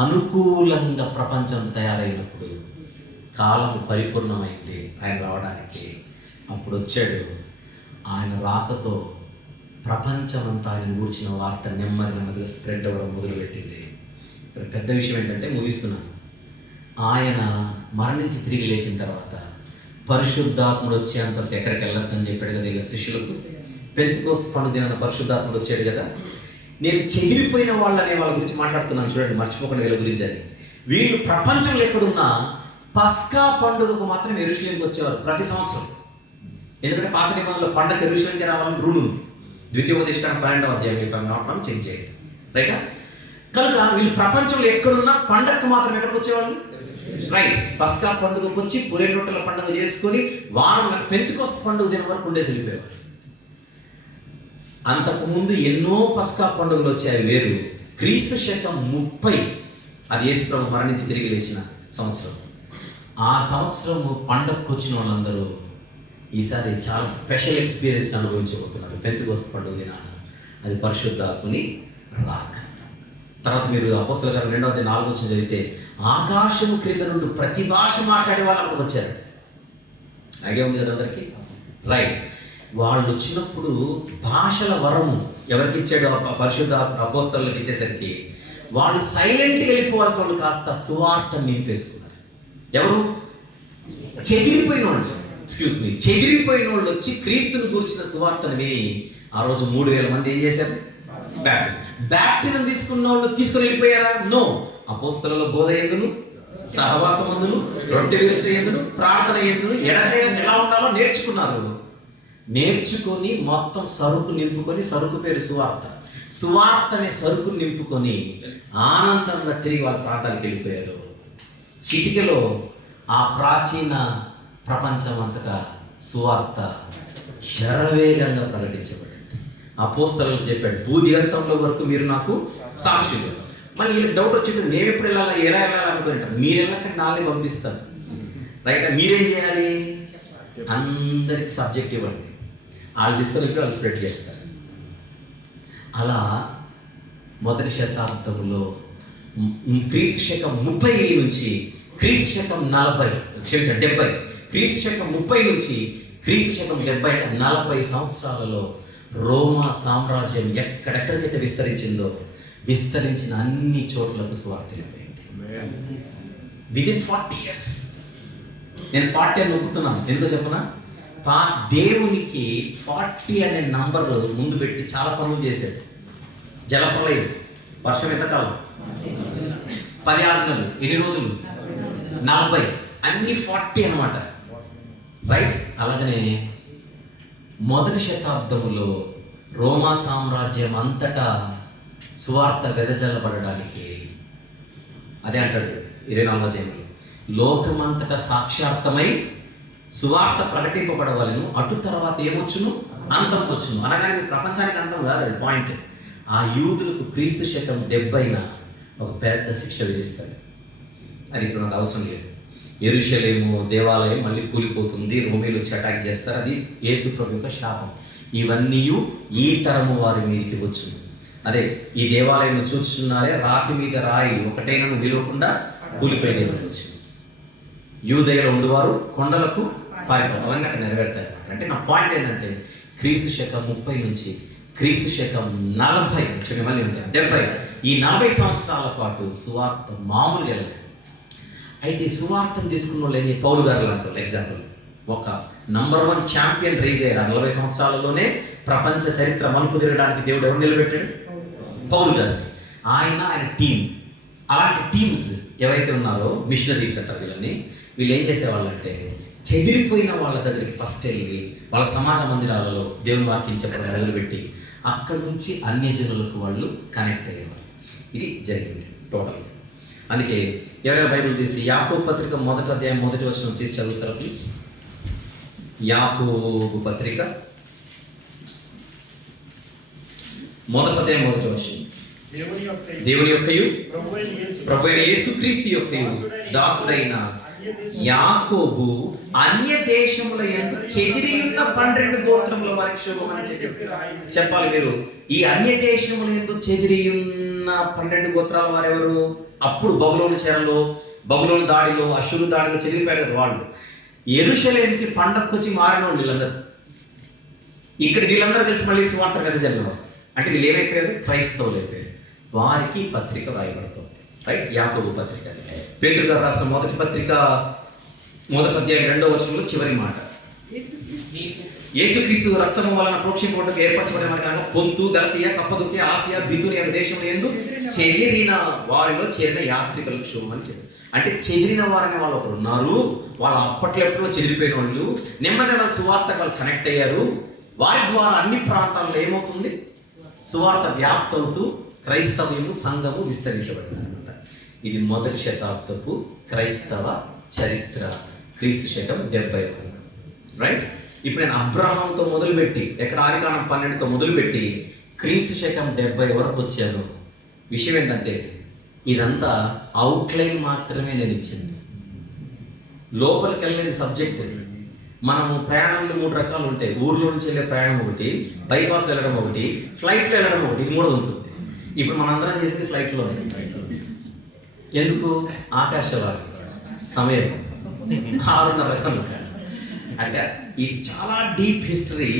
అనుకూలంగా ప్రపంచం తయారైనప్పుడు కాలం పరిపూర్ణమైంది ఆయన రావడానికి. అప్పుడు వచ్చాడు. ఆయన రాకతో ప్రపంచమంతా ఆయన గూర్చిన వార్త నెమ్మదిగా స్ప్రెడ్ అవ్వడం మొదలుపెట్టింది. ఇక్కడ పెద్ద విషయం ఏంటంటే, ముగిస్తున్నాను, ఆయన మరణించి తిరిగి లేచిన తర్వాత పరిశుద్ధాత్ముడు వచ్చేంతవరకు ఎక్కడికి వెళ్ళొద్దని చెప్పాడు కదా ఇలా శిష్యులకు. పెంతెకోస్తు పండుగ దినాన పరిశుద్ధాత్ముడు వచ్చాడు కదా. నేను చెగిరిపోయిన వాళ్ళనే వాళ్ళ గురించి మాట్లాడుతున్నాను చూడండి, మర్చిపోకుండా వీళ్ళ గురించి అని. వీళ్ళు ప్రపంచంలో ఎక్కడున్నా పస్కా పండుగకు మాత్రం యెరూషలేముకి వచ్చేవారు ప్రతి సంవత్సరం. ఎందుకంటే పాత నిబంధనలో పండుగ యెరూషలేముకి రావాలని రూల్ ఉంది. ద్వితీయోపదేశకాండం 12వ అధ్యాయం if I am not wrong check చేయండి, రైటా? కనుక వీళ్ళు ప్రపంచంలో ఎక్కడున్నా పండగకు మాత్రం ఎక్కడికి వచ్చేవాళ్ళు? రైట్. పస్కా పండుగకు వచ్చి పురేడు రొట్టెల పండుగ చేసుకొని వారం పెంతెకోస్తు పండుగ దినం వరకు ఉండేసి వెళ్ళిపోయారు. అంతకుముందు ఎన్నో పస్కా పండుగలు వచ్చాయి వేరు. క్రీస్తు శకం 30 అది యేసు ప్రభు మరణించి తిరిగి లేచిన సంవత్సరం. ఆ సంవత్సరం పండుగకు వచ్చిన వాళ్ళందరూ ఈసారి చాలా స్పెషల్ ఎక్స్పీరియన్స్ అనుభవించబోతున్నారు. పెంతెకోస్తు పండుగ దినాన అది పరిశుద్ధాత్ముని రాక. తర్వాత మీరు అపోస్తలుల కార్యం 2వ అధ్యాయం 4వ వచనం చదివితే ఆకాశము క్రింద నుండి ప్రతి భాష మాట్లాడే వాళ్ళు అక్కడికి వచ్చారు. ఐడియా ఉంది కదా అందరికీ? రైట్. వాళ్ళు వచ్చినప్పుడు భాషల వరము ఎవరికి ఇచ్చాడు? పరిశుద్ధ అపోస్తలులకు ఇచ్చేసరికి వాళ్ళు సైలెంట్గా వెళ్ళిపోవాల్సిన వాళ్ళు కాస్త సువార్తను నింపేసుకున్నారు. ఎవరు? చెదిరిపోయిన వాళ్ళు వచ్చి క్రీస్తుని గురించిన సువార్తను విని ఆ రోజు 3000 మంది ఏం చేశారు? బ్యాప్టిజం తీసుకున్న వాళ్ళు తీసుకుని వెళ్ళిపోయారా? నో. అపోస్తలుల బోధ ఎందును, సహవాసమందును, రొట్టె విరుచు ఎందును, ప్రార్థన ఎందును, ఎలా ఉండాలో నేర్చుకొని మొత్తం సరుకు నింపుకొని, సరుకు పేరు సువార్త, సువార్తనే సరుకు నింపుకొని ఆనందంగా తిరిగి వాళ్ళ ప్రాంతాలకు వెళ్ళిపోయారు. చిటికలో ఆ ప్రాచీన ప్రపంచం అంతటా సువార్త శరవేగంగా ప్రకటించబడింది. అపోస్తలులకు చెప్పాడు, భూదిగంతంలో వరకు మీరు నాకు సాక్షులు. మళ్ళీ వీళ్ళకి డౌట్ వచ్చింది, మేము ఎప్పుడు ఎలా వెళ్ళాలనుకుంటారు. మీరు వెళ్ళకంటే నాలుగు పంపిస్తాను, రైట్? మీరేం చేయాలి? అందరికి సబ్జెక్ట్ ఇవ్వండి, వాళ్ళు తీసుకొని వాళ్ళు స్ప్రెడ్ చేస్తారు. అలా మొదటి శతాబ్దంలో క్రీస్తు శకం 30 నుంచి క్రీస్తు శకం 70, క్రీస్తు శకం 30 నుంచి క్రీస్తు శకం 70 40 సంవత్సరాలలో రోమా సామ్రాజ్యం ఎక్కడెక్కడికైతే విస్తరించిందో విస్తరించిన అన్ని చోట్లకు సువార్త వెళ్ళిపోయింది. Within 40 years. నేను 40 అని నొక్కుతున్నాను, ఎందుకో చెప్పనా? దేవునికి 40 అనే నంబర్ ముందు పెట్టి చాలా పనులు చేశాడు. జలప్రలయం, వర్షం ఎంతకాలం? 16 నెలలు. ఎన్ని రోజులు? 40. అన్ని 40 అన్నమాట, రైట్? అలాగనే మొదటి శతాబ్దములో రోమా సామ్రాజ్యం అంతటా సువార్త వెదజల్లబడడానికి, అదే అంటాడు 24వ అధ్యాయంలో, లోకమంతటా సాక్షార్థమై సువార్త ప్రకటింపబడవలను, అటు తర్వాత ఏమొచ్చును? అంతం వచ్చును. అనగానే మీ ప్రపంచానికి అంతం కాదు, అది పాయింట్. ఆ యూదులకు క్రీస్తు శకం 70న ఒక పెద్ద శిక్ష విధిస్తారు. అది ఇప్పుడు నాకు అవసరం లేదు. యెరూషలేము దేవాలయం మళ్ళీ కూలిపోతుంది, రోమీలు వచ్చి అటాక్ చేస్తారు, అది యేసు ప్రభు యొక్క శాపం. ఇవన్నీ ఈ తరము వారి మీదకి వచ్చును. అదే ఈ దేవాలయం చూస్తున్నారే, రాతి మీద రాయి ఒకటైనను విలువకుండా కూలిపోయిన వచ్చింది. యూదయలో ఉండేవారు కొండలకు పారిపోవాలి, అవన్నీ అక్కడ నెరవేరుతాయి. అంటే నా పాయింట్ ఏంటంటే, క్రీస్తు శకం 30 నుంచి క్రీస్తు శకం 40 మళ్ళీ ఉంటాయి 70, ఈ 40 సంవత్సరాల పాటు సువార్త మామూలుగా వెళ్ళలేదు. అయితే సువార్తను తీసుకున్న వాళ్ళు పౌలు గారు లాంటి వాళ్ళు ఎగ్జాంపుల్, ఒక నంబర్ 1 ఛాంపియన్ రైజ్ అయ్యాడు. 40 సంవత్సరాలలోనే ప్రపంచ చరిత్ర మలుపు తిరగడానికి దేవుడు ఎవరు నిలబెట్టాడు? పౌలు గారిని. ఆయన టీం, అలాంటి టీమ్స్ ఎవరైతే ఉన్నారో మిషనరీస్ అంటారు వీళ్ళని. వీళ్ళు ఏం చేసేవాళ్ళంటే, చెదిరిపోయిన వాళ్ళ దగ్గరికి ఫస్ట్ వెళ్ళి వాళ్ళ సమాజ మందిరాలలో దేవుని వాక్యం చెప్పడం మొదలుపెట్టి అక్కడి నుంచి అన్యజనులకు వాళ్ళు కనెక్ట్ అయ్యేవారు. ఇది జరిగింది టోటల్గా. అందుకే ఎవరైనా బైబిల్ తీసి యాకోబు పత్రిక 1వ అధ్యాయం 1వ వచనం తీసి చదువుతారా ప్లీజ్? యాకోబు పత్రిక 1వ అధ్యాయం 1వ వచనం. దేవుని యొక్కయు ప్రభువైన యేసుక్రీస్తు యొక్కయు దాసుడైన యాకోబు అన్య దేశముల యందు చెదిరి ఉన్న 12 గోత్రముల వారికి శుభమని చెప్పాలి మీరు. ఈ అన్య దేశముల యందు చెదిరి ఉన్న 12 గోత్రాల వారెవరు? అప్పుడు బబులోను చెరలో, బబులోను దాడిలో, అషూరు దాడిలో చెదిరిపోయారు కదా వాళ్ళు. యెరూషలేముకి పండగకు వచ్చి మారిన వాళ్ళు వీళ్ళందరూ. ఇక్కడ వీళ్ళందరూ కలిసి మళ్ళీ సువార్త కథ జరిగిన అంటే వీళ్ళు ఏమైపోయారు? క్రైస్తవులు అయిపోయారు. వారికి పత్రిక రాయబడుతుంది, రైట్? యాకోబు పత్రిక. పేతురు గారు రాసిన మొదటి పత్రిక 1వ అధ్యాయం 2వ వచనంలో చివరి మాట, యేసుక్రీస్తు రక్తము వలన ప్రోక్షింపబడుటకు ఏర్పరచబడిన వారికి అనగా పొంతు, గలతీయ, కప్పదొకియ, ఆసియా, బితునియ అనే దేశంలో యందు చెదిరిన వారిలో చేరిన యాత్రికులకు శుభమని చెప్పారు. అంటే చెదిరిన వారనే వాళ్ళు ఒకరు ఉన్నారు. వాళ్ళు అప్పట్లో ఎప్పుడో చెదిరిపోయిన వాళ్ళు నెమ్మదిగా సువార్త వాళ్ళు కనెక్ట్ అయ్యారు. వారి ద్వారా అన్ని ప్రాంతాల్లో ఏమవుతుంది? సువార్త వ్యాప్తి అవుతూ క్రైస్తవ్యము సంఘము విస్తరించబడింది అనమాట. ఇది మొదటి శతాబ్దపు క్రైస్తవ చరిత్ర, క్రీస్తు శకం 71, రైట్? ఇప్పుడు నేను అబ్రహాంతో మొదలుపెట్టి, ఎక్కడ ఆదికాండం 12తో మొదలుపెట్టి క్రీస్తు శకం 70 వరకు వచ్చాను. విషయం ఏంటంటే, ఇదంతా అవుట్లైన్ మాత్రమే నేను ఇచ్చింది, లోపలికి వెళ్ళేది సబ్జెక్ట్. మనము ప్రయాణంలో 3 రకాలు ఉంటాయి. ఊర్లో నుంచి వెళ్ళే ప్రయాణం ఒకటి, బైపాస్లో వెళ్ళడం ఒకటి, ఫ్లైట్లో వెళ్ళడం ఒకటి, ఇది 3 ఉంటుంది. ఇప్పుడు మనందరం చేసేది ఫ్లైట్లోనే. ఎందుకు? ఆకాశవాణి సమయం 6:30 గంటలు. అంటే ఇది చాలా డీప్ హిస్టరీ.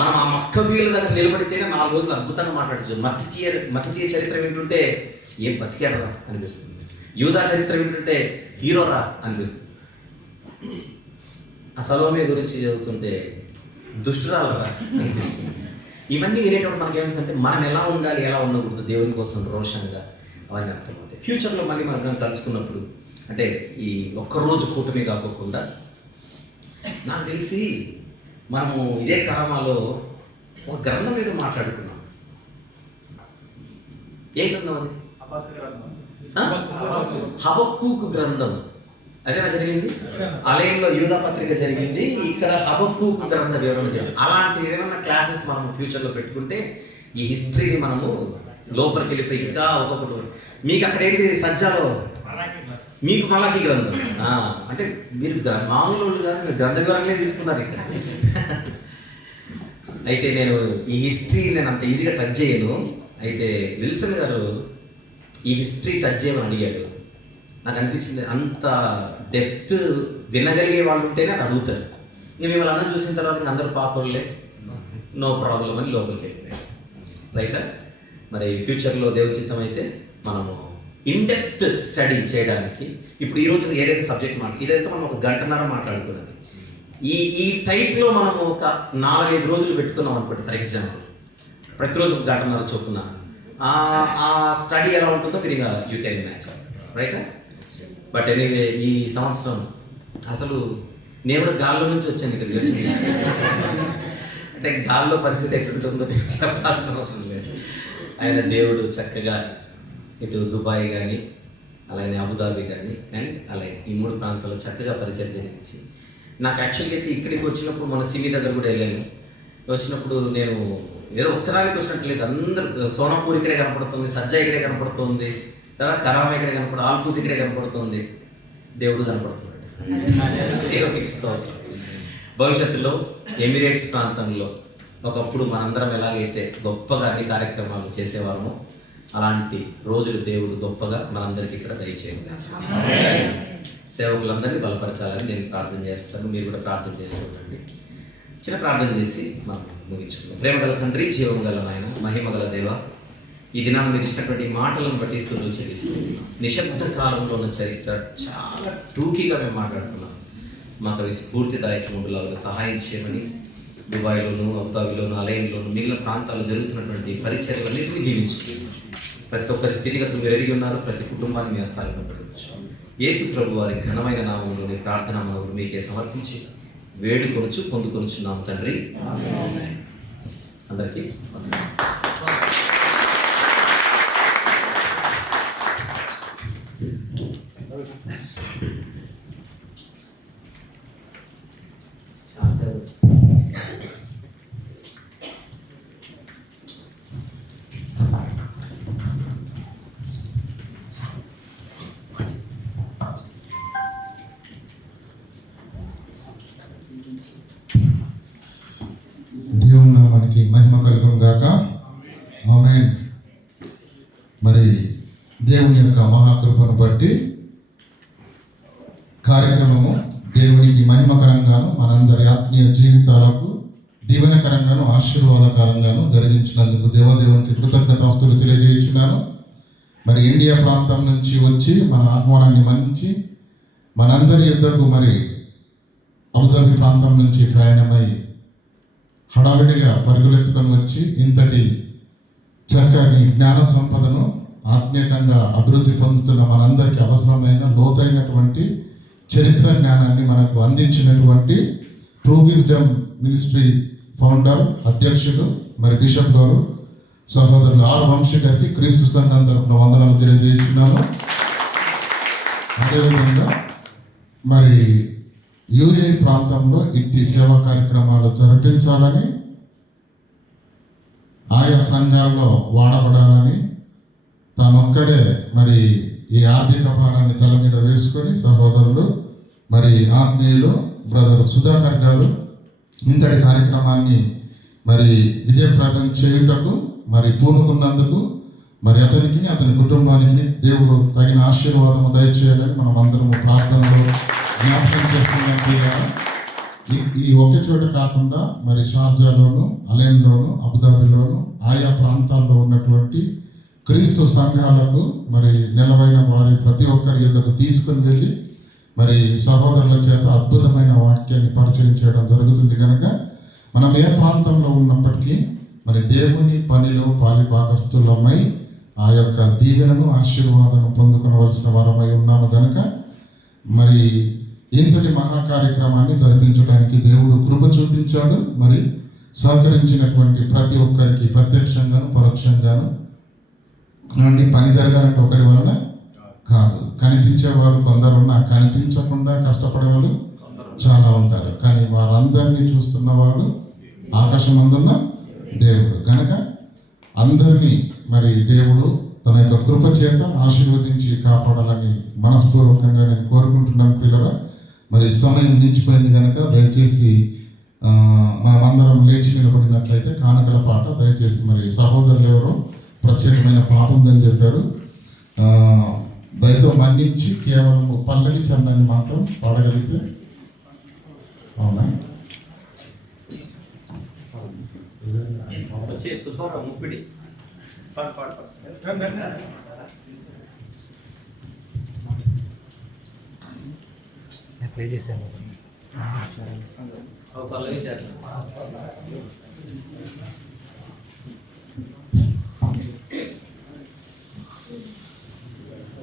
మనం ఆ మక్కబీల దగ్గర నిలబడితేనే 4 రోజులు అద్భుతంగా మాట్లాడచ్చు. మతీయ చరిత్ర వింటుంటే ఏం బతికాడరా అనిపిస్తుంది. యూదా చరిత్ర వింటుంటే హీరోరా అనిపిస్తుంది. ఆ సలోమే గురించి చదువుతుంటే దుష్టురాలరా అనిపిస్తుంది. ఇవన్నీ వినేటప్పుడు మనకేమిటంటే, మనం ఎలా ఉండాలి, ఎలా ఉండకూడదు, దేవుని కోసం రోషంగా, అవన్నీ అర్థమవుతాయి. ఫ్యూచర్లో మళ్ళీ మనం కలుసుకున్నప్పుడు, అంటే ఈ ఒక్కరోజు కూటమి కాకోకుండా, నాకు తెలిసి మనము ఇదే కరామాలో ఒక గ్రంథం మీద మాట్లాడుకున్నాం. ఏ గ్రంథం అది? హబక్కూకు గ్రంథం. అదేనా జరిగింది? ఆలయంలో యూదా పత్రిక జరిగింది, ఇక్కడ హబక్కూకు గ్రంథ వివరణ జరిగింది. అలాంటి ఏమైనా క్లాసెస్ మనం ఫ్యూచర్లో పెట్టుకుంటే ఈ హిస్టరీని మనము లోపలికి వెళ్ళిపోయి ఇంకా ఒక్కొక్కటి. మీకు అక్కడ ఏంటి సజ్జాలో మీకు మలాకి గ్రంథం, అంటే మీరు మామూలు వాళ్ళు కాదు, మీరు గ్రంథ వివరణలే తీసుకున్నారు ఇక్కడ. అయితే నేను ఈ హిస్టరీ నేను అంత ఈజీగా టచ్ చేయను. అయితే విల్సన్ గారు ఈ హిస్టరీ టచ్ చేయమని అడిగాడు. నాకు అనిపించింది అంత డెప్త్ వినగలిగే వాళ్ళు ఉంటేనే అది అడుగుతారు. ఇంకా మిమ్మల్ని అందరం చూసిన తర్వాత ఇంకా అందరూ పాతోళ్ళే, నో ప్రాబ్లం అని లోపలికి వెళ్ళిపోయారు, రైటా? మరి ఫ్యూచర్లో దేవుని చిత్తం అయితే మనము ఇన్డెప్త్ స్టడీ చేయడానికి ఇప్పుడు ఈరోజు ఏదైతే సబ్జెక్ట్ ఇదైతే మనం ఒక గంటన్నర మాట్లాడుకున్నది. ఈ టైప్లో మనం ఒక 4-5 రోజులు పెట్టుకున్నాం అనుకోండి. ఫర్ ఎగ్జాంపుల్ ప్రతిరోజు ఒక గంటన్నర చొప్పున ఆ స్టడీ ఎలా ఉంటుందో మీరు ఇక you can imagine, right? But anyway ఈ సంవత్సరం అసలు నేను కూడా గాల్లో నుంచి వచ్చాను, ఇక్కడ తెలిసింది. అంటే గాల్లో పరిస్థితి ఎట్లుంటుందో నేను చెప్పాల్సిన అవసరం లేదు. ఆయన దేవుడు చక్కగా ఇటు దుబాయ్ కానీ అలాగే అబుదాబి కానీ అండ్ అలాగే ఈ 3 ప్రాంతాల్లో చక్కగా పరిచయం జరిగించి నాకు యాక్చువల్గా అయితే ఇక్కడికి వచ్చినప్పుడు మన సిమి దగ్గర కూడా వెళ్ళాను. వచ్చినప్పుడు నేను ఏదో ఒక్కదానికి వచ్చినట్లేదు, అందరూ సోనాపూర్ ఇక్కడే కనపడుతుంది, సజ్జా ఇక్కడే కనపడుతుంది, తర్వాత కరామ ఇక్కడే కనపడుతుంది, ఆల్పూస్ ఇక్కడే కనపడుతుంది, దేవుడు కనపడుతున్నాడు. భవిష్యత్తులో ఎమిరేట్స్ ప్రాంతంలో ఒకప్పుడు మనందరం ఎలాగైతే గొప్పగా అన్ని కార్యక్రమాలు చేసేవారమో అలాంటి రోజులు దేవుడు గొప్పగా మనందరికీ ఇక్కడ దయచేయండి. సేవకులందరినీ బలపరచాలని నేను ప్రార్థన చేస్తాను, మీరు కూడా ప్రార్థన చేస్తుండండి. చిన్న ప్రార్థన చేసి మనం ముగించుకుందాం. ప్రేమగల తండ్రి, జీవం గల నాయన, మహిమగల దేవ, ఈ దినాన్ని మీరు ఇచ్చినటువంటి మాటలను బట్టి స్తుతులు చెల్లిస్తున్నాం. నిశ్శబ్ద కాలంలో ఉన్న చరిత్ర చాలా టూకీగా మేము మాట్లాడుకున్నాం. మాకు అవి స్ఫూర్తిదాయకములాగా సహాయం చేయమని దుబాయ్లోను, అబుదాబిలోను, అలైన్లోను, మిగిలిన ప్రాంతాల్లో జరుగుతున్నటువంటి పరిచర్యలన్నింటినీ దీవించుకుంటున్నాం. ప్రతి ఒక్కరి స్థితిగతులు మీరు ఎరిగి ఉన్నారు. ప్రతి కుటుంబాన్ని మీ హస్తాలకు పెట్టవచ్చు. యేసు ప్రభు వారి ఘనమైన నామంలోని ప్రార్థన మనవులు మీకే సమర్పించి వేడుకొనుచు పొందుకొనుచున్నాం తండ్రి. అందరికీ దేవుని నామానికి మహిమ కలుగును గాక. ఆమేన్. మరి దేవుని యొక్క మహాకృపను బట్టి కార్యక్రమము దేవునికి మహిమకరంగాను మనందరి ఆత్మీయ జీవితాలకు దీవెనకరంగాను ఆశీర్వాదకరంగాను జరిగించినందుకు దేవదేవునికి కృతజ్ఞతాస్తులు తెలియజేస్తున్నాను. మరి ఇండియా ప్రాంతం నుంచి వచ్చి మన ఆహ్వానాన్ని మన్నించి మనందరి యుద్ధకు మరి అబుదాబి ప్రాంతం నుంచి ప్రయాణమై హడావిడిగా పరుగులెత్తుకొని వచ్చి ఇంతటి చక్కని జ్ఞాన సంపదను ఆత్మీయంగా అభివృద్ధి పొందుతున్న మనందరికీ అవసరమైన లోతైనటువంటి చరిత్ర జ్ఞానాన్ని మనకు అందించినటువంటి ట్రూ విజ్డమ్ మినిస్ట్రీ ఫౌండర్, అధ్యక్షుడు మరి బిషప్ గారు సహోదరులు ఆర్ వంశీ గారికి క్రీస్తు సంఘం తరపున వందనాలు తెలియజేస్తున్నాను. అదేవిధంగా మరి యూఏ ప్రాంతంలో ఇట్టి సేవా కార్యక్రమాలు జరిపించాలని, ఆయా సంఘాల్లో వాడబడాలని తానొక్కడే మరి ఈ ఆర్థిక భారాన్ని తల మీద వేసుకొని సహోదరులు మరి ఆత్మీయులు బ్రదర్ సుధాకర్ గారు ఇంతటి కార్యక్రమాన్ని మరి విజయప్రదం చేయుటకు మరి పూనుకున్నందుకు మరి అతనికి అతని కుటుంబానికి దేవుడు తగిన ఆశీర్వాదము దయచేయాలని మనం అందరము ప్రార్థనలో జ్ఞాపకం చేసుకున్నాం. ఈ ఒకే చోట కాకుండా మరి షార్జాలోను, అలైన్లోను, అబుదాబిలోను ఆయా ప్రాంతాల్లో ఉన్నటువంటి క్రీస్తు సంఘాలకు మరి నిలవైన వారి ప్రతి ఒక్కరి యొద్దకు తీసుకుని వెళ్ళి మరి సహోదరుల చేత అద్భుతమైన వాక్యాన్ని పరిచయం చేయడం జరుగుతుంది. కనుక మనం ఏ ప్రాంతంలో ఉన్నప్పటికీ మరి దేవుని పనిలో పాలిభాగస్తులమై ఆ యొక్క దీవెనను ఆశీర్వాదం పొందుకోవలసిన వారమై ఉన్నాము. కనుక మరి ఇంతటి మహాకార్యక్రమాన్ని జరిపించడానికి దేవుడు కృప చూపించాడు. మరి సహకరించినటువంటి ప్రతి ఒక్కరికి ప్రత్యక్షంగాను పరోక్షంగాను పని జరగాలంటే ఒకరి వలన కాదు. కనిపించేవారు కొందరున్నా కనిపించకుండా కష్టపడే వాళ్ళు చాలా ఉంటారు. కానీ వారందరినీ చూస్తున్నవాడు ఆకాశమందున్న దేవుడు. కనుక అందరినీ మరి దేవుడు తన యొక్క కృప చేత ఆశీర్వదించి కాపాడాలని మనస్పూర్వకంగా నేను కోరుకుంటున్నాను. పిల్లల మరి సమయం మించిపోయింది కనుక దయచేసి మనమందరం లేచి నిలబడినట్లయితే కానుకల పాట దయచేసి మరి సహోదరులు ఎవరో ప్రత్యేకమైన పాట ఉందని చెప్పారు, దయతో మన్నించి కేవలం పల్లవి చందాన్ని మాత్రం పాడగలిగితే. అవునా? వచ్చే సుబ్బారావు ముప్పిడి ప్లే చేశాను. పల్లవి చేద్దాం.